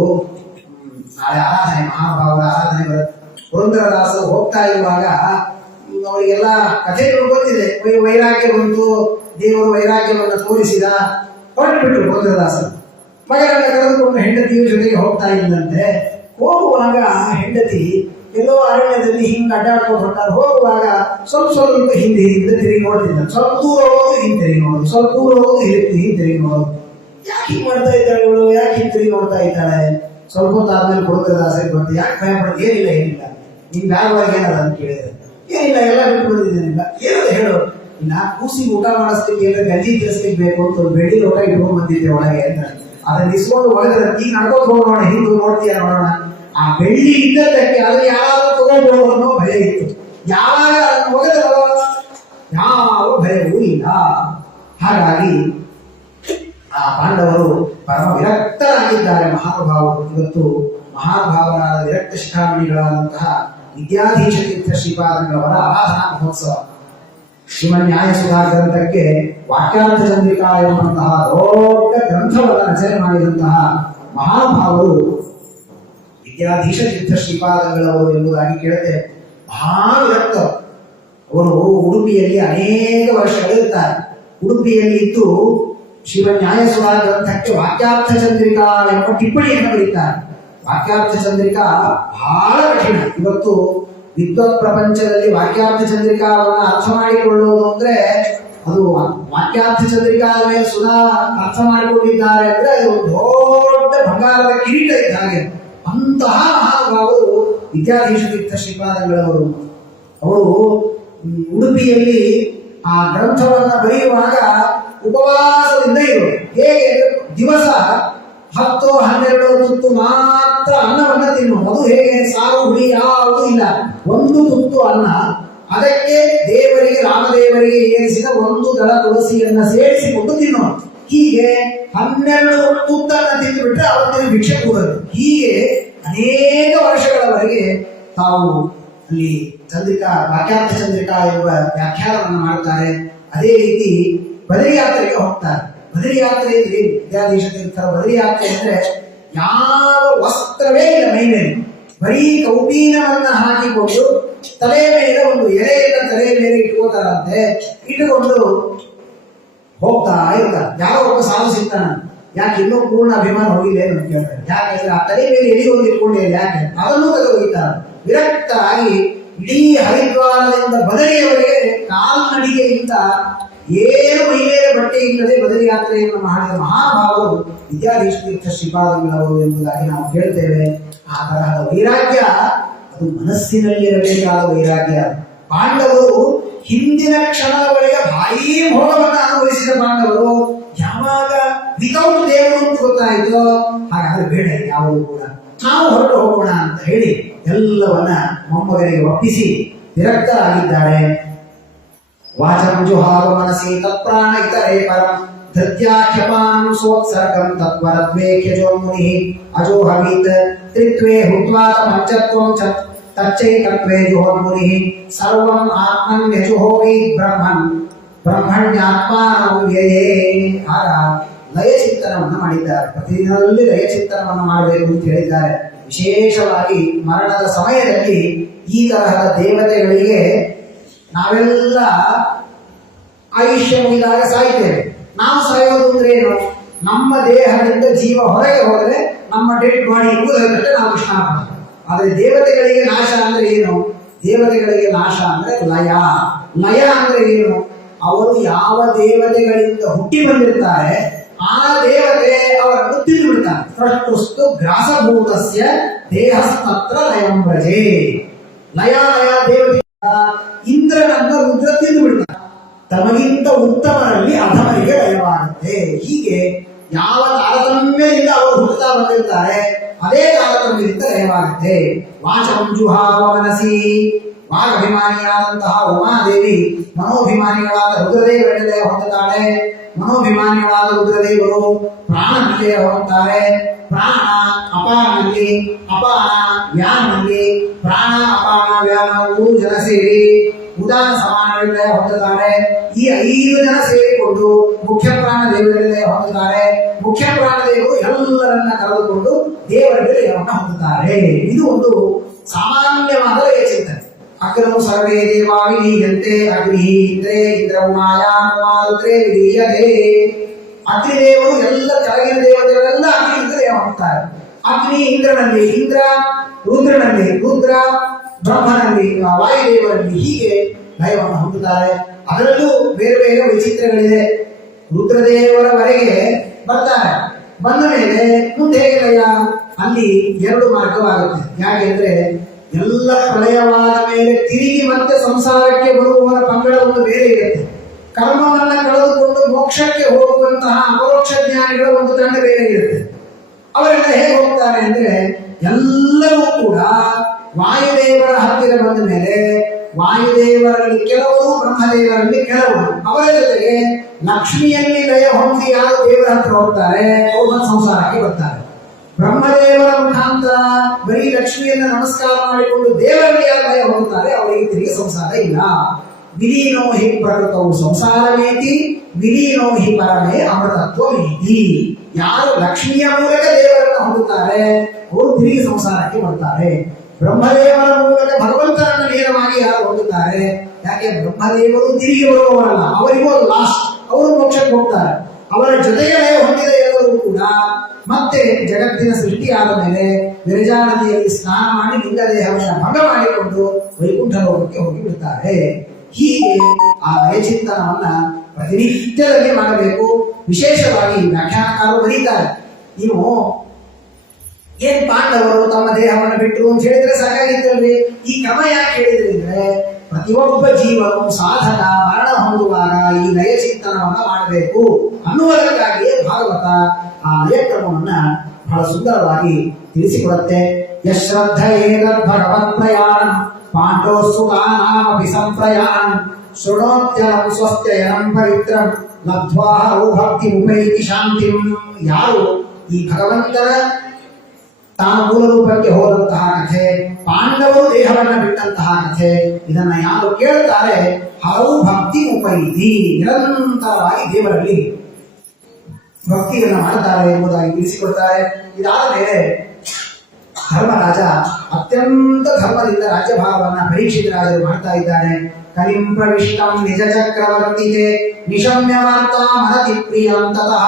ನಾಳೆ ಆರಾಧನೆ, ಮಹಾಭಾವರ ಆರಾಧನೆ ಬರುತ್ತೆ. ಪುರಂದರದಾಸರು ಹೋಗ್ತಾ ಇರುವಾಗ ಅವರಿಗೆಲ್ಲ ಕಥೆಗಳು ಗೊತ್ತಿದೆ. ವೈರಾಗ್ಯ ಬಂತು, ದೇವರು ವೈರಾಗ್ಯವನ್ನು ತೋರಿಸಿದ. ಹೊರಟುಬಿಟ್ರು ಪುರಂದರದಾಸರು. ಮಗನನ್ನ ಕರೆದುಕೊಂಡು ಹೆಂಡತಿಯ ಜೊತೆಗೆ ಹೋಗ್ತಾ ಇದ್ದಂತೆ. ಹೋಗುವಾಗ ಹೆಂಡತಿ ಎಲ್ಲೋ ಅರಣ್ಯದಲ್ಲಿ ಹಿಂಗೆ ಅಡ್ಡಾಡ್ಕೊಂಡು ಹೊರಟಾರ. ಹೋಗುವಾಗ ಸ್ವಲ್ಪ ಹಿಂದೆ ತಿರುಗಿ ನೋಡ್ತಿದ್ದ. ಸ್ವಲ್ಪ ದೂರ ಹೋಗೋದು ಹಿಂದೆ ತಿರುಗಿ ನೋಡೋದು, ಸ್ವಲ್ಪ ದೂರ ಹೋಗೋದು ಹಿಂದೆ ತಿರುಗಿ ನೋಡೋದು. ಯಾಕೆ ಹಿಂಗೆ ಮಾಡ್ತಾ ಇದ್ದಾಳೆ ಇವಳು? ಯಾಕೆ ಹಿಂದೆ ತಿರುಗಿ ನೋಡ್ತಾ ಇದ್ದಾಳೆ? ಸ್ವಲ್ಪ ಹೊತ್ತಾದ್ಮೇಲೆ ಪುರಂದರದಾಸರಿಗೆ ಬಂತು. ಯಾಕೆ ಭಯ ಪಡ್ತು? ಏನಿಲ್ಲ ನಿನ್ ಬ್ಯಾಗ್ವಾಗಿ ಏನದ ಅಂತ ಕೇಳಿದ್ರೆ, ಏನಿಲ್ಲ ಎಲ್ಲ ಬಿಟ್ಟು ಬಂದಿದ್ದೇನಿಲ್ಲ. ಏನದ ಹೇಳು? ನಾ ಕೂಸಿಗೆ ಊಟ ಮಾಡಿಸ್ಲಿಕ್ಕೆ ಎಲ್ಲ ಗಂಜಿ ತಿರ್ಸ್ಲಿಕ್ಕೆ ಬೇಕು ಅಂತ ಒಂದು ಬೆಳ್ಳಿ ಲೋಟ ಇಟ್ಕೊಂಡು ಬಂದಿದ್ದೆ ಒಳಗೆ ಅಂತ. ಅದನ್ನ ಇಸ್ಕೊಂಡು ಒಳಗಡೆ ಈಗ ನಡ್ಕೊಂಡು ಹೋಗೋಣ, ಹಿಂದೆ ನೋಡ್ತೀಯ ನೋಡೋಣ. ಆ ಬೆಳ್ಳಿ ಇದ್ದದ್ದಕ್ಕೆ ಅದು ಯಾರಾದ್ರೂ ತಗೊಂಡು ಅನ್ನೋ ಭಯ ಇತ್ತು. ಯಾವಾಗ ಅದನ್ನು ಒಗೆದರೋ ಯಾವ ಭಯವೂ ಇಲ್ಲ. ಹಾಗಾಗಿ ಆ ಪಾಂಡವರು ಪರಮ ವಿರಕ್ತರಾಗಿದ್ದಾರೆ ಮಹಾನುಭಾವರು. ಇವತ್ತು ಮಹಾನುಭಾವರಾದ ವಿರಕ್ತ ಶಿಖಾಮಣಿಗಳಾದಂತಹ ವಿದ್ಯಾಧೀಶ ತೀರ್ಥ ಶ್ರೀಪಾದಂಗಳವರ ಆರಾಧನಾ ಮಹೋತ್ಸವ. ಶ್ರೀಮನ್ಯಾಯ ಸುಧಾ ಗ್ರಂಥಕ್ಕೆ ವಾಕ್ಯಾರ್ಥ ಚಂದ್ರಿಕಾ ಎನ್ನುವಂತಹ ದೊಡ್ಡ ಗ್ರಂಥವನ್ನು ರಚನೆ ಮಾಡಿದಂತಹ ಮಹಾನುಭಾವರು ವಿದ್ಯಾಧೀಶ ತೀರ್ಥ ಶ್ರೀಪಾದಂಗಳವರು ಎಂಬುದಾಗಿ ಕೇಳುತ್ತೆ. ಬಹಳ ವಿರಕ್ತ. ಅವರು ಉಡುಪಿಯಲ್ಲಿ ಅನೇಕ ವರ್ಷಗಳಿರ್ತಾರೆ. ಉಡುಪಿಯಲ್ಲಿ ಇದ್ದು ಶ್ರೀಮನ್ಯಾಯ ಸುಧಾ ಗ್ರಂಥಕ್ಕೆ ವಾಕ್ಯಾರ್ಥ ಚಂದ್ರಿಕಾ ಎಂಬ ಟಿಪ್ಪಣಿಯನ್ನು ಬರೀತಾರೆ. ವಾಕ್ಯಾರ್ಥ ಚಂದ್ರಿಕಾ ಬಹಳ ಕಠಿಣ. ಇವತ್ತು ವಿದ್ವತ್ ಪ್ರಪಂಚದಲ್ಲಿ ವಾಕ್ಯಾರ್ಥ ಚಂದ್ರಿಕಾವನ್ನು ಅರ್ಥ ಮಾಡಿಕೊಳ್ಳುವುದು ಅಂದ್ರೆ ಅದು ವಾಕ್ಯಾರ್ಥ ಚಂದ್ರಿಕಾದ ಮೇಲೆ ಸುಧಾ ಅರ್ಥ ಮಾಡಿಕೊಂಡಿದ್ದಾರೆ ಅಂದ್ರೆ ಅದು ಒಂದು ದೊಡ್ಡ ಬಂಗಾರದ ಕಿರೀಟ ಇದ್ದ ಹಾಗೆ. ಅಂತಹ ಮಹಾನುಭಾವರು ವಿದ್ಯಾಧೀಶ ತೀರ್ಥ ಶ್ರೀಪಾದಂಗಳವರು. ಅವರು ಉಡುಪಿಯಲ್ಲಿ ಆ ಗ್ರಂಥವನ್ನ ಬರೆಯುವಾಗ ಉಪವಾಸದಿಂದ ಇರೋರು. ಹೇಗೆ ದಿವಸ 10-12 ತುತ್ತು ಮಾತ್ರ ಅನ್ನವನ್ನ ತಿನ್ನುವುದು. ಅದು ಹೇಗೆ ಸಾರು ಹುಳಿ ಯಾವುದೂ ಇಲ್ಲ, ಒಂದು ತುತ್ತು ಅನ್ನ, ಅದಕ್ಕೆ ದೇವರಿಗೆ ರಾಮದೇವರಿಗೆ ಏರಿಸಿದ ಒಂದು ದಳ ತುಳಸಿಯನ್ನ ಸೇರಿಸಿಕೊಂಡು ತಿನ್ನುವುದು. ಹೀಗೆ 12 ತುತ್ತನ್ನ ತಿಂದು ಬಿಟ್ರೆ ಅವತ್ತಿನ ಭಿಕ್ಷೆ ಕೂಡದು. ಹೀಗೆ ಅನೇಕ ವರ್ಷಗಳವರೆಗೆ ತಾವು ಅಲ್ಲಿ ಚಂದ್ರಿಕಾ ವಾಕ್ಯಾರ್ಥ ಚಂದ್ರಿಕಾ ಎಂಬ ವ್ಯಾಖ್ಯಾನವನ್ನು ಮಾಡ್ತಾರೆ. ಅದೇ ರೀತಿ ಬದರಿ ಯಾತ್ರೆಗೆ ಹೋಗ್ತಾರೆ. ಬದರಿ ಯಾತ್ರೆ ವಿದ್ಯಾಧೀಶ ತೀರ್ಥರ ಬದರಿ ಯಾತ್ರೆ ಅಂದ್ರೆ ಯಾವ ವಸ್ತ್ರವೇ ಇಲ್ಲ ಮೈ ಮೇಲೆ, ಬರೀ ಕೌಪೀನವನ್ನ ಹಾಕಿಕೊಂಡು ತಲೆ ಮೇಲೆ ಒಂದು ಎಲೆಯನ್ನ ತಲೆ ಮೇಲೆ ಇಟ್ಕೋತಾರಂತೆ. ಇಟ್ಟುಕೊಂಡು ಹೋಗ್ತಾ ಇರ್ತಾರೆ. ಯಾರೋ ಒಬ್ಬ ಸಾಧು ಸಿಗ್ತಾನ, ಯಾಕೆ ಇನ್ನೂ ಪೂರ್ಣ ಅಭಿಮಾನ ಹೋಗಿಲ್ಲ ಅಂತ ಕೇಳ್ತಾರೆ. ಯಾಕಂದ್ರೆ ಆ ತಲೆ ಮೇಲೆ ಎಲ್ಲಿ ಒಂದು ಇಟ್ಕೊಂಡೇ ಯಾಕೆ ಅದನ್ನು ತೆಗೆದೊಯ್ತಾರೆ. ವಿರಕ್ತರಾಗಿ ಇಡೀ ಹರಿದ್ವಾರದಿಂದ ಬದರಿಯವರೆಗೆ ಕಾಲ್ನಡಿಗೆಯಿಂದ ಏನು ಮೈಮೇಲೆ ಬಟ್ಟೆ ಇಲ್ಲದೆ ಬದರಿ ಯಾತ್ರೆಯನ್ನು ಮಾಡಿದ ಮಹಾಭಾವರು ವಿದ್ಯಾಧೀಶ ತೀರ್ಥ ಶ್ರೀಪಾದಂಗಳವರು ಎಂಬುದಾಗಿ ನಾವು ಕೇಳ್ತೇವೆ. ಆ ತರಹದ ವೈರಾಗ್ಯ ಅದು ಮನಸ್ಸಿನಲ್ಲಿ ಇರಬೇಕಾದ ವೈರಾಗ್ಯ. ಪಾಂಡವರು ಹಿಂದಿನ ಕ್ಷಣದವರೆಗೆ ಭಾರೀ ಭೋಗವನ್ನು ಅನುಭವಿಸಿದ ಪಾಂಡವರು ಯಾವಾಗ ವಿತೌಟ್ ದೇವರು ಅಂತ ಗೊತ್ತಾಯಿತೋ ಹಾಗಾದ್ರೆ ಬೇಡ ಯಾವುದು ಕೂಡ, ನಾವು ಹೊರಟು ಹೋಗೋಣ ಅಂತ ಹೇಳಿ ಎಲ್ಲವನ್ನ ಮೊಮ್ಮಗನಿಗೆ ಒಪ್ಪಿಸಿ ವಿರಕ್ತರಾಗಿದ್ದಾರೆ. ವಾಚಂ ಜುಹಾವ ಮನಸಿ ತತ್ಪ್ರಾಣ ಇತರೇ ಪರಂ ಧೃತ್ಯಾಖ್ಯಪಾನಂ ಸೋತ್ಸರ್ಗಂ ತತ್ವರದ್ವೇಖ್ಯಜೋ ಮುನಿ ಅಜೋಹವೀತ್ ತ್ರಿತ್ವೇ ಹುತ್ವಾತ ಪಂಚತ್ವಂ ತಚ್ಚೈಕತ್ವೇ ಜುಹೋರ್ಮುನಿ ಸರ್ವಂ ಆತ್ಮನ್ಯಜುಹೋವಿ ಬ್ರಹ್ಮಣ್ಯಾತ್ಮಾನವ್ಯಯೇ. ಆಗ ಲಯಚಿಂತನವನ್ನು ಮಾಡಿದ್ದಾರೆ. ಪ್ರತಿದಿನದಲ್ಲಿ ಲಯಚಿಂತನವನ್ನು ಮಾಡಬೇಕು ಅಂತ ಹೇಳಿದ್ದಾರೆ. ವಿಶೇಷವಾಗಿ ಮರಣದ ಸಮಯದಲ್ಲಿ ಈ ತರಹದ ದೇವತೆಗಳಿಗೆ ನಾವೆಲ್ಲ ಆಯುಷ್ಯ ಮುಗಿದಾಗ ಸಾಯ್ತೇವೆ. ನಾವು ಸಾಯೋದು ಅಂದ್ರೆ ಏನು? ನಮ್ಮ ದೇಹದಿಂದ ಜೀವ ಹೊರಗೆ ಹೋದರೆ ನಮ್ಮ ಡೆಡ್ ಬಾಡಿ ಇರುವುದಕ್ಕೆ ನಾವು ಕೃಷ್ಣ. ಆದರೆ ದೇವತೆಗಳಿಗೆ ನಾಶ ಅಂದ್ರೆ ಏನು? ದೇವತೆಗಳಿಗೆ ನಾಶ ಅಂದ್ರೆ ಲಯ. ಲಯ ಅಂದ್ರೆ ಏನು? ಅವರು ಯಾವ ದೇವತೆಗಳಿಂದ ಹುಟ್ಟಿ ಬಂದಿರ್ತಾರೆ ಆ ದೇವತೆ ಅವರನ್ನು ತಿಂದು ಬಿಡ್ತಾರೆ. ಪ್ರಷ್ಟುಸ್ತು ಗ್ರಾಸಭೂತಸ್ಯ ದೇಹಸ್ತತ್ರ ಲಯಂ ವ್ರಜೆ. ಲಯ ಲಯ ದೇವತೆ ಇಂದ್ರನನ್ನ ರುದ್ರ ತಿಂದು ಬಿಡ್ತಾರೆ. ತಮಗಿಂತ ಉತ್ತಮರಲ್ಲಿ ಅಧಮರಿಗೆ ಲಯವಾಗುತ್ತೆ. ಹೀಗೆ ಯಾವ ತಾರತಮ್ಯದಿಂದ ಅವರು ಹುಟ್ಟುತ್ತಾ ಬಂದಿರ್ತಾರೆ ಅದೇ ತಾರತಮ್ಯದಿಂದ ಲಯವಾಗುತ್ತೆ. ವಾಚಂಜುಹಾವ ಮನಸಿ, ವಾಗಭಿಮಾನಿಯಾದಂತಹ ಉಮಾದೇವಿ ಮನೋಭಿಮಾನಿಗಳಾದ ರುದ್ರದೇವರಲ್ಲಿ ಲಯ ಹೊಂದುತ್ತಾಳೆ. ಮನೋಭಿಮಾನಿಗಳಾದ ರುದ್ರದೇವರು ಪ್ರಾಣನಲ್ಲಿ ಲಯ ಹೊಂದುತ್ತಾರೆ. ಪ್ರಾಣ ಅಪಾನಲ್ಲಿ, ಅಪಾನ ವ್ಯಾನಲ್ಲಿ, ಪ್ರಾಣ ಅಪಾನ ವ್ಯಾನ ಮೂರು ಜನ ಸೇರಿ ಉದಾನ ಸಮಾನಗಳಿಂದ ಹೊಂದುತ್ತಾರೆ. ಈ 5 ಜನ ಸೇರಿಕೊಂಡು ಮುಖ್ಯ ಪ್ರಾಣ ದೇವರಲ್ಲಿ ಹೊಂದುತ್ತಾರೆ. ಮುಖ್ಯ ಪ್ರಾಣ ದೇವರು ಎಲ್ಲರನ್ನ ಕರೆದುಕೊಂಡು ದೇವರಲ್ಲಿ ಲಯವನ್ನು ಹೊಂದುತ್ತಾರೆ. ಇದು ಒಂದು ಸಾಮಾನ್ಯವಾದ ಲಯ ಚಿಂತನೆ. ಅಗ್ರವು ಸರ್ವೇ ದೇವಾ ವಿಲೀಯಂತೆ ಅಗ್ನಿ ಇಂದ್ರೇ ಇಂದ್ರವು ಮಾಯಾನುಮಾರುದ್ರೇ ವಿಲೀಯತೆ. ಅಗ್ನಿದೇವರು ಎಲ್ಲ ಕೆಳಗಿನ ದೇವತೆಗಳೆಲ್ಲ ಅಗ್ನಿಯಿಂದ ಲಯ ಹೊಂದುತ್ತಾರೆ. ಅಗ್ನಿ ಇಂದ್ರನಲ್ಲಿ, ಇಂದ್ರ ರುದ್ರನಲ್ಲಿ, ರುದ್ರ ಬ್ರಹ್ಮನಲ್ಲಿ, ವಾಯುದೇವರಲ್ಲಿ ಹೀಗೆ ಲಯವನ್ನು ಹೊಂದುತ್ತಾರೆ. ಅದರಲ್ಲೂ ಬೇರೆ ಬೇರೆ ವೈಚಿತ್ರ್ಯಗಳಿದೆ. ರುದ್ರದೇವರವರೆಗೆ ಬರ್ತಾರೆ. ಬಂದ ಮೇಲೆ ಮುಂದೆ ಹೇಗೆ ಲಯ? ಅಲ್ಲಿ 2 ಮಾರ್ಗವಾಗುತ್ತೆ. ಯಾಕೆಂದ್ರೆ ಎಲ್ಲ ಪ್ರಳಯವಾದ ಮೇಲೆ ತಿರುಗಿ ಮತ್ತೆ ಸಂಸಾರಕ್ಕೆ ಬರುವವರ ಪಂಗಡ ಒಂದು ಬೇರೆ ಇರುತ್ತೆ. ಕರ್ಮವನ್ನ ಕಳೆದುಕೊಂಡು ಮೋಕ್ಷಕ್ಕೆ ಹೋಗುವಂತಹ ಅಪರೋಕ್ಷ ಜ್ಞಾನಿಗಳ ಒಂದು ತಂಡ ಬೇರೆ ಇರುತ್ತೆ. ಅವರೆಲ್ಲ ಹೇಗೆ ಹೋಗ್ತಾರೆ ಅಂದ್ರೆ ಎಲ್ಲರೂ ಕೂಡ ವಾಯುದೇವರ ಹತ್ತಿರ ಬಂದ ಮೇಲೆ ವಾಯುದೇವರಲ್ಲಿ ಕೆಲವರು, ಬ್ರಹ್ಮದೇವರಲ್ಲಿ ಕೆಲವರು, ಅವರ ಜೊತೆಗೆ ಲಕ್ಷ್ಮಿಯಲ್ಲಿ ಲಯ ಹೊಂದಿ ಯಾರು ದೇವರ ಹತ್ರ ಹೋಗ್ತಾರೆ ಅವರು ಸಂಸಾರಕ್ಕೆ ಬರ್ತಾರೆ. ಬ್ರಹ್ಮದೇವರ ಮುಖಾಂತರ ಬರೀ ಲಕ್ಷ್ಮಿಯನ್ನ ನಮಸ್ಕಾರ ಮಾಡಿಕೊಂಡು ದೇವರಲ್ಲಿ ಯಾರು ಲಯ ಹೊಂದುತ್ತಾರೆ ಅವರಿಗೆ ತಿರುಗಿ ಸಂಸಾರ ಇಲ್ಲ. ವಿಲೀನೋ ಹಿ ಪ್ರಕೃತವು ಸಂಸಾರವೇತಿ ವಿಲೀನೋ ಹಿ ಪರಮೇ ಅಮೃತತ್ವವೇತಿ. ಯಾರು ಲಕ್ಷ್ಮಿಯ ಮೂಲಕ ದೇವರನ್ನು ಹೊಂದುತ್ತಾರೆ ಅವರು ತಿರುಗಿ ಸಂಸಾರಕ್ಕೆ ಬರ್ತಾರೆ. ಬ್ರಹ್ಮದೇವರ ಮೂಲಕ ಭಗವಂತನನ್ನು ನೇರವಾಗಿ ಯಾರು ಹೊಂದುತ್ತಾರೆ, ಯಾಕೆ ಬ್ರಹ್ಮದೇವರು ತಿರುಗಿ ಬರುವವರಲ್ಲ, ಅವರಿಗೂ ಅದು ಲಾಸ್ಟ್, ಅವರು ಮೋಕ್ಷಕ್ಕೆ ಹೋಗ್ತಾರೆ. ಅವರ ಜೊತೆಗೆ ಹೊಂದಿದ ಎಲ್ಲರೂ ಕೂಡ ಮತ್ತೆ ಜಗತ್ತಿನ ಸೃಷ್ಟಿಯಾದ ಮೇಲೆ ವಿರಜಾ ನದಿಯಲ್ಲಿ ಸ್ನಾನ ಮಾಡಿ ಲಿಂಗ ದೇಹವನ್ನು ಭಂಗ ಮಾಡಿಕೊಂಡು ವೈಕುಂಠ ಲೋಕಕ್ಕೆ ಹೋಗಿ ಬಿಡ್ತಾರೆ. ಹೀಗೆ ಆ ಲಯಚಿಂತನವನ್ನ ಪ್ರತಿನಿತ್ಯದಲ್ಲಿ ಮಾಡಬೇಕು. ವಿಶೇಷವಾಗಿ ವ್ಯಾಖ್ಯಾನಕಾರರು ಬರೀತಾರೆ, ನೀವು ಏನ್ ಪಾಂಡವರು ತಮ್ಮ ದೇಹವನ್ನು ಬಿಟ್ಟರು ಅಂತ ಹೇಳಿದ್ರೆ ಸಾಕಾಗಿತ್ತಲ್ರಿ. ಈ ಕ್ರಮ ಯಾಕೆ ಹೇಳಿದ್ರಿ ಅಂದ್ರೆ, ಪ್ರತಿಯೊಬ್ಬ ಜೀವನು ಸಾಧಕ ಮರಣ ಹೊಂದುವಾಗ ಈ ಲಯ ಚಿಂತನವನ್ನ ಮಾಡಬೇಕು ಅನ್ನುವುದಕ್ಕಾಗಿಯೇ ಭಾಗವತ ಆ ಲಯ ಕ್ರಮವನ್ನ ಬಹಳ ಸುಂದರವಾಗಿ ತಿಳಿಸಿಕೊಡುತ್ತೆ. ಯಶ್ರದ್ಧೇತದ್ ಭಗವತ್ ಪ್ರಯಾಣ ಪಾಂಡೋಸುತಾನಾಮಪಿ ಸಂಪ್ರಯಾಣ ಶೃಣೋತ್ಯನಂ ಸ್ವಸ್ತ್ಯಯನಂ ಪವಿತ್ರಂ ಲಬ್ಧ್ವಾ ಭಕ್ತಿ ಉಪೈತಿ ಶಾಂತಿಂ. ಯಾರು ಈ ಭಗವಂತನ ತಾನು ಮೂಲ ರೂಪಕ್ಕೆ ಹೋದಂತಹ ಕಥೆ, ಪಾಂಡವರು ದೇಹವನ್ನ ಬಿಟ್ಟಂತಹ ಕಥೆ, ಇದನ್ನ ಯಾರು ಕೇಳ್ತಾರೆ ಹರವು ಭಕ್ತಿ ಉಪೈತಿ, ನಿರಂತರವಾಗಿ ದೇವರಲ್ಲಿ ಭಕ್ತಿಯನ್ನು ಮಾಡ್ತಾರೆ ಎಂಬುದಾಗಿ ತಿಳಿಸಿಕೊಡ್ತಾರೆ. ಇದಾದ ಮೇಲೆ ಧರ್ಮರಾಜ ಅತ್ಯಂತ ಧರ್ಮದಿಂದ ರಾಜ್ಯಭಾರವನ್ನ ಪರೀಕ್ಷಿತ ರಾಜರು ಮಾಡ್ತಾ ಇದ್ದಾನೆ. ಕಲಿಂ ಪ್ರವಿಷ್ಟಂ ನಿಜ ಚಕ್ರವರ್ತಿಗೆ ನಿಶಮ್ಯ ವಾರ್ತಾ ಮಹತಿ ಪ್ರಿಯಂ ತತಃ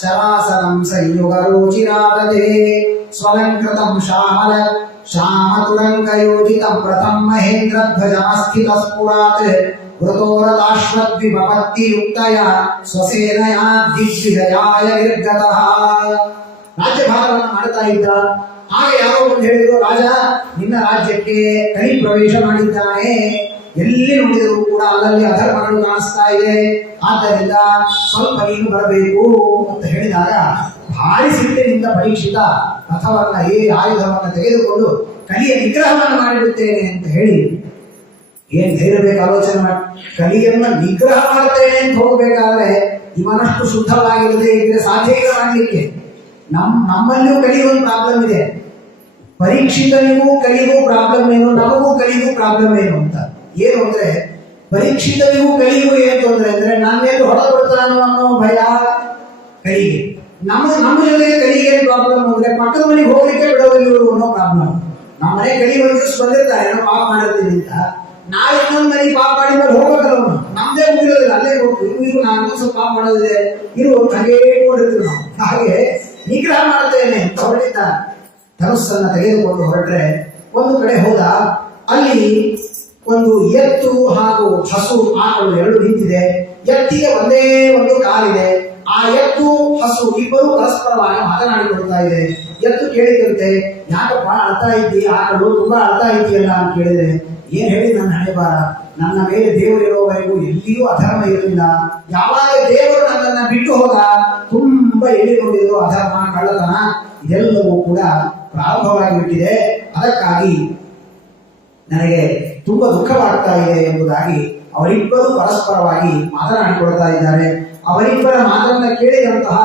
ಶರಾಸರಂ ಸಂಯುಗ ರುಚಿರಾದತೆ ಸ್ವಲಂಕೃತಂ ಶ್ಯಾಮಲ ಶ್ಯಾಮತುರಂಗಯೋಜಿತಂ ಪ್ರಥಮ ಮಹೇಂದ್ರ ಧ್ವಜಮಸ್ಥಿತ ಸ್ಫುರಾತ್ ವೃತೋರತಾಶ್ವದ್ವಿಭಕ್ತಿಯುಕ್ತಯ ಸ್ವಸೇನಯ ದಿಗ್ವಿಜಯಾಯ ನಿರ್ಗತಃ. ರಾಜ್ಯಭಾರವನ್ನು ಮಾಡ್ತಾ ಇದ್ದ. ಆಗ ಯಾರೋ ಒಂದು ಹೇಳಿದ್ರು, ರಾಜ ನಿನ್ನ ರಾಜ್ಯಕ್ಕೆ ಕಲಿ ಪ್ರವೇಶ ಮಾಡಿದ್ದಾನೆ, ಎಲ್ಲಿ ನೋಡಿದರೂ ಕೂಡ ಅಲ್ಲಲ್ಲಿ ಅಧರ್ಮಗಳು ಕಾಣಿಸ್ತಾ ಇದೆ, ಆದ್ದರಿಂದ ಸ್ವಲ್ಪ ನೀನು ಬರಬೇಕು ಅಂತ ಹೇಳಿದಾಗ ಭಾರಿ ಸಿಟ್ಟಿನಿಂದ ಪರೀಕ್ಷಿತ ರಥವನ್ನ ಏರಿ ಆಯುಧವನ್ನು ತೆಗೆದುಕೊಂಡು ಕಲಿಯ ನಿಗ್ರಹವನ್ನು ಮಾಡಿಬಿಡುತ್ತೇನೆ ಅಂತ ಹೇಳಿ, ಏನ್ ಧೈರ್ಯ ಬೇಕು ಆಲೋಚನೆ ಮಾಡಿ. ಕಲಿಯನ್ನ ನಿಗ್ರಹ ಮಾಡ್ತೇನೆ ಅಂತ ಹೋಗಬೇಕಾದ್ರೆ ಇವನಷ್ಟು ಶುದ್ಧವಾಗಿರದೆ ಇದ್ರೆ ಸಾಧ್ಯ ಇಲ್ಲ ಮಾಡಲಿಕ್ಕೆ. ನಮ್ಮಲ್ಲಿಯೂ ಕಲಿಗೆ ಒಂದು ಪ್ರಾಬ್ಲಮ್ ಇದೆ. ಪರೀಕ್ಷಿತನಿಗೂ ಕಲಿಗೂ ಪ್ರಾಬ್ಲಮ್ ಏನು, ನಮಗೂ ಕಲಿಗೂ ಪ್ರಾಬ್ಲಮ್ ಏನು ಅಂತ. ಏನು ಅಂದ್ರೆ, ಪರೀಕ್ಷಿತನಿಗೂ ಕಲಿಗೂ ಏನು ತೊಂದರೆ ಅಂದ್ರೆ ನನ್ನೆಲ್ಲೂ ಹೊಡೆದ್ಬಿಡ್ತಾನೋ ಅನ್ನೋ ಭಯ ಕಲಿಗೆ. ನಮ್ಮ ಜೊತೆಗೆ ಕಲಿಗೆ ಪ್ರಾಬ್ಲಮ್ ಅಂದ್ರೆ ಪಕ್ಕದ ಮನೆಗೆ ಹೋಗ್ಲಿಕ್ಕೆ ಬಿಡೋದಿಲ್ಲ ಅನ್ನೋ ಪ್ರಾಬ್ಲಮ್. ನಮ್ಮ ಮನೆ ಕಲಿ ಒಂದು ದಿವಸ ಬಂದಿರ್ತಾರೆ, ಏನೋ ಪಾಪ ಮಾಡಿರ್ತೀನಿ ಅಂತ, ನಾಳೆ ಇನ್ನೊಂದು ಮನೆಗೆ ಪಾಪ ಮಾಡಿದ್ರೆ ಹೋಗಬೇಕಲ್ಲ ಅವನು, ನಮ್ದೇ ಮುಗಿರೋದಿಲ್ಲ, ಅಲ್ಲೇ ಹೋಗ್ತೀವಿ. ಇವು ನಾನು ಸ್ವಲ್ಪ ಪಾಪ ಮಾಡೋದಿದೆ ಇರು ಹಾಗೆ ನೋಡಿರ್ತೀವಿ ನಾವು. ಹಾಗೆ ನಿಗ್ರಹ ಮಾಡ್ತೇನೆ ಅಂತ ಹೊರಟಿದ್ದ. ಧನುಸ್ಸನ್ನ ತೆಗೆದುಕೊಂಡು ಹೊರಟ್ರೆ ಒಂದು ಕಡೆ ಹೋದ. ಅಲ್ಲಿ ಒಂದು ಎತ್ತು ಹಾಗೂ ಹಸು ಆಕಳು ಎರಡು ನಿಂತಿದೆ. ಎತ್ತಿಗೆ ಒಂದೇ ಒಂದು ಕಾಲಿದೆ. ಆ ಎತ್ತು ಹಸು ಇಬ್ಬರು ಪರಸ್ಪರವಾಗಿ ಮಾತನಾಡಿಕೊಳ್ತಾ ಇದೆ. ಎತ್ತು ಕೇಳಿದಂತೆ, ಯಾಕಪ್ಪ ಅಳ್ತಾ ಇದ್ದಿ, ಆಕಳು ತುಂಬಾ ಅಳ್ತಾ ಇದೆಯಲ್ಲ ಅಂತ ಕೇಳಿದ್ರೆ, ಏನ್ ಹೇಳಿ ನನ್ನ ಹಣೆಬಾರ, ನನ್ನ ಮೇಲೆ ದೇವರಿರೋವರೆಗೂ ಎಲ್ಲಿಯೂ ಅಧರ್ಮ ಇರಲಿಲ್ಲ. ಯಾವಾಗ ದೇವರು ನನ್ನನ್ನ ಬಿಟ್ಟು ಹೋದ ತುಂಬಾ ಎಲ್ಲಿ ನೋಡಿದ್ರು ಅಧರ್ಮ ಕಳ್ಳತನ ಇದೆಲ್ಲವೂ ಕೂಡ ಪ್ರಾರಂಭವಾಗಿ ಬಿಟ್ಟಿದೆ. ಅದಕ್ಕಾಗಿ ನನಗೆ ತುಂಬಾ ದುಃಖವಾಗ್ತಾ ಇದೆ ಎಂಬುದಾಗಿ ಅವರಿಬ್ಬರು ಪರಸ್ಪರವಾಗಿ ಮಾತನಾಡಿಕೊಳ್ತಾ ಇದ್ದಾರೆ. ಅವರಿಬ್ಬರ ಮಾತನ್ನ ಕೇಳಿದಂತಹ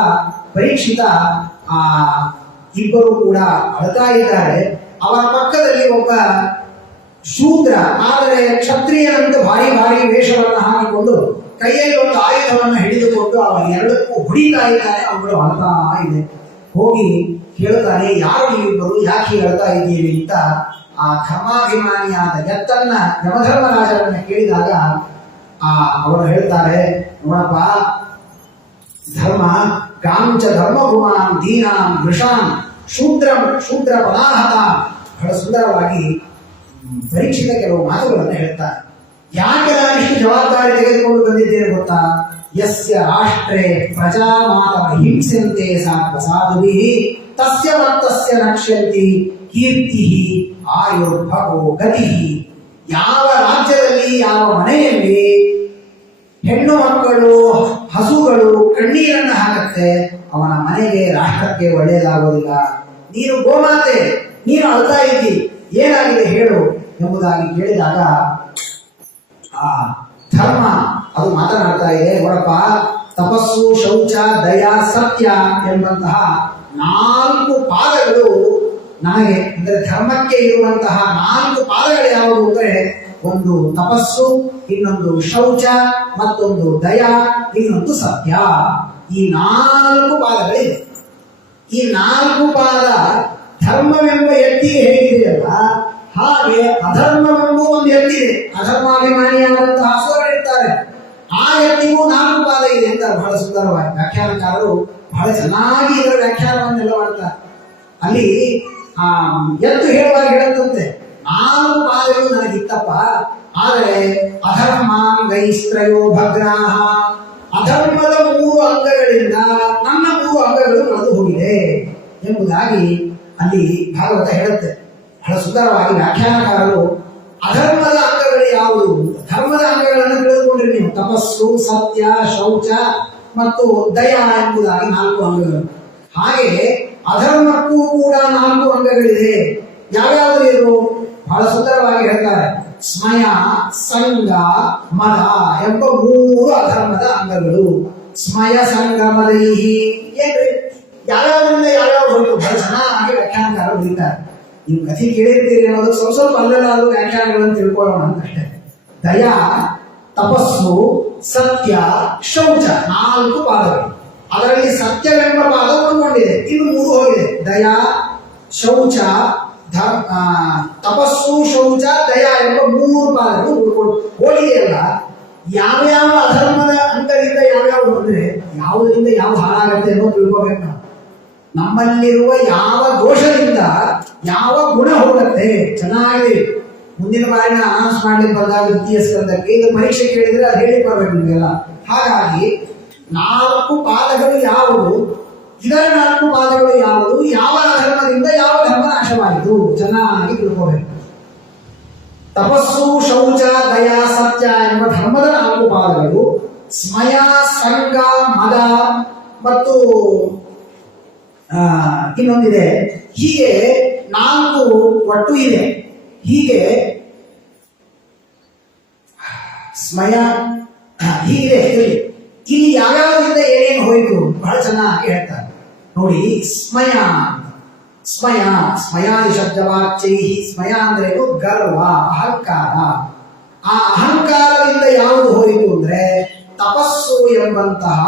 ಪರೀಕ್ಷಿತ ಆ ಇಬ್ಬರು ಕೂಡ ಅಳ್ತಾ ಇದ್ದಾರೆ. ಅವರ ಪಕ್ಕದಲ್ಲಿ ಒಬ್ಬ ಶೂದ್ರ, ಆದರೆ ಕ್ಷತ್ರಿಯನಂತೆ ಭಾರಿ ಭಾರಿ ವೇಷವನ್ನು ಹಾಕಿಕೊಂಡು ಕೈಯಲ್ಲಿ ಒಂದು ಆಯುಧವನ್ನು ಹಿಡಿದುಕೊಂಡು ಅವರ ಎರಡಕ್ಕೂ ಹೊಡಿತಾ ಇದ್ದಾನೆ. ಅವಳು ಅಳ್ತಾ ಇದೆ. ಹೋಗಿ ಕೇಳ್ತಾನೆ, ಯಾರು ನೀವಿಬ್ಬರು, ಯಾಕೆ ಅಳ್ತಾ ಇದ್ದೀರಿ ಅಂತ ಆ ಧರ್ಮಾಭಿಮಾನಿಯಾದ ಎತ್ತನ್ನ ಯಮಧರ್ಮರಾಜರನ್ನ ಕೇಳಿದಾಗ ಅವರು ಹೇಳ್ತಾರೆ, ನೋಡಪ್ಪ ಧರ್ಮ ಗಾಂಚ ಧರ್ಮಭುಮಾಂ ದೀನಾಂ ವೃಷಾಂ ಶೂದ್ರ ಪದಾಹತ. ಬಹಳ ಸುಂದರವಾಗಿ ಪರೀಕ್ಷಿತ ಕೆಲವು ಮಾತುಗಳನ್ನು ಹೇಳ್ತಾರೆ. ಯಾಕೆ ನಾನು ಇಷ್ಟು ಜವಾಬ್ದಾರಿ ತೆಗೆದುಕೊಂಡು ಬಂದಿದ್ದೇನೆ ಗೊತ್ತಾ? ಯಸ್ಯ ರಾಷ್ಟ್ರೇ ಪ್ರಜಾಮಾತವ ಹಿಂಸಂತೆ ಸಾ ಪ್ರಸಾದುಭಿ ತಸ್ಯ ಮತ್ತಸ್ಯ ನಕ್ಷ್ಯಂತಿ ಕೀರ್ತಿ ಆಯುರ್ಭಗೋ ಗತಿ. ಯಾವ ರಾಜ್ಯದಲ್ಲಿ, ಯಾವ ಮನೆಯಲ್ಲಿ ಹೆಣ್ಣು ಮಕ್ಕಳು ಹಸುಗಳು ಕಣ್ಣೀರನ್ನು ಹಾಕುತ್ತೆ, ಅವನ ಮನೆಗೆ ರಾಷ್ಟ್ರಕ್ಕೆ ಒಳ್ಳೆಯದಾಗುವುದಿಲ್ಲ. ನೀನು ಗೋಮಾತೆ, ನೀನು ಅಳ್ತಾ ಇದ್ದಿ, ಏನಾಗಿದೆ ಹೇಳು ಎಂಬುದಾಗಿ ಕೇಳಿದಾಗ ಆ ಧರ್ಮ ಅದು ಮಾತನಾಡ್ತಾ ಇದೆ, ನೋಡಪ್ಪ, ತಪಸ್ಸು, ಶೌಚ, ದಯ, ಸತ್ಯ ಎಂಬಂತಹ 4 ಪಾದಗಳು ನನಗೆ, ಅಂದರೆ ಧರ್ಮಕ್ಕೆ ಇರುವಂತಹ 4 ಪಾದಗಳು ಯಾವುದು ಅಂದ್ರೆ, ಒಂದು ತಪಸ್ಸು, ಇನ್ನೊಂದು ಶೌಚ, ಮತ್ತೊಂದು ದಯ, ಇನ್ನೊಂದು ಸತ್ಯ. ಈ 4 ಪಾದಗಳಿವೆ. ಈ 4 ಪಾದ ಧರ್ಮವೆಂಬ ಎತ್ತಿಗೆ ಹೇಗಿದೆಯಲ್ಲ, ಹಾಗೆ ಅಧರ್ಮವೆಂಬ ಒಂದು ಎತ್ತಿದೆ. ಅಧರ್ಮಾಭಿಮಾನಿಯಾದಂತಹ ಹಸುಗಳಿರ್ತಾರೆ, ಆ ಎತ್ತಿಗೂ 4 ಪಾದ ಇದೆ ಅಂತ ಬಹಳ ಸುಂದರವಾಗಿ ವ್ಯಾಖ್ಯಾನಕಾರರು ಬಹಳ ಚೆನ್ನಾಗಿ ಇದರ ವ್ಯಾಖ್ಯಾನವನ್ನೆಲ್ಲ ಮಾಡ್ತಾರೆ. ಅಲ್ಲಿ ಆ ಎತ್ತು ಹೇಳುವಾಗ ಹೇಳುತ್ತಂತೆ, 4 ಪಾದಗಳು ನನಗಿತ್ತಪ್ಪ, ಆದರೆ ಅಧರ್ಮಾಂಗೈಸ್ತ್ರಯೋ ಭಗ್ನಾಹ, ಅಧರ್ಮದ 3 ಅಂಗಗಳಿಂದ ನನ್ನ 3 ಅಂಗಗಳು ಕಳೆದು ಹೋಗಿದೆ ಎಂಬುದಾಗಿ ಅಲ್ಲಿ ಭಾಗವತ ಹೇಳುತ್ತೆ. ಬಹಳ ಸುಂದರವಾಗಿ ವ್ಯಾಖ್ಯಾನಕಾರರು ಅಧರ್ಮದ ಅಂಗಗಳು ಯಾವುದು, ಧರ್ಮದ ಅಂಗಗಳನ್ನು ತಿಳಿದುಕೊಂಡ್ರೆ ನೀವು ತಪಸ್ಸು, ಸತ್ಯ, ಶೌಚ ಮತ್ತು ದಯ ಎಂಬುದಾಗಿ 4 ಅಂಗಗಳು. ಹಾಗೆ ಅಧರ್ಮಕ್ಕೂ ಕೂಡ 4 ಅಂಗಗಳಿದೆ. ಯಾವ್ಯಾವುದು ಇದು? ಬಹಳ ಸುಂದರವಾಗಿ ಹೇಳ್ತಾರೆ. ಸ್ಮಯ, ಸಂಗ, ಮದ ಎಂಬ 3 ಅಧರ್ಮದ ಅಂಗಗಳು. ಸ್ಮಯ, ಸಂಗ, ಮದೈಹಿ ಏನ್ರಿ? ಯಾವ್ಯಾವುದರಿಂದ ಯಾವ್ಯಾವ ಹೊರಟು ಬಹಳ ಚೆನ್ನಾಗಿ ವ್ಯಾಖ್ಯಾನಕಾರ ಬರೀತಾರೆ. ನೀವು ಕಥೆ ಕೇಳಿರ್ತೀರಿ ಅನ್ನೋದು ಸ್ವಲ್ಪ ಅಲ್ಲೆಲ್ಲಾದ್ರೂ ವ್ಯಾಖ್ಯಾನಗಳನ್ನು ತಿಳ್ಕೊಳ್ಳೋಣ ಅಂತಷ್ಟೇ. ದಯ, ತಪಸ್ಸು, ಸತ್ಯ, ಶೌಚ 4 ಪಾದಗಳು. ಅದರಲ್ಲಿ ಸತ್ಯವೆಂಬ ಪಾದ ಉಳ್ಕೊಂಡಿದೆ, ಇನ್ನು 3 ಹೋಗಿದೆ. ದಯ, ಶೌಚ, ತಪಸ್ಸು, ಶೌಚ, ದಯ ಎಂಬ 3 ಪಾದಗಳು ಉಳ್ಕೊಂಡು ಹೋಗಿದೆಯಲ್ಲ. ಯಾವ್ಯಾವ ಅಧರ್ಮದ ಅಂಗದಿಂದ ಯಾವ್ಯಾವ ಅಂದ್ರೆ ಯಾವುದರಿಂದ ಯಾವ ಹಾಳಾಗತ್ತೆ ಅನ್ನೋದು ತಿಳ್ಕೋಬೇಕು ನಾವು. ನಮ್ಮಲ್ಲಿರುವ ಯಾವ ದೋಷದಿಂದ ಯಾವ ಗುಣ ಹೋಗುತ್ತೆ. ಚೆನ್ನಾಗಿ ಮುಂದಿನ ಬಾರಿನ ಅನೌನ್ಸ್ ಮಾಡ್ಲಿಕ್ಕೆ ಬಂದಾಗ ದ್ವಿತೀಯ ಸ್ಕಂದಕ್ಕೆ ಇದು ಪರೀಕ್ಷೆ ಕೇಳಿದ್ರೆ ಅದು ಹೇಳಿ ಬರ್ಬೇಕು ನಿಮಗೆಲ್ಲ. ಹಾಗಾಗಿ 4 ಪಾದಗಳು ಯಾವುದು, ಇದರ 4 ಪಾದಗಳು ಯಾವುದು, ಯಾವ ಧರ್ಮದಿಂದ ಯಾವ ಧರ್ಮ ನಾಶವಾಯಿತು ಚೆನ್ನಾಗಿ ತಿಳ್ಕೋಬೇಕು. ತಪಸ್ಸು, ಶೌಚ, ದಯ, ಸತ್ಯ ಎಂಬ ಧರ್ಮದ 4 ಪಾದಗಳು. ಸ್ಮಯ, ಸಂಗ, ಮದ ಮತ್ತು ಇನ್ನೊಂದಿದೆ. ಹೀಗೆ 4 ಒಟ್ಟು ಇದೆ. ಹೀಗೆ ಸ್ಮಯ ಹೀಗಿದೆ. ಇಲ್ಲಿ ಯಾವ್ಯಾವುದರಿಂದ ಏನೇನು ಹೋಯಿತು ಬಹಳ ಚೆನ್ನಾಗಿ ಹೇಳ್ತಾರೆ ನೋಡಿ. ಸ್ಮಯ, ಸ್ಮಯ, ಸ್ಮಯಾದಿ ಶಬ್ದವಾಚ್ಯೈ. ಸ್ಮಯ ಅಂದ್ರೇನು? ಗರ್ವ, ಅಹಂಕಾರ. ಆ ಅಹಂಕಾರದಿಂದ ಯಾವುದು ಹೋಯಿತು ಅಂದ್ರೆ ತಪಸ್ಸು ಎಂಬಂತಹ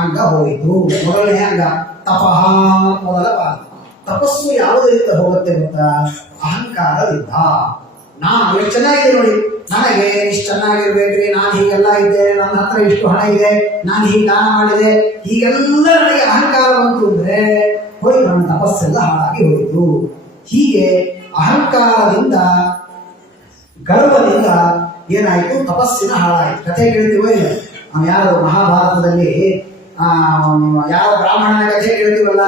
ಅಂಗ ಹೋಯಿತು. ಮೊದಲನೇ ಅಂಗ ತಪಃ, ಮೊದಲ ಪಾದ. ತಪಸ್ಸು ಯಾವುದರಿಂದ ಹೋಗುತ್ತೆ ಗೊತ್ತಾ? ಅಹಂಕಾರದಿಂದ. ಎಷ್ಟು ಚೆನ್ನಾಗಿದೆ ನೋಡಿ. ನನಗೆ ಇಷ್ಟು ಚೆನ್ನಾಗಿರ್ಬೇಕ್ರಿ, ನಾನು ಹೀಗೆಲ್ಲ ಇದ್ದೆ, ನನ್ನ ಹತ್ರ ಇಷ್ಟು ಹಣ ಇದೆ, ನಾನು ಹೀಗೆ ದಾನ ಮಾಡಿದೆ, ಹೀಗೆಲ್ಲ ನನಗೆ ಅಹಂಕಾರ ಬಂತು ಅಂದ್ರೆ ಹೋಯ್ತು, ನನ್ನ ತಪಸ್ಸೆಲ್ಲ ಹಾಳಾಗಿ ಹೋಯಿತು. ಹೀಗೆ ಅಹಂಕಾರದಿಂದ, ಗರ್ವದಿಂದ ಏನಾಯ್ತು? ತಪಸ್ಸಿನ ಹಾಳಾಯಿತು. ಕಥೆ ಕೇಳ್ತೀವೋ ಇಲ್ಲ? ಯಾರು ಮಹಾಭಾರತದಲ್ಲಿ ಯಾವ ಬ್ರಾಹ್ಮಣನ ಕಥೆ ಕೇಳ್ತೀವಲ್ಲ,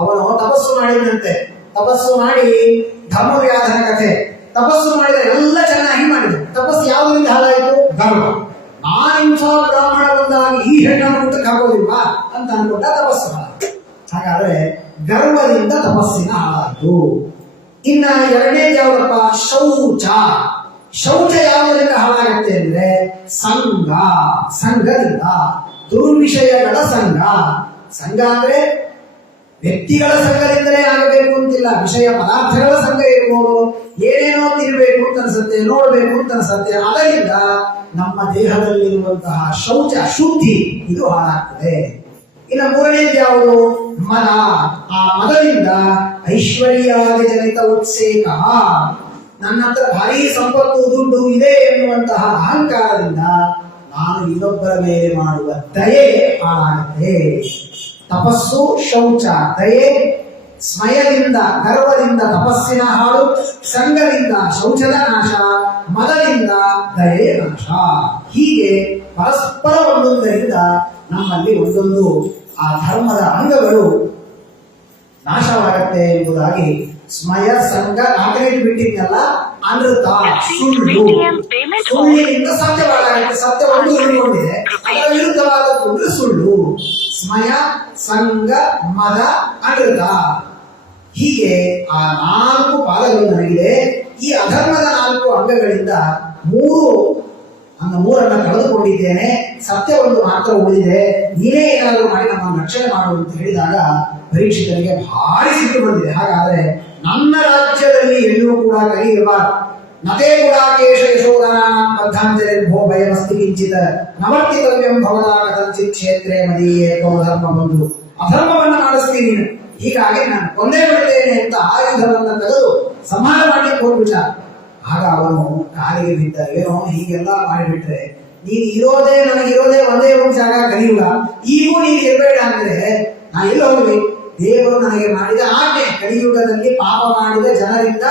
ಅವನು ತಪಸ್ಸು ಮಾಡಿದಂತೆ. ತಪಸ್ಸು ಮಾಡಿ ಧರ್ಮವ್ಯಾಧನ ಕಥೆ. ತಪಸ್ಸು ಮಾಡಿದ್ರೆ ಎಲ್ಲ ಚೆನ್ನಾಗಿ ಮಾಡಿದ್ರು. ತಪಸ್ಸು ಯಾವುದರಿಂದ ಹಾಳಾಯಿತು? ಗರ್ವ. ನಾನಿಂಥ ಬ್ರಾಹ್ಮಣ ಬಂದಾಗ ಈ ಹೆಣ್ಣನ್ನು ಊಟಕ್ಕೆ ಹಾಕೋದಿಲ್ವಾ ಅಂತ ಅನ್ಕೊಂಡ ತಪಸ್ಸು ಹಾಳಾಯಿತು. ಹಾಗಾದ್ರೆ ಗರ್ವದಿಂದ ತಪಸ್ಸಿನ ಹಾಳಾಯಿತು. ಇನ್ನ ಎರಡನೇದು ಯಾವ್ದಪ್ಪ? ಶೌಚ. ಶೌಚ ಯಾವುದರಿಂದ ಹಾಳಾಗುತ್ತೆ ಅಂದ್ರೆ ಸಂಘ, ಸಂಘದಿಂದ. ದುರ್ವಿಷಯಗಳ ಸಂಘ. ಸಂಘ ಅಂದ್ರೆ ವ್ಯಕ್ತಿಗಳ ಸಂಘದಿಂದಲೇ ಆಗಬೇಕು ಅಂತಿಲ್ಲ, ವಿಷಯ ಪದಾರ್ಥಗಳ ಸಂಘ ಇರ್ಬೋದು. ಏನೇನೋ ತಿನ್ಬೇಕು ಅಂತ ಅನ್ಸುತ್ತೆ, ನೋಡ್ಬೇಕು ಅಂತ ಅನ್ಸುತ್ತೆ, ಅದರಿಂದ ನಮ್ಮ ದೇಹದಲ್ಲಿರುವಂತಹ ಶೌಚ, ಶುದ್ಧಿ ಇದು ಹಾಳಾಗ್ತದೆ. ಇನ್ನು ಮೂರನೇದು ಯಾವುದು? ಮದ. ಆ ಮದದಿಂದ ಐಶ್ವರ್ಯಾದಿ ಜನಿತ ಉತ್ಸೇಕ. ನನ್ನ ಹತ್ರ ಭಾರಿ ಸಂಪತ್ತು, ದುಡ್ಡು ಇದೆ ಎನ್ನುವಂತಹ ಅಹಂಕಾರದಿಂದ ನಾನು ಇನ್ನೊಬ್ಬರ ಮೇಲೆ ಮಾಡುವ ದಯೆ ಹಾಳಾಗುತ್ತೆ. ತಪಸ್ಸು, ಶೌಚ, ದಯೆ. ಸ್ಮಯದಿಂದ, ಗರ್ವದಿಂದ ತಪಸ್ಸಿನ ಹಾಳು, ಸಂಘದಿಂದ ಶೌಚದ ನಾಶ, ಮದದಿಂದ ದಯೆ ನಾಶ. ಹೀಗೆ ಪರಸ್ಪರ ಒಂದೊಂದರಿಂದ ನಮ್ಮಲ್ಲಿ ಒಂದೊಂದು ಆ ಧರ್ಮದ ಅಂಗಗಳು ನಾಶವಾಗತ್ತೆ ಎಂಬುದಾಗಿ ಸ್ಮಯ, ಸಂಘ, ನಾಲ್ಕನೇದು ಬಿಟ್ಟಿದ್ದಲ್ಲ, ಅನೃತ, ಸುಳ್ಳು. ಸುಳ್ಳಿನಿಂದ ಸತ್ಯವಾಗುತ್ತೆ. ಸತ್ಯ ಒಂದು ಉಳಿದುಕೊಂಡಿದೆ, ಅದರ ವಿರುದ್ಧವಾದದ್ದು ಸುಳ್ಳು. ಸ್ಮಯ, ಸಂಘ, ಮದ, ಅನೃತ. ಹೀಗೆ ಆ 4 ಪಾದಗಳು ನನಗಿದೆ. ಈ ಅಧರ್ಮದ 4 ಅಂಗಗಳಿಂದ 3 ಕಳೆದುಕೊಂಡಿದ್ದೇನೆ. ಸತ್ಯ ಒಂದು ಮಾತ್ರ ಉಳಿದಿದೆ. ನೀನೇ ಏನಾದರೂ ಮಾಡಿ ನಮ್ಮನ್ನು ರಕ್ಷಣೆ ಮಾಡು ಅಂತ ಹೇಳಿದಾಗ ಪರೀಕ್ಷಿತರಿಗೆ ಭಾರಿ ಸಿಟ್ಟು ಬಂದಿದೆ. ಹಾಗಾದ್ರೆ ನನ್ನ ರಾಜ್ಯದಲ್ಲಿ ಎಲ್ಲೂ ಕೂಡ ಕಲಿಯಿರಬಾರದು. ನತೇ ಗುಡಾಕೇಶ ಯಶೋಧನಾಂ ಬದ್ಧಾಂಜಲಿರ್ಭೋ ಭಯಮಸ್ತಿ ಕಿಂಚಿತ್ ನವರ್ತಿತವ್ಯಂ ಭವದಾ ಕಥಂಚಿತ್ ಕ್ಷೇತ್ರೇ ಮದೀಯೇ ಧರ್ಮ ಬಂಧು. ಅಧರ್ಮವನ್ನು ಮಾಡಿಸ್ತೀನಿ ನೀನು, ಹೀಗಾಗಿ ನಾನು ಕೊಂದೇ ಬಿಡ್ತೇನೆ ಅಂತ ಆಯುಧವನ್ನು ತೆಗೆದು ಸಂಹಾರ ಮಾಡ್ಲಿಕ್ಕೆ ಹೋಗ್ಬಿಟ್ಟ. ಆಗ ಅವನು ಕಾಲಿಗೆ ಬಿದ್ದ. ಏನೋ ಹೀಗೆಲ್ಲ ಮಾಡಿಬಿಟ್ರೆ ನೀನು ಇರೋದೇ, ನನಗಿರೋದೇ ಒಂದೇ ಒಂದು ಜಾಗ ಕಲಿಯುಗ, ಈಗೂ ನೀನು ಇರಬೇಡ ಅಂದ್ರೆ ನಾನು ಎಲ್ಲ ಹೋಗ್ಲಿ? ದೇವರು ನನಗೆ ಮಾಡಿದ ಆಜ್ಞೆ. ಕಲಿಯುಗದಲ್ಲಿ ಪಾಪ ಮಾಡಿದ ಜನರಿಂದ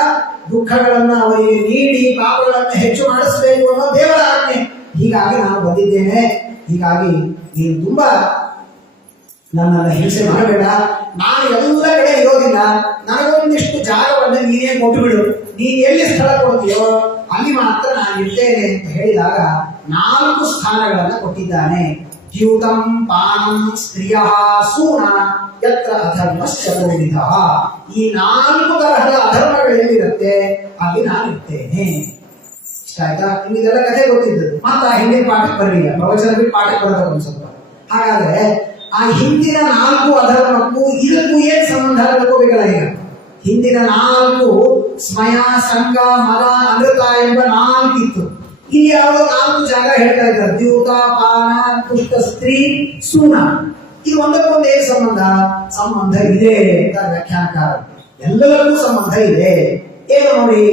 ದುಃಖಗಳನ್ನು ಅವರಿಗೆ ನೀಡಿ ಪಾಪಗಳನ್ನು ಹೆಚ್ಚು ಮಾಡಿಸಬೇಕು ಅನ್ನೋ ದೇವರ ಆಜ್ಞೆ. ಹೀಗಾಗಿ ನಾನು ಬಂದಿದ್ದೇನೆ. ಹೀಗಾಗಿ ನೀನು ತುಂಬಾ ನನ್ನನ್ನು ಹಿಂಸೆ ಮಾಡಬೇಡ, ನಾನು ಎಲ್ಲ ಕಡೆ ಇರೋದಿಲ್ಲ, ನನಗೊಂದಿಷ್ಟು ಜಾಗವನ್ನು ನೀನೇ ಕೊಟ್ಟುಬಿಡು, ನೀನ್ ಎಲ್ಲಿ ಸ್ಥಳ ಕೊಡ್ತೀಯೋ ಅಲ್ಲಿ ಮಾತ್ರ ನಾನು ಇರ್ತೇನೆ ಅಂತ ಹೇಳಿದಾಗ 4 ಸ್ಥಾನಗಳನ್ನು ಕೊಟ್ಟಿದ್ದಾನೆ. ದ್ಯೂತಂ ಪಾನಂ ಸ್ತ್ರೀಯ ಸೂನ ಯತ್ರ ಅಧರ್ಮಶ್ಚತುರ್ವಿಧ. ಈ 4 ತರಹದ ಅಧರ್ಮಗಳು ಎಲ್ಲಿರುತ್ತೆ ಅಲ್ಲಿ ನಾನು ಇರ್ತೇನೆ. ಇಷ್ಟ ಆಯ್ತಾ? ನಿಮಗೆಲ್ಲ ಕಥೆ ಗೊತ್ತಿದ್ದದ್ದು, ಮಾತ್ರ ಹಿಂದಿನ ಪಾಠಕ್ಕೆ ಬರಲಿಲ್ಲ, ಪ್ರವಚನ ಬಿಟ್ಟು ಪಾಠಕ್ಕೆ ಬರಬೇಕು ಒಂದು ಸ್ವಲ್ಪ. ಹಾಗಾದ್ರೆ ಆ ಹಿಂದಿನ 4 ಅಧರ್ಮಕ್ಕೂ ಇದಕ್ಕೂ ಏನ್ ಸಂಬಂಧ ತಿಳ್ಕೋಬೇಕಲ್ಲ. ಈಗ ಹಿಂದಿನ 4 ಸ್ಮಯ, ಸಂಗ, ಮದ, ಅಮೃತ ಎಂಬ 4 ಇತ್ತು. ಇಲ್ಲಿ ಯಾವುದೋ 4 ಜಾಗ ಹೇಳ್ತಾ ಇದ್ದಾರೆ, ದ್ಯೂತ, ಪಾನ, ದುಷ್ಟ ಸ್ತ್ರೀ, ಸೂನ. ಇದು ಒಂದಕ್ಕೊಂದು ಏನ್ ಸಂಬಂಧ? ಸಂಬಂಧ ಇದೆ ಅಂತ ವ್ಯಾಖ್ಯಾನಕಾರ. ಎಲ್ಲರಿಗೂ ಸಂಬಂಧ ಇದೆ. ಏನು ನೋಡಿ,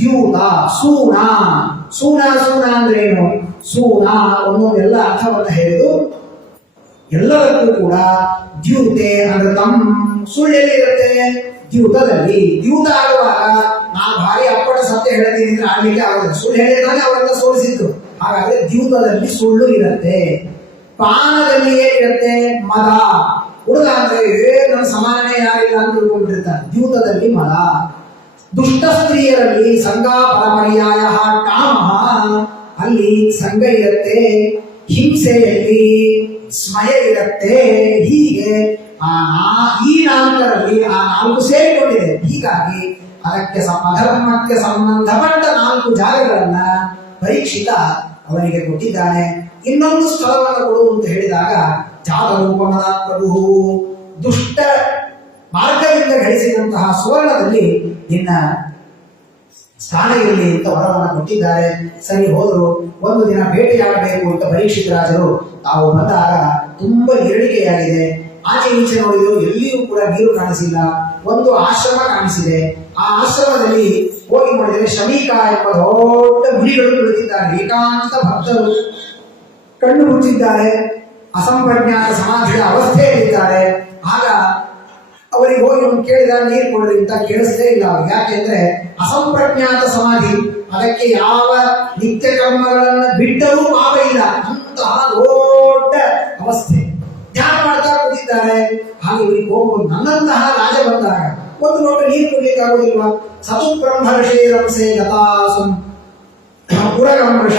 ದ್ಯೂತ, ಸೂನ. ಸೂನ ಸೂನ ಅಂದ್ರೆ ಏನು? ಸೂನ ಒಂದೊಂದೆಲ್ಲ ಅರ್ಥವನ್ನು ಹೇಳಿದು ಎಲ್ಲದಕ್ಕೂ ಕೂಡ ದ್ಯೂತೆ ಅಂದ್ರೆ ಸುಳ್ಳೆಲ್ಲಿರುತ್ತೆ? ದ್ಯೂತದಲ್ಲಿ. ದ್ಯೂತ ಆಗುವಾಗ ನಾ ಭಾರಿ ಅಪ್ಪಟ ಸತ್ಯ ಹೇಳ್ತೀನಿ ಅಂದ್ರೆ ಆಡ್ಲಿಕ್ಕೆ ಆಗೋದಿಲ್ಲ, ಸುಳ್ಳು ಹೇಳಿದಾಗ ಅವರೆಲ್ಲ ಸೋಲಿಸಿದ್ರು. ಹಾಗಾದ್ರೆ ದ್ಯೂತದಲ್ಲಿ ಸುಳ್ಳು ಇರುತ್ತೆ. ಪಾನದಲ್ಲಿ ಏನಿರುತ್ತೆ? ಮದ. ಹುಡುಗ ಅಂದ್ರೆ ನನ್ನ ಸಮಾನನೇ ಯಾರಿಲ್ಲ ಅಂತ ತಿಳ್ಕೊಂಡಿರ್ತಾನೆ. ದ್ಯೂತದಲ್ಲಿ ಮದ. ದುಷ್ಟ ಸ್ತ್ರೀಯರಲ್ಲಿ ಸಂಗ ಪರಪರ್ಯಾಯ ಕಾಮ, ಅಲ್ಲಿ ಸಂಘ ಇರುತ್ತೆ. ಹಿಂಸೆಯಲ್ಲಿ ಸ್ಮಯ ಇರುತ್ತೆ. ಹೀಗೆ ಈ 4ರಲ್ಲಿ ಆ 4 ಸೇರಿಕೊಂಡಿದೆ. ಹೀಗಾಗಿ ಅದಕ್ಕೆ ಅಧರ್ಮಕ್ಕೆ ಸಂಬಂಧಪಟ್ಟ 4 ಜಾಗಗಳನ್ನ ಪರೀಕ್ಷಿತ ಅವನಿಗೆ ಕೊಟ್ಟಿದ್ದಾನೆ. ಇನ್ನೊಂದು ಸ್ಥಳವನ್ನು ಕೊಡು ಅಂತ ಹೇಳಿದಾಗ ಜಾತರೂಪಮದ ಪ್ರಭು, ದುಷ್ಟ ಮಾರ್ಗದಿಂದ ಗಳಿಸಿದಂತಹ ಸುವರ್ಣದಲ್ಲಿ ನಿನ್ನ ಸ್ಥಾನ ಇರಲಿ ಅಂತ ವರವನ್ನು ಕೊಟ್ಟಿದ್ದಾರೆ. ಸರಿ, ಹೋದ್ರು. ಒಂದು ದಿನ ಭೇಟಿಯಾಗಬೇಕು ಅಂತ ಪರೀಕ್ಷಿತ ರಾಜರು ತಾವು ಬಂದಾಗ ತುಂಬಾ ಏರಿಕೆಯಾಗಿದೆ. ಆಚೆ ಈಚೆ ನೋಡಿದ್ರು, ಎಲ್ಲಿಯೂ ಕೂಡ ನೀರು ಕಾಣಿಸಿಲ್ಲ. ಒಂದು ಆಶ್ರಮ ಕಾಣಿಸಿದೆ. ಆ ಆಶ್ರಮದಲ್ಲಿ ಹೋಗಿ ನೋಡಿದರೆ ಶಮೀಕ ಎಂಬ ದೊಡ್ಡ ಮುನಿಗಳು ಕುಳಿತಿದ್ದಾರೆ. ಏಕಾಂತ ಭಕ್ತರು ಕಣ್ಣು ಮುಚ್ಚಿದ್ದಾರೆ, ಅಸಂಪ್ರಜ್ಞಾತ ಸಮಾಧಿಯ ಅವಸ್ಥೆಯಲ್ಲಿದ್ದಾರೆ. ಆಗ ಅವರಿಗೆ ಹೋಗಿ ಒಂದು ಕೇಳಿದ, ನೀರು ಕೊಡ್ರಿ ಅಂತ. ಕೇಳಿಸದೇ ಇಲ್ಲ ಅವ್ರು. ಯಾಕೆಂದ್ರೆ ಅಸಂಪ್ರಜ್ಞಾತ ಸಮಾಧಿ, ಅದಕ್ಕೆ ಯಾವ ನಿತ್ಯ ಕರ್ಮಗಳನ್ನ ಬಿಟ್ಟರೂ ಪಾಪ ಇಲ್ಲ, ಅಂತಹ ದೊಡ್ಡ ಅವಸ್ಥೆ. ಧ್ಯಾನ ಮಾಡ್ತಾ ಕೂತಿದ್ದಾರೆ. ಹಾಗೆ ಇವರಿಗೆ ಹೋಗ್ಬೋದು. ನನ್ನಂತಹ ರಾಜ ಬಂದಾಗ ಒಂದು ಲೋಟ ನೀರು ಕೊಡ್ಲಿಕ್ಕೆ ಆಗೋದಿಲ್ವಾ? ಸತು ಬ್ರಹ್ಮರ್ಷೇರಂಸೆ ಗತಾಸುಂ ಪುರಗಂಬೃಷ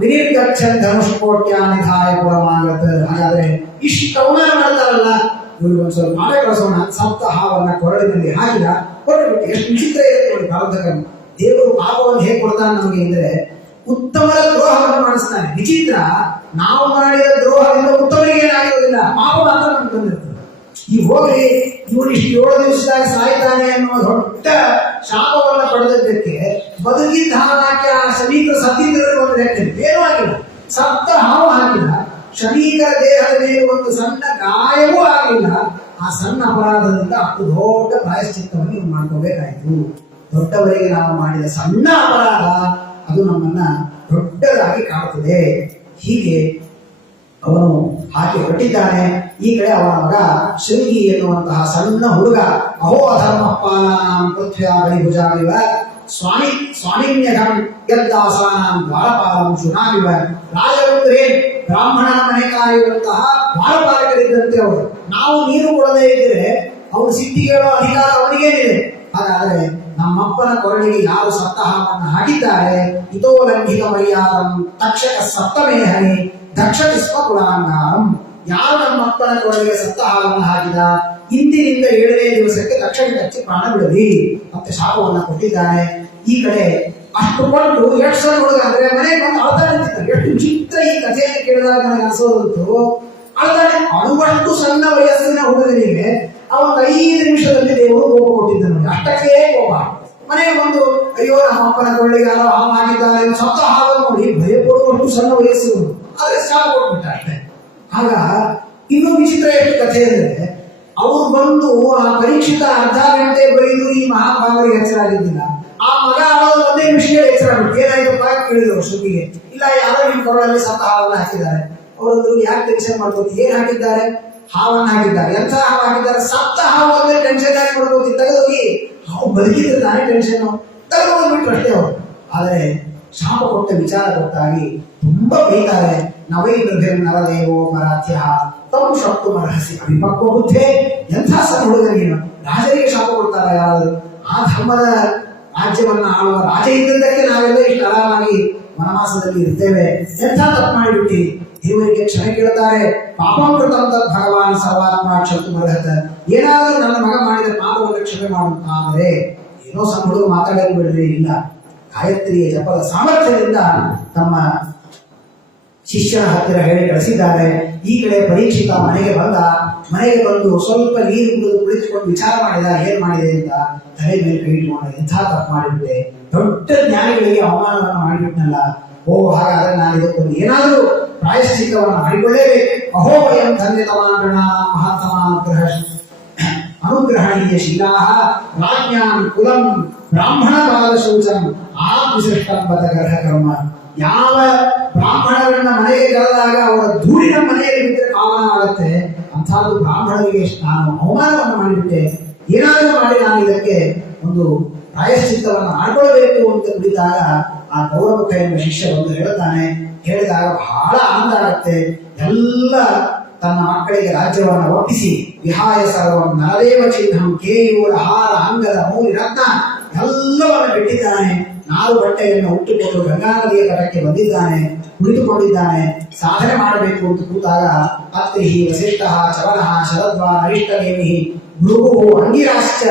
ವಿನಿರ್ಗಚ್ಚನ್ ಧನುಷ್ಕೋಟ್ಯ ನಿಧಾಯ ಪುರಮಾಗತ. ಹಾಗಾದ್ರೆ ಇಷ್ಟು ಅವಮಾನ ಮಾಡ್ತಾರಲ್ಲ, ಇವರು ಒಂದು ಸ್ವಲ್ಪ ಮಾಡ ಕಳಿಸೋಣ. ಸಪ್ತ ಹಾವನ್ನ ಕೊರಳಿನಲ್ಲಿ ಹಾಕಿದ, ಕೊರಳಿಬಿಟ್ಟು. ಎಷ್ಟು ವಿಚಿತ್ರ ಇರುತ್ತೆ ನೋಡಿ ಪ್ರಾರಬ್ಧ ಕರ್ಮ. ದೇವರು ಪಾಪವನ್ನು ಹೇಗೆ ಕೊಡ್ತಾನೆ ನಮಗೆ ಅಂದ್ರೆ, ಉತ್ತಮರ ದ್ರೋಹವನ್ನು ಮಾಡಿಸ್ತಾನೆ. ವಿಚಿತ್ರ, ನಾವು ಮಾಡಿದ ದ್ರೋಹದಿಂದ ಉತ್ತಮರಿಗೆ ಏನಾಗಿರೋದಿಲ್ಲ, ಪಾಪ ಮಾತ್ರ ನಮ್ಗೆ ಬಂದಿರ್ತದೆ. ಈ ಹೋಗಿ ಇವನು ಇಷ್ಟು 7 ದಿವಸದಾಗ ಸಾಯ್ತಾನೆ ಅನ್ನೋ ದೊಡ್ಡ ಶಾಪವನ್ನ ಪಡೆದದ್ದಕ್ಕೆ ಬದುಕಿದ್ದ ಹಾವು ಹಾಕಿ ಆ ಶಮೀಕರ ಸತ್ತಿದ್ರಲ್ಲಿ ಒಂದು ಲೆಕ್ಕ ಏನೂ ಆಗಿಲ್ಲ. ಸತ್ತ ಹಾವು ಹಾಕಿಲ್ಲ, ಶಮೀಕರ ದೇಹದ ಮೇಲೆ ಒಂದು ಸಣ್ಣ ಗಾಯವೂ ಆಗಿಲ್ಲ. ಆ ಸಣ್ಣ ಅಪರಾಧದಿಂದ ಅಷ್ಟು ದೊಡ್ಡ ಪ್ರಾಯಶ್ಚಿತ್ತವನ್ನು ನೀವು ಮಾಡ್ಕೋಬೇಕಾಯ್ತು. ದೊಡ್ಡವರಿಗೆ ನಾವು ಮಾಡಿದ ಸಣ್ಣ ಅಪರಾಧ ಅದು ನಮ್ಮನ್ನ ದೊಡ್ಡದಾಗಿ ಕಾಡುತ್ತದೆ. ಹೀಗೆ ಅವನು ಹಾಕಿ ಹೊರಟಿದ್ದಾನೆ. ಈ ಕಡೆ ಅವನ ಮಗ ಶೃಂಗಿ ಎನ್ನುವಂತಹ ಸಣ್ಣ ಹುಡುಗ, ಅಹೋ ಅಧರ್ಮಪಾಲಾಂ ಪೃಥ್ವ್ಯಾ ಬಲಿಭುಜಾವಿವ ಸ್ವಾಮಿನ್ಯಗಂ ಯದ್ದಾಸಾನಾಂ ದ್ವಾರಪಾಲಂ ಶುನಾವಿವ. ರಾಜವಂದ್ರೆ ಬ್ರಾಹ್ಮಣ ಮನೆ ಕಾಯುವಂತಹ ದ್ವಾರಪಾಲಕರಿದ್ದಂತೆ ಅವರು. ನಾವು ನೀರು ಕೊಡದೇ ಇದ್ದರೆ ಅವರು ಸಿಟ್ಟಿಗೆ ಹೇಳೋ ಅಧಿಕಾರ ಅವರಿಗೇನಿದೆ. ಹಾಗಾದ್ರೆ ನಮ್ಮಪ್ಪನ ಕೊರಳಿಗೆ ಯಾರು ಸಪ್ತಾಹವನ್ನು ಹಾಕಿದ್ದಾರೆ, ಇತೋ ಲಂಘಿತ ಮರ್ಯಾದಂ ತಕ್ಷಕ ಸಪ್ತಮೇ ಹರಿ ದಕ್ಷತಿ ಸ್ವ ಕುಲಾಂಗಾರಂ. ಯಾರು ನಮ್ಮಪ್ಪನ ಕೊರಳಿಗೆ ಸಪ್ತಾಹವನ್ನು ಹಾಕಿದ, ಇಂದಿನಿಂದ 7ನೇ ದಿವಸಕ್ಕೆ ತಕ್ಷಣ ಕಚ್ಚಿ ಪ್ರಾಣ ಬಿಡಲಿ ಮತ್ತೆ ಶಾಪವನ್ನು ಕೊಟ್ಟಿದ್ದಾನೆ. ಈ ಕಡೆ ಅಷ್ಟು ಕೊಟ್ಟು ಎಷ್ಟು ಸಲ ಹುಡುಗ ಅಂದ್ರೆ ಮನೆಗೆ ಬಂದು ಅಳ್ತಾ ನಿಂತಿದ್ದಾರೆ. ಎಷ್ಟು ವಿಚಿತ್ರ ಈ ಕಥೆಯನ್ನು ಕೇಳಿದಾಗ ನನಗೆ ಅನಿಸೋದಂತೂ, ಅಳ್ತಾನೆ. ಅಳುವಷ್ಟು ಸಣ್ಣ ವಯಸ್ಸಿನ ಹುಡುಗನಿಗೆ ಅವನು 5 ನಿಮಿಷದಲ್ಲಿ ದೇವರು ಕೋಪ ಕೊಟ್ಟಿದ್ದನು. ಅಷ್ಟಕ್ಕೆ ಕೋಪ. ಮನೆಗೆ ಬಂದು ಅಯ್ಯೋ ನಮ್ಮ ಅಪ್ಪನ ಕೊರಳಿಗೆ ಹಾವು ಹಾಕಿದ್ದಾರೆ ಸಪ್ತ ಹಾವನ್ನು ನೋಡಿ ಭಯಪಡುವಷ್ಟು ಸಣ್ಣ ವಯಸ್ಸು, ಆದ್ರೆ ಶಾಪ ಕೊಟ್ಬಿಟ್ಟ ಅಷ್ಟೇ. ಆಗ ಇನ್ನೂ ವಿಚಿತ್ರ ಎಷ್ಟು ಕಥೆ ಅಂದ್ರೆ, ಅವ್ರು ಬಂದು ಆ ಪರೀಕ್ಷಿತ ಅರ್ಧ ಗಂಟೆ ಬೈದು ಈ ಮಹಾಭಾವರಿಗೆ ಎಚ್ಚರಾಗಿದ್ದಿಲ್ಲ. ಆ ಮಗ ಆಡೋದು 1 ನಿಮಿಷಕ್ಕೆ ಎಚ್ಚರಾಗ್ಬಿಟ್ಟು ಏನಾಯ್ತಪ್ಪ ಕೇಳಿದ್ರು ಶ್ರುತಿಗೆ. ಇಲ್ಲ, ಯಾರೋ ನಿಮ್ಮ ಕೊರಳಲ್ಲಿ ಸಪ್ತ ಹಾವನ್ನು ಹಾಕಿದ್ದಾರೆ. ಅವರೊಂದು ಯಾಕೆ ಟೆನ್ಷನ್ ಮಾಡ್ಬೋದು, ಏನ್ ಹಾಕಿದ್ದಾರೆ? ಹಾವನ್ನು ಹಾಕಿದ್ದಾರೆ. ಎಂಥ ಹಾವು ಹಾಕಿದ್ದಾರೆ? ಸಪ್ತ ಹಾವು ಅಂದ್ರೆ ಟೆನ್ಷನ್ ಯಾಕೆ ಮಾಡ್ಬೋದು? ತೆಗೆದೋಗಿ ಹಾವು ಬದುಕಿದ್ರೆ ತಾನೇ ಟೆನ್ಷನ್, ತೆಗೆದೋಗ್ಬಿಟ್ರು ಅಷ್ಟೇ ಅವರು. ಆದರೆ ಶಾಪ ಕೊಟ್ಟ ವಿಚಾರ ಗೊತ್ತಾಗಿ ತುಂಬಾ ಬೈತಾರೆ. ನವೈರ್ನರದೇವೋ ಪರಾಧ್ಯ ತಮ್ಮ ಶಕ್ತು ಮರಹಸಿ ಅವಿಪಕ್ವ ಬುದ್ಧೆ. ಎಂಥ ಸಣ್ಣ ಹುಡುಗ ನೀನು, ರಾಜರಿಗೆ ಶಾಪ ಕೊಡ್ತಾರ ಯಾರು? ಆ ಧರ್ಮದ ರಾಜ್ಯವನ್ನ ಆಳುವ ರಾಜ ಇದ್ದದ್ದಕ್ಕೆ ನಾವೆಲ್ಲ ಇಷ್ಟು ಆರಾಮಾಗಿ ವನವಾಸದಲ್ಲಿ ಇರ್ತೇವೆ. ಎಂಥ ತಪ್ಪು ಮಾಡಿಬಿಟ್ಟಿ. ದೇವರಿಗೆ ಕ್ಷಮೆ ಕೇಳ್ತಾರೆ. ಪಾಪಮೃತಂತ ಭಗವಾನ್ ಸರ್ವಾತ್ಮ ಕ್ಷಮತು ಮರಹತ. ಏನಾದರೂ ನನ್ನ ಮಗ ಮಾಡಿದ ಪಾಪವನ್ನು ಕ್ಷಮೆ ಮಾಡುತ್ತಾದರೆ, ಏನೋ ಸಣ್ಣ ಹುಡುಗ ಮಾತಾಡಲು ಬಿಡ್ರಿ, ಇಲ್ಲ, ಗಾಯತ್ರಿಯ ಜಪದ ಸಾಮರ್ಥ್ಯದಿಂದ ತಮ್ಮ ಶಿಷ್ಯನ ಹತ್ತಿರ ಹೇಳಿ ಕಳಿಸಿದ್ದಾರೆ. ಈ ಕಡೆ ಪರೀಕ್ಷಿತ ಮನೆಗೆ ಬಂದು ಸ್ವಲ್ಪ ನೀರು ಕುಡಿದು ಕುಳಿತುಕೊಂಡು ವಿಚಾರ ಮಾಡಿದ, ಏನ್ ಮಾಡಿದೆ ಅಂತ ತಲೆ ಮೇಲೆ ಕೈ ಇಟ್ಕೊಂಡ. ಎಂಥ ತಪ್ಪು ಮಾಡಿಬಿಟ್ಟೆ, ದೊಡ್ಡ ಜ್ಞಾನಿಗಳಿಗೆ ಅವಮಾನವನ್ನು ಮಾಡಿಬಿಟ್ನಲ್ಲ. ಓ, ಹಾಗಾದ್ರೆ ನಾನು ಇದಕ್ಕೊಂದು ಏನಾದರೂ ಪ್ರಾಯಶ್ಚಿತ್ತವನ್ನು ಮಾಡಿಕೊಳ್ಳೇಬೇಕು. ಅಹೋಭಯಂ ಧನ್ಯತಮಾನ ಮಹಾತ್ಮ ಅನುಗ್ರಹಣೀಯ ಶೀಲಾ ರಾಜ್ಞಾನ್ ಕುಲಂ ಬ್ರಾಹ್ಮಣ ಬಾಲ ಶೌಚಂ ಆತ್ಮಸೃಷ್ಟಂಬತ ಗರ್ಹ ಕರ್ಮ. ಯಾವ ಬ್ರಾಹ್ಮಣರನ್ನ ಮನೆಗೆ ಕರೆದಾಗ ಅವರ ಧೂಳಿನ ಮನೆಯಲ್ಲಿ ಬಿದ್ದರೆ ಪಾವನ ಆಗುತ್ತೆ. ಅಂಥದ್ದು ಬ್ರಾಹ್ಮಣರಿಗೆ ನಾನು ಅವಮಾನವನ್ನು ಮಾಡಿಬಿಟ್ಟೆ. ಏನಾದರೂ ಮಾಡಿ ನಾನು ಇದಕ್ಕೆ ಒಂದು ಪ್ರಾಯಶ್ಚಿತ್ತವನ್ನು ಮಾಡಿಕೊಳ್ಳಬೇಕು ಅಂತ ಕುಳಿತಾಗ ಆ ಗೌರವ ಎಂಬ ಶಿಷ್ಯ ಬಂದು ಹೇಳಿದಾಗ ಬಹಳ ಆನಂದ ಆಗುತ್ತೆ. ಎಲ್ಲ ತನ್ನ ಮಕ್ಕಳಿಗೆ ರಾಜ್ಯವನ್ನು ಒಪ್ಪಿಸಿ ವಿಹಾಯ ಸರ್ವಂ ನರದೇವ ಚಿಹ್ನಂ ಕೇಯೂರ ಹಾರ ಅಂಗದ ಮೂಲಿ ರತ್ನ ಎಲ್ಲವನ್ನು ಬಿಟ್ಟಿದ್ದಾನೆ. 4 ಬಟ್ಟೆಯನ್ನು ಉಟ್ಟುಕೊಂಡು ಗಂಗಾ ನದಿಯ ತಟಕ್ಕೆ ಬಂದಿದ್ದಾನೆ, ಕುಳಿತುಕೊಂಡಿದ್ದಾನೆ. ಸಾಧನೆ ಮಾಡಬೇಕು ಅಂತ ಕೂತಾಗ ಅತ್ರಿ ವಸಿಷ್ಠ ಚವನಃ ಶರದ್ವಾ ಅರಿಷ್ಟನೇಮಿ ಭೃಗು ಅಂಗಿರಾಶ್ಚ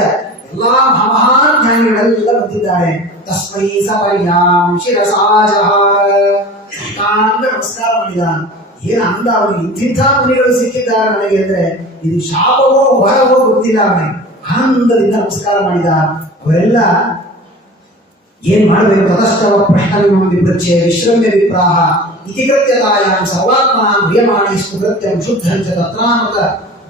ಎಲ್ಲಾ ಮಹಾನ್ ಜ್ಞಾನಿಗಳೆಲ್ಲ ಬಂದಿದ್ದಾರೆ. ತಸ್ಮೈ ಸಪರ್ಯಾಂ ಶಿರಸಾಜಹಾರ ನಮಸ್ಕಾರ ಮಾಡಿದ. ಏನ ಅಂದ ಅವನಿಗೆ, ಇಂಥ ಮುನಿಗಳು ಸಿಕ್ಕಿದ್ದಾರೆ ನನಗೆ ಅಂದ್ರೆ ಇದು ಶಾಪವೋ ವರವೋ ಗೊತ್ತಿಲ್ಲ. ಅವನಿಗೆ ಆನಂದದಿಂದ ನಮಸ್ಕಾರ ಮಾಡಿದ. ಅವರೆಲ್ಲ ಏನ್ ಮಾಡಬೇಕು? ತತಶ್ಚವ ಪ್ರಶ್ನವಿಮಂ ವಿಪೃಚ್ಛೆ ವಿಶ್ರಮ್ಯ ವಿಪ್ರಾಹ ಇತಿಕೃತ್ಯತಾಯಾಂ ಸರ್ವಾತ್ಮನಾಂ ಕ್ರಿಯಮಾಣಿ ಸ್ಫುರತ್ಯಂ ಶುದ್ಧಂಚ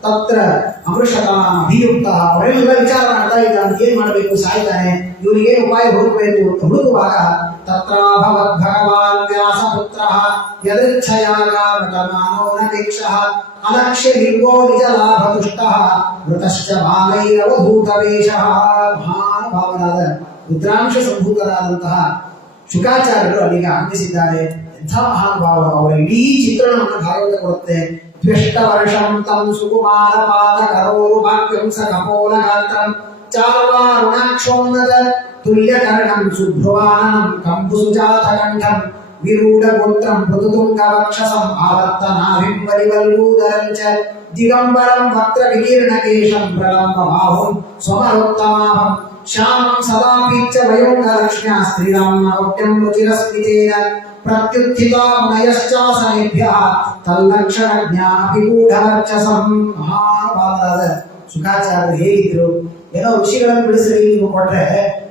ತತ್ರ ಅಮೃಷತಾಂ ಅಭಿಯುಕ್ತ. ಅವರೆಲ್ಲ ವಿಚಾರ ಮಾಡ್ತಾ ಇದ್ದಾನೆ, ಏನ್ ಮಾಡಬೇಕು, ಸಾಯ್ತಾನೆ, ಇವನಿಗೆ ಉಪಾಯ ಹುಡುಕಬೇಕು ಅಂತ ಹುಡುಕುವಾಗ ತತ್ರಾಭವದ್ ಭಗವಾನ್ ವ್ಯಾಸಪುತ್ರಃ ಯದಚ್ಛಯಾಗಾಮತಮಾನೋ ನ ದೀಕ್ಷಃ ಅಲಕ್ಷ್ಯ ನಿರ್ವೋ ನಿಜ ಲಾಭದುಷ್ಟಃ ಮೃತಶ್ಚ ಬಾಲೈರವಧೂತವೇಷಃ. ಮಹಾನುಭಾವನಾದ ರುದ್ರಾಂಶ ಸಂಭೂತರಾದಂತಹ ಶುಕಾಚಾರ್ಯರು ಅಲ್ಲಿಗೆ ಆಗಮಿಸಿದ್ದಾರೆ. ಎಂಥ ಮಹಾನುಭಾವರು! ಅವರ ಇಡೀ ಚಿತ್ರಣವನ್ನು ಭಾಗವತ ಕೊಡುತ್ತೆ. ದ್ವಿಷ್ಟ ವರ್ಷಂ ತಂ ಸುಕುಮಾರ ಪಾದ ಕರೋರು ವಾಕ್ಯಂ ಸ ಕಪೋಲ ಗಾತ್ರಂ ಚಾರ್ವಾರುಣಾಕ್ಷೋನ್ನತ ತುಲ್ಯಕರ್ಣಂ ಶುಭ್ರವಾನಂ ಕಂಬು ಸುಜಾತ ಕಂಠಂ ವಿರೂಢ ಗೋತ್ರಂ ಮೃದುತುಂಗ ವಕ್ಷಸಂ ಆವರ್ತನಾಭಿಂ ವರಿವಲ್ಲೂದರಂ ಚ ದಿಗಂಬರಂ ವಕ್ರ ವಿಕೀರ್ಣ ಕೇಶಂ ಪ್ರಲಂಬ ಬಾಹುಂ ಸ್ವಮರೋತ್ತಮಾಭಂ ಶ್ಯಾಮಂ ಸದಾ ಪೀಚ್ಯ ವಯೋಂಗ ಲಕ್ಷ್ಮ್ಯ ಸ್ತ್ರೀರಾಮ್ ನೌಟ್ಯಂ ರುಚಿರಸ್ಮಿತೇನ ಪ್ರತ್ಯುತ್ಥಿತಾ ಮುನಯಶ್ಚಾಸನೇಭ್ಯಃ ತಲ್ಲಕ್ಷಣ ಜ್ಞಾಪಿಗೂಢವರ್ಚಸಂ. ಮಹಾನುಭಾವರಾದ ಶುಕಾಚಾರ್ಯರು ಹೇಗಿದ್ರು? ಏನೋ ಋಷಿಗಳನ್ನು ಬಿಡಿಸ್ರಿ ನೀವು ಕೊಟ್ರೆ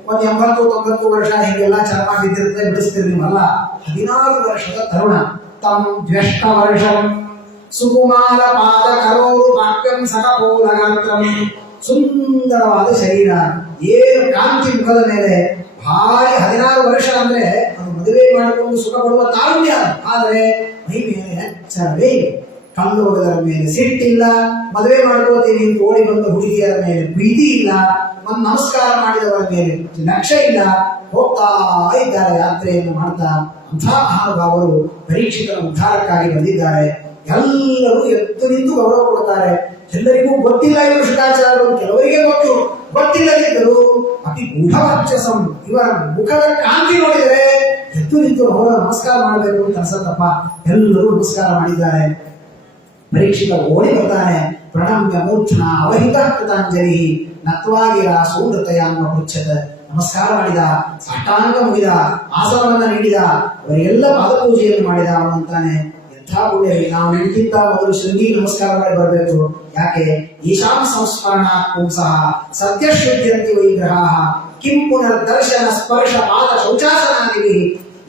ಒಂದು 80-90 ವರ್ಷ ಹೀಗೆಲ್ಲ ಚೆನ್ನಾಗಿ ಬಿದ್ದಿರುತ್ತೆ, ಬಿಡಿಸ್ತಿರ್ಲಿವಲ್ಲ. 14 ವರ್ಷದ ತರುಣ. ತಂ ದ್ವೆಷ್ಟ ವರ್ಷಂ ಸುಕುಮಾರ ಪಾದ ಕರೋರು ವಾಕ್ಯಂ ಸಕಪೋಲ ಗಾತ್ರಂ. ಸುಂದರವಾದ ಶರೀರ, ಏನು ಕಾಂತಿ ಮುಖದ ಮೇಲೆ. ಭಾರಿ 16 ವರ್ಷ ಅಂದ್ರೆ ಅದು ಮದುವೆ ಮಾಡಿಕೊಂಡು ಸುಖ ಪಡುವ ತಾಳ್ಮ್ಯ. ಆದರೆ ಮೈ ಮೇಲೆ ಎಚ್ಚರವೇ, ಕಲ್ಲೋಗದರ ಮೇಲೆ ಸಿಟ್ಟಿಲ್ಲ. ಮದುವೆ ಮಾಡ್ಕೋತೀನಿ ಅಂತ ಓಡಿ ಬಂದ ಹುಡುಗಿಯರ ಮೇಲೆ ಪ್ರೀತಿ ಇಲ್ಲ. ಒಂದು ನಮಸ್ಕಾರ ಮಾಡಿದವರ ಮೇಲೆ ಲಕ್ಷ್ಯ ಇಲ್ಲ. ಹೋಗ್ತಾ ಇದ್ದಾರೆ ಯಾತ್ರೆಯನ್ನು ಮಾಡ್ತಾ. ಅಂಥ ಮಹಾನುಭಾವರು ಪರೀಕ್ಷಿತನ ಉದ್ಧಾರಕ್ಕಾಗಿ ಬಂದಿದ್ದಾರೆ. ಎಲ್ಲರೂ ಎದ್ದು ನಿಂತು ಗೌರವ ಕೊಡ್ತಾರೆ. ಎಲ್ಲರಿಗೂ ಗೊತ್ತಿಲ್ಲ ಇವರು ಶುಕಾಚಾರ್ಯರು, ಕೆಲವರಿಗೆ ಗೊತ್ತಿಲ್ಲದಿದ್ದರು ಅತಿ ಗೂಢವರ್ಚಸಂ. ಇವರ ಮುಖದ ಕಾಂತಿ ನೋಡಿದರೆ ಎದ್ದು ನಿಂತು ಅವರ ನಮಸ್ಕಾರ ಮಾಡಬೇಕು ಅಂತ ಅನ್ಸತ್ತಪ್ಪ. ಎಲ್ಲರೂ ನಮಸ್ಕಾರ ಮಾಡಿದ್ದಾರೆ. ಪರೀಕ್ಷಿತ ಓಡಿ ಬರ್ತಾನೆ. ಪ್ರಣಮ್ಯ ಮೂರ್ಛನ ಅವಹಿತ ಕೃತಾಂಜಲಿ ನತ್ವಾಗಿರ ಸೂಂದತೆಯ ಅನ್ನೋ ಪೃಚ್ಛದ ನಮಸ್ಕಾರ ಮಾಡಿದ, ಸಾಷ್ಟಾಂಗ ಮುಗಿದ, ಆಸನವನ್ನು ನೀಡಿದ, ಅವರೆಲ್ಲ ಪಾದಪೂಜೆಯನ್ನು ಮಾಡಿದ. ಅವನು ಅಂತಾನೆ, ಎಂಥ ಪುಣ್ಯ, ನಾವು ನಿಂತಿದ್ದ ಮೊದಲು ಶೃಂಗಿ ನಮಸ್ಕಾರ ಮಾಡಿ ಬರಬೇಕು. ಯಾಕೆ? ಈಶಾಂ ಸಂಸ್ಮರಣಾತ್ ಪುಂಸಃ ಸತ್ಯಶುದ್ಧಂತಿ ವೈಗ್ರಹಾಃ ಕಿಂ ಪುನರ್ದರ್ಶನ ಸ್ಪರ್ಶ ಪಾದ ಶೌಚಾಸನಾದಿವಿ.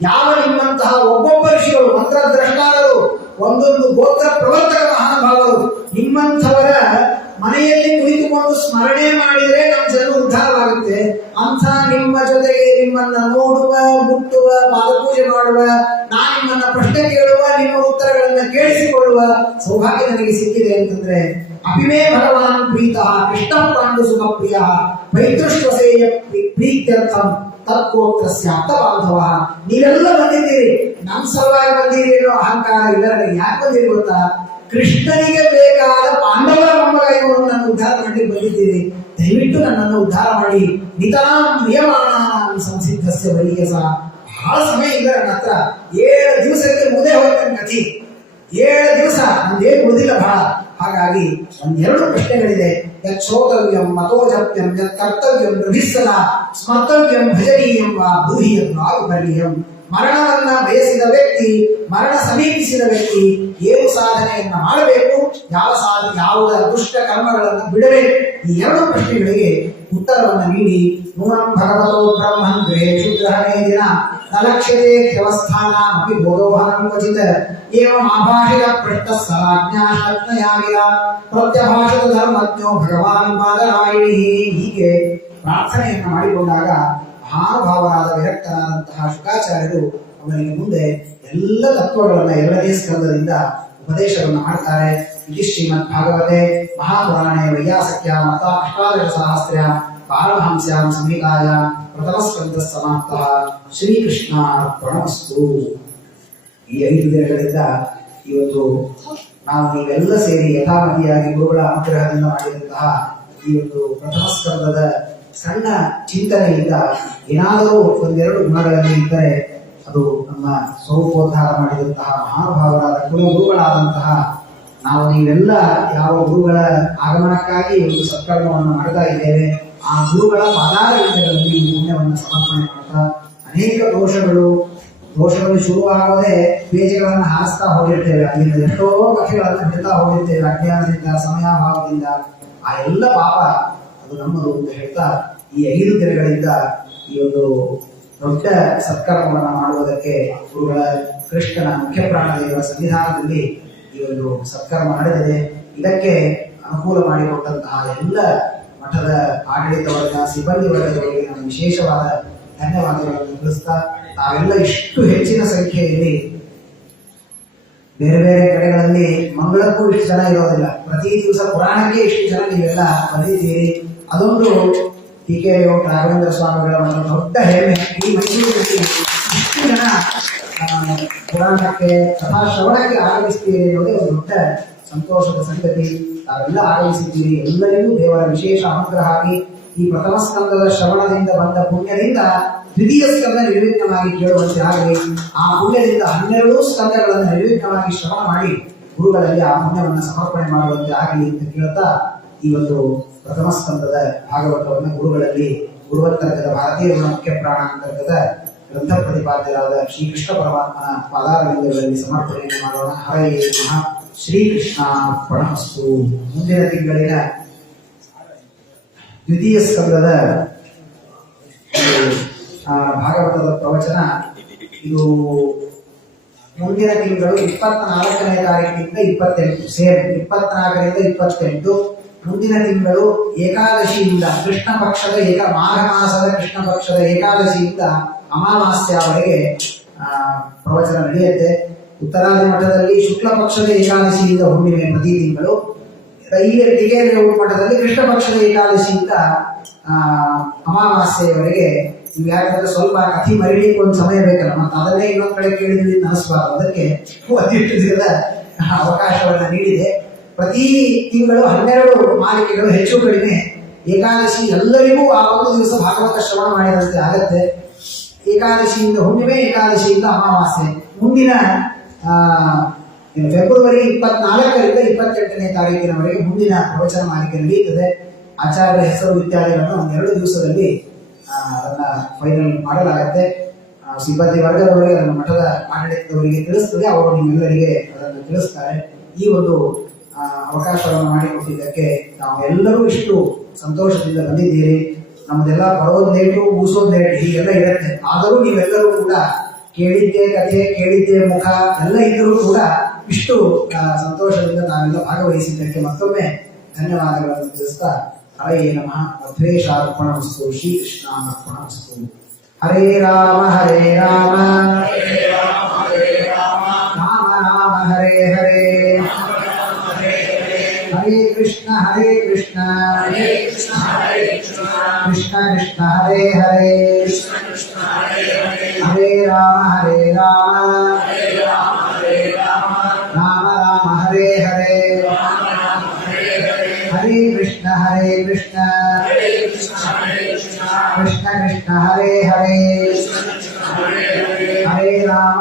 ಯಾವ ನಿಮ್ಮಂತಹ ಒಬ್ಬೊಬ್ಬ ಋಷಿಗಳು, ಮಂತ್ರದ್ರಷ್ಟಾರರು, ಒಂದೊಂದು ಗೋತ್ರ ಪ್ರವರ್ತಕ ಮಹಾನುಭಾವರು ನಿಮ್ಮಂಥವರ ಮನೆಯಲ್ಲಿ ಕುಳಿತುಕೊಂಡು ಸ್ಮರಣೆ ಮಾಡಿದರೆ ನಮ್ಮ ಜನ ಉದ್ಧಾರವಾಗುತ್ತೆ. ಅಂಥ ನಿಮ್ಮ ಜೊತೆಗೆ ನಿಮ್ಮನ್ನ ನೋಡುವ, ಮುಟ್ಟುವ, ಪಾದಪೂಜೆ ಮಾಡುವ, ನಾನು ನಿಮ್ಮನ್ನ ಪ್ರಶ್ನೆ ಕೇಳುವ, ನಿಮ್ಮ ಉತ್ತರಗಳನ್ನ ಕೇಳಿಸಿಕೊಳ್ಳುವ ಸೌಭಾಗ್ಯ ನನಗೆ ಸಿಕ್ಕಿದೆ ಅಂತಂದ್ರೆ ಅಭಿಮೇ ಭಗವಾನ್ ಪ್ರೀತಃ ಕೃಷ್ಣ ಪಾಂಡು ಸುಖ ಪ್ರಿಯ ಪೈತೃಶ್ವಸೇಯ ಪ್ರೀತ್ಯರ್ಥಂ ತತ್ಕೋತ್ರಸ್ಯ ಆಪ್ತ ಬಾಂಧವ. ನೀವೆಲ್ಲ ಬಂದಿದ್ದೀರಿ, ನಮ್ಮ ಸಲುವಾಗಿ ಬಂದಿರೋ ಅಹಂಕಾರ ಇಲ್ಲ. ಯಾಕೆ ಬಂದಿರಿ ಗೊತ್ತಾ? ಕೃಷ್ಣನಿಗೆ ಬೇಕಾದ ಪಾಂಡವರ ಮೊಮ್ಮಗ ಇವರು ನನ್ನ ಉದ್ಧಾರ ಮಾಡಿ ಬಂದಿದ್ದೀರಿ, ದಯವಿಟ್ಟು ನನ್ನನ್ನು ಉದ್ಧಾರ ಮಾಡಿ. ನಿತಾಂ ನಿಯಮಾನ ಸಂಸಿದ್ಧಸ್ಯ ವೈಯಸ. ಬಹಳ ಸಮಯ ಇಲ್ಲ ನನ್ನ ಹತ್ರ, 7 ದಿವಸಕ್ಕೆ ಮುದೇ ಹೋಗ್ತೇನೆ ಕಥಿ. 7 ದಿವಸ ನಮ್ದೇನು ಉಳಿದಿಲ್ಲ ಬಹಳ. ಹಾಗಾಗಿ ಒಂದೆರಡು ಪ್ರಶ್ನೆಗಳಿದೆ. ಯಚ್ಛೋತವ್ಯಂ ಮತೋಜಪ್ಯಂ ಯತ್ ಕರ್ತವ್ಯಂ ಪ್ರಭಿಸ್ಸಲ ಸ್ಮರ್ತವ್ಯಂ ಭಜನೀಯಂ ವಾ ಬ್ರೂಹಿಯಂ ವಾಗುಬಲೀಯಂ. ಮರಣವನ್ನ ಬಯಸಿದ ವ್ಯಕ್ತಿ, ಮರಣ ಸಮೀಪಿಸಿದ ವ್ಯಕ್ತಿ ಏನು ಸಾಧನೆಯನ್ನ ಮಾಡಬೇಕು, ಯಾವುದ ದುಷ್ಟ ಕರ್ಮಗಳನ್ನು ಬಿಡಬೇಕು, ಈ 2 ಪ್ರಶ್ನೆಗಳಿಗೆ ಉತ್ತರವನ್ನು ನೀಡಿ ನೂನಂ ಭಗವತೋ ಬ್ರಹ್ಮನ್ ದ್ವೇಷು ಗ್ರಹಣೇ ದಿನ ನಲಕ್ಷ್ಯತೆ ಖ್ಯವಸ್ಥಾನಮಪಿ ಬೋಧೋಹನಂ ಕ್ವಚಿತ್ ಏವಂ ಆಭಾಷಿತ ಪೃಷ್ಟ ಸಲಾಜ್ಞಾಶ್ರತ್ನಯಾಗಿರ ಪ್ರತ್ಯಭಾಷಿತ ಧರ್ಮಜ್ಞೋ ಭಗವಾನ್ ಪಾದರಾಯಣಿ. ಹೀಗೆ ಪ್ರಾರ್ಥನೆಯನ್ನು ಮಾಡಿಕೊಂಡಾಗ ಮಹಾನುಭಾವರಾದ ವಿರಕ್ತರಾದಂತಹ ಶುಕಾಚಾರ್ಯರು ಅವರಿಗೆ ಮುಂದೆ ಎಲ್ಲ ತತ್ವಗಳನ್ನ 2ನೇ ಸ್ಕಂದದಿಂದ ಉಪದೇಶವನ್ನು ಮಾಡ್ತಾರೆ. ಇದು ಶ್ರೀಮದ್ ಭಾಗವತೆ ಮಹಾಪುರಾಣೆ ವೈಯಾಸಕ್ಯ ಮತ ಅಷ್ಟಾದಶ ಸಹಸ್ರ ಪಾರಮಹಂಸ್ಯಾಂ ಸಂಹಿತಾಯ ಪ್ರಥಮ ಸ್ಕಂದ ಸಮಾಪ್ತ. ಶ್ರೀಕೃಷ್ಣ ಅರ್ಪಣಮಸ್ತು. ಈ 5 ದಿನಗಳಿಂದ ಇವತ್ತು ನಾವು ನೀವೆಲ್ಲ ಸೇರಿ ಯಥಾಮತಿಯಾಗಿ ಗುರುಗಳ ಅನುಗ್ರಹದಿಂದ ಮಾಡಿದಂತಹ ಈ ಒಂದು ಪ್ರಥಮ ಸ್ಕಂದದ ಸಣ್ಣ ಚಿಂತನೆಯಿಂದ ಏನಾದರೂ ಒಂದೆರಡು ಗುಣಗಳಲ್ಲಿ ಇದ್ದರೆ ಅದು ನಮ್ಮ ಸ್ವರೂಪೋದ್ಧಾರ ಮಾಡಿದಂತಹ ಮಹಾನುಭಾವರಾದ ಗುರುಗಳಾದಂತಹ ನಾವು ನೀವೆಲ್ಲ ಯಾವ ಗುರುಗಳ ಆಗಮನಕ್ಕಾಗಿ ಒಂದು ಸತ್ಕರ್ಮವನ್ನು ಮಾಡ್ತಾ ಇದ್ದೇವೆ, ಆ ಗುರುಗಳ ಪಾದಾರವಿಂದಗಳಲ್ಲಿ ಈ ಪುಣ್ಯವನ್ನು ಸಮರ್ಪಣೆ ಮಾಡ್ತಾ ಅನೇಕ ದೋಷಗಳು ಶುರುವಾಗದೆ ಬೀಜಗಳನ್ನು ಹಾರಿಸ್ತಾ ಹೋಗಿರ್ತೇವೆ. ಅಲ್ಲಿಂದ ಎಷ್ಟೋ ಪಕ್ಷಿಗಳನ್ನು ಬಿಡ್ತಾ ಹೋಗಿರ್ತೇವೆ ಅಜ್ಞಾನದಿಂದ, ಸಮಯಾಭಾವದಿಂದ. ಆ ಎಲ್ಲ ಪಾಪ ಅದು ನಮ್ಮದು ಅಂತ ಹೇಳ್ತಾ ಈ 5 ದಿನಗಳಿಂದ ಈ ಒಂದು ದೊಡ್ಡ ಸತ್ಕರ್ಮವನ್ನು ಮಾಡುವುದಕ್ಕೆ ಗುರುಗಳ ಕೃಷ್ಣನ ಮುಖ್ಯ ಪ್ರಾಣದೇವರ ಸನ್ನಿಧಾನದಲ್ಲಿ ಈ ಒಂದು ಸತ್ಕರ್ಮ ನಡೆದಿದೆ. ಇದಕ್ಕೆ ಅನುಕೂಲ ಮಾಡಿಕೊಟ್ಟಂತಹ ಎಲ್ಲ ಮಠದ ಆಡಳಿತ ವರ್ಗ, ಸಿಬ್ಬಂದಿ ವರ್ಗದವರಿಗೆ ನಾನು ವಿಶೇಷವಾದ ಧನ್ಯವಾದಗಳನ್ನು ತಿಳಿಸ್ತಾ, ನಾವೆಲ್ಲ ಇಷ್ಟು ಹೆಚ್ಚಿನ ಸಂಖ್ಯೆಯಲ್ಲಿ ಬೇರೆ ಬೇರೆ ಕಡೆಗಳಲ್ಲಿ ಮಂಗಳಕ್ಕೂ ಇಷ್ಟು ಜನ ಇರೋದಿಲ್ಲ. ಪ್ರತಿ ದಿವಸ ಪುರಾಣಕ್ಕೆ ಇಷ್ಟು ಜನ ನೀವೆಲ್ಲ ಬಂದಿದ್ದೀರಿ. ಅದೊಂದು ಟಿ.ಕೆ. ರಾಘವೇಂದ್ರ ಸ್ವಾಮಿಗಳ ಒಂದು ದೊಡ್ಡ ಹೆಮ್ಮೆ. ಈ ಮೈಸೂರಿನಲ್ಲಿ ಇಷ್ಟು ಜನ ಪುರಾಣಕ್ಕೆ ಕಥಾ ಶ್ರವಣಕ್ಕೆ ಆಗಮಿಸ್ತೀರಿ ಅನ್ನೋದೇ ಒಂದು ದೊಡ್ಡ ಸಂತೋಷದ ಸಂಗತಿ. ತಾವೆಲ್ಲ ಆಗಮಿಸಿದ್ದೀರಿ. ಎಲ್ಲರಿಗೂ ದೇವರ ವಿಶೇಷ ಅನುಗ್ರಹ ಆಗಿ ಈ ಪ್ರಥಮ ಸ್ಕಂದದ ಶ್ರವಣದಿಂದ ಬಂದ ಪುಣ್ಯದಿಂದ ದ್ವಿತೀಯ ಸ್ಕಂದ ನಿರ್ವಿಘ್ನವಾಗಿ ಕೇಳುವಂತೆ ಆಗಲಿ. ಆ ಪುಣ್ಯದಿಂದ 12 ಸ್ಕಂದಗಳನ್ನು ನಿರ್ವಿಘ್ನವಾಗಿ ಶ್ರವಣ ಮಾಡಿ ಗುರುಗಳಲ್ಲಿ ಆ ಪುಣ್ಯವನ್ನು ಸಮರ್ಪಣೆ ಮಾಡುವಂತೆ ಆಗಲಿ ಅಂತ ಕೇಳ್ತಾ ಈ ಒಂದು ಪ್ರಥಮ ಸ್ಕಂದದ ಭಾಗವತವನ್ನು ಗುರುಗಳಲ್ಲಿ ಗುರುವತ್ತರ್ಗದ ಭಾರತೀಯ ಮುಖ್ಯ ಪ್ರಾಣ ಅಂತರ್ಗದ ಗ್ರಂಥ ಪ್ರತಿಪಾದ್ಯರಾದ ಶ್ರೀಕೃಷ್ಣ ಪರಮಾತ್ಮನ ಪಾದಾರವಿಂದಗಳಲ್ಲಿ ಸಮರ್ಪಣೆಯನ್ನು ಮಾಡೋಣ. ಹರೇ ನಮಃ. ಶ್ರೀಕೃಷ್ಣ ಅರ್ಪಣಮಸ್ತು. ಮುಂದಿನ ತಿಂಗಳಿನ ದ್ವಿತೀಯ ಸ್ಕಂದದ ಭಾಗವತದ ಪ್ರವಚನ ಇದು ಮುಂದಿನ ತಿಂಗಳು 24ನೇ ತಾರೀಕಿನಿಂದ 28 ಸೇರಿ 24ರಿಂದ 28. ಮುಂದಿನ ತಿಂಗಳು ಏಕಾದಶಿಯಿಂದ ಕೃಷ್ಣ ಪಕ್ಷದ ಮಾಘ ಮಾಸದ ಕೃಷ್ಣ ಪಕ್ಷದ ಏಕಾದಶಿಯಿಂದ ಅಮಾವಾಸ್ಯವರೆಗೆ ಪ್ರವಚನ ನಡೆಯುತ್ತೆ. ಉತ್ತರಾದಿ ಮಠದಲ್ಲಿ ಶುಕ್ಲ ಪಕ್ಷದ ಏಕಾದಶಿಯಿಂದ ಹುಣ್ಣಿಮೆ ಪ್ರತಿ ತಿಂಗಳು. ಟಿಗೇರಿ ಮಠದಲ್ಲಿ ಕೃಷ್ಣ ಪಕ್ಷದ ಏಕಾದಶಿಯಿಂದ ಅಮಾವಾಸ್ಯೆಯವರೆಗೆ. ನೀವು ಯಾಕಂದ್ರೆ ಸ್ವಲ್ಪ ಕಥಿ ಮರಿಲಿಕ್ಕೆ ಒಂದು ಸಮಯ ಬೇಕಲ್ಲ, ಮತ್ತೆ ಅದನ್ನೇ ಇನ್ನೊಂದ್ ಕಡೆ ಕೇಳಿದ್ವಿ ಅನಿಸ್ಬಾರ್ದು. ಅದಕ್ಕೆ 18 ದಿನದ ಅವಕಾಶವನ್ನ ನೀಡಿದೆ. ಪ್ರತಿ ತಿಂಗಳು 12 ಮಾಲಿಕೆಗಳು ಹೆಚ್ಚು ಕಡಿಮೆ ಏಕಾದಶಿ ಎಲ್ಲರಿಗೂ ಆ ಒಂದು ದಿವಸ ಭಾಗವತ ಶ್ರವಣ ಮಾಡಿದಂತೆ ಆಗತ್ತೆ. ಏಕಾದಶಿಯಿಂದ ಹುಣ್ಣಿಮೆ, ಏಕಾದಶಿಯಿಂದ ಅಮಾವಾಸ್ಯೆ. ಮುಂದಿನ ಫೆಬ್ರವರಿ 24ರಿಂದ 28ನೇ ತಾರೀಕಿನವರೆಗೆ ಮುಂದಿನ ಪ್ರವಚನ ಮಾಲಿಕೆ ನಡೆಯುತ್ತದೆ. ಆಚಾರ್ಯರ ಹೆಸರು ಇತ್ಯಾದಿಗಳನ್ನು 2 ದಿವಸದಲ್ಲಿ ಅದನ್ನ ಫೈನಲ್ ಮಾಡಲಾಗುತ್ತೆ. ಸಿಬ್ಬಂದಿ ವರ್ಗದವರಿಗೆ, ಅದನ್ನು ಮಠದ ಆಡಳಿತದವರಿಗೆ ತಿಳಿಸ್ತದೆ. ಅವರು ನಿಮ್ಮೆಲ್ಲರಿಗೆ ಅದನ್ನು ತಿಳಿಸ್ತಾರೆ. ಈ ಒಂದು ಅವಕಾಶವನ್ನು ಮಾಡಿಕೊಟ್ಟಿದ್ದಕ್ಕೆ ನಾವು ಎಲ್ಲರೂ ಇಷ್ಟು ಸಂತೋಷದಿಂದ ಬಂದಿದ್ದೀರಿ. ನಮ್ಮದೆಲ್ಲ ಬರೋದ್ ಲೇಟು, ಮುಗಿಸೋದ್ ಲೇಟ್, ಹೀಗೆಲ್ಲ ಇರುತ್ತೆ. ಆದರೂ ನೀವೆಲ್ಲರೂ ಕೂಡ ಕೇಳಿದ್ದೆ ಕಥೆ, ಕೇಳಿದ್ದೆ ಮುಖ ಎಲ್ಲ ಇದ್ದರೂ ಕೂಡ ಇಷ್ಟು ಸಂತೋಷದಿಂದ ನಾವೆಲ್ಲ ಭಾಗವಹಿಸಿದ್ದಕ್ಕೆ ಮತ್ತೊಮ್ಮೆ ಧನ್ಯವಾದಗಳನ್ನು ತಿಳಿಸ್ತಾ ಹರೇ ನಮಃ. ಮಧ್ವೇಶಾರ್ಪಣಮಸ್ತು. ಶ್ರೀಕೃಷ್ಣಾರ್ಪಣಮಸ್ತು. ಹರೇ ರಾಮ ರಾಮ ರಾಮ ಹರೇ ಹರೇ हरे कृष्ण कृष्ण कृष्ण हरे हरे हरे राम राम राम हरे हरे हरे कृष्ण कृष्ण कृष्ण हरे हरे हरे राम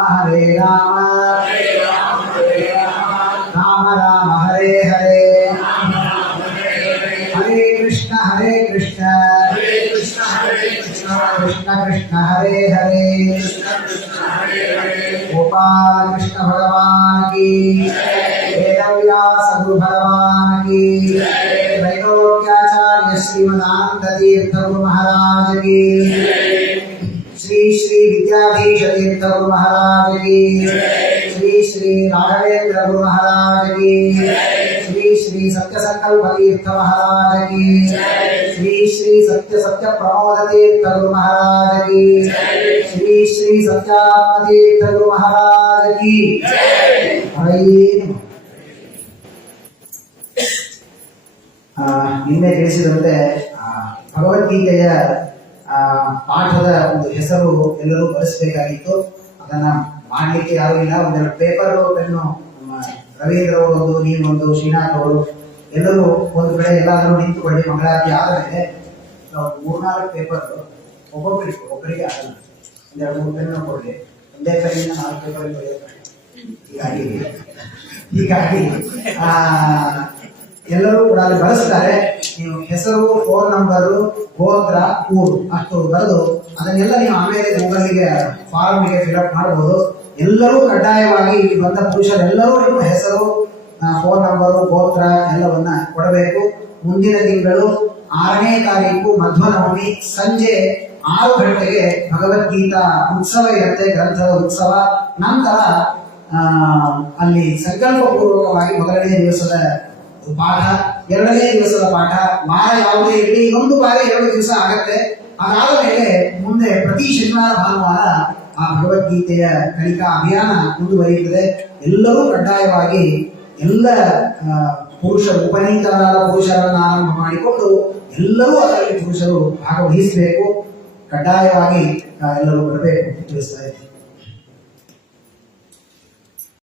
राम राम हरे हरे हरे कृष्ण कृष्ण कृष्ण हरे हरे गोपाल कृष्ण भगवान की वेदव्यास गुरु भगवान की त्रैलोक्याचार्य श्रीमदानंद तीर्थ गुरु महाराज की श्री श्री विद्याधीश तीर्थ गुरु महाराज की श्री श्री राघवेंद्र गुरु महाराज की श्री श्री सत्य संकल्प तीर्थ महाराज की श्री श्री सत्य सत्य प्रमोद तीर्थ गुरु महाराज की श्री श्री सत्यात्म तीर्थ गुरु महाराज की ನಿನ್ನೆ ತಿಳಿಸಿದಂತೆ ಭಗವದ್ಗೀತೆಯ ಪಾಠದ ಒಂದು ಹೆಸರು ಎಲ್ಲರೂ ಬರೆಸಬೇಕಾಗಿತ್ತು. ಅದನ್ನ ಮಾಡಲಿಕ್ಕೆ ಯಾರು ಇಲ್ಲ. ಒಂದೆರಡು ಪೇಪರ್ ಪೆನ್ನು ರವೀಂದ್ರ ಅವರು, ನೀವೊಂದು, ಶ್ರೀನಾಥ್ ಅವರು ಎಲ್ಲರೂ ಒಂದು ಕಡೆ ಎಲ್ಲಾದರೂ ನಿಂತುಕೊಳ್ಳಿ. ಮಂಗಳಾರತಿ ಆದ ಮೇಲೆ 3-4 ಪೇಪರ್ ಒಬ್ಬರಿಗೆ ಆಗಲ್ಲ. ಒಂದೆರಡು 3 ಪೆನ್ನು ಕೊಡಲಿ. ಒಂದೇ ಕೈಯಿಂದ 4 ಪೇಪರ್ ಹೀಗಾಗಿ ಎಲ್ಲರೂ ಕೂಡ ಅಲ್ಲಿ ಬಳಸ್ತಾರೆ. ನೀವು ಹೆಸರು, ಫೋನ್ ನಂಬರು, ಗೋತ್ರ, ಊರು ಅಷ್ಟು ಬರೆದು ಅದನ್ನೆಲ್ಲ ನೀವು ಆಮೇಲೆ ಗೂಗಲ್ಗೆ ಫಾರ್ಮ್ಗೆ ಫಿಲ್ಅಪ್ ಮಾಡಬಹುದು. ಎಲ್ಲರೂ ಕಡ್ಡಾಯವಾಗಿ ಇಲ್ಲಿ ಬಂದ ಪುರುಷರೆಲ್ಲರೂ ನಿಮ್ಮ ಹೆಸರು, ಫೋನ್ ನಂಬರು, ಗೋತ್ರ ಎಲ್ಲವನ್ನ ಕೊಡಬೇಕು. ಮುಂದಿನ ತಿಂಗಳು 6ನೇ ತಾರೀಕು ಮಧ್ವನವಮಿ ಸಂಜೆ 6 ಗಂಟೆಗೆ ಭಗವದ್ಗೀತಾ ಉತ್ಸವ ಇರುತ್ತೆ, ಗ್ರಂಥದ ಉತ್ಸವ. ನಂತರ ಅಲ್ಲಿ ಸಂಕಲ್ಪ ಪೂರ್ವಕವಾಗಿ 1ನೇ ದಿವಸದ ಪಾಠ, 2ನೇ ದಿವಸದ ಪಾಠ. ವಾರ ಯಾವುದೇ ಇರಲಿ, ಒಂದು ವಾರ 2 ದಿವಸ ಆಗತ್ತೆ. ಅದಾದ ಮೇಲೆ ಮುಂದೆ ಪ್ರತಿ ಶನಿವಾರ ಭಾನುವಾರ ಆ ಭಗವದ್ಗೀತೆಯ ಕಲಿಕಾ ಅಭಿಯಾನ ಮುಂದುವರಿಯುತ್ತದೆ. ಎಲ್ಲರೂ ಕಡ್ಡಾಯವಾಗಿ ಎಲ್ಲ ಪುರುಷರು, ಉಪನೀತರಾದ ಪುರುಷರನ್ನು ಆರಂಭ ಮಾಡಿಕೊಂಡು ಎಲ್ಲರೂ ಅದರಲ್ಲಿ ಪುರುಷರು ಭಾಗವಹಿಸಬೇಕು. ಕಡ್ಡಾಯವಾಗಿ ಎಲ್ಲರೂ ಬರಬೇಕು ತಿಳಿಸ್ತಾ ಇದ್ದೀನಿ.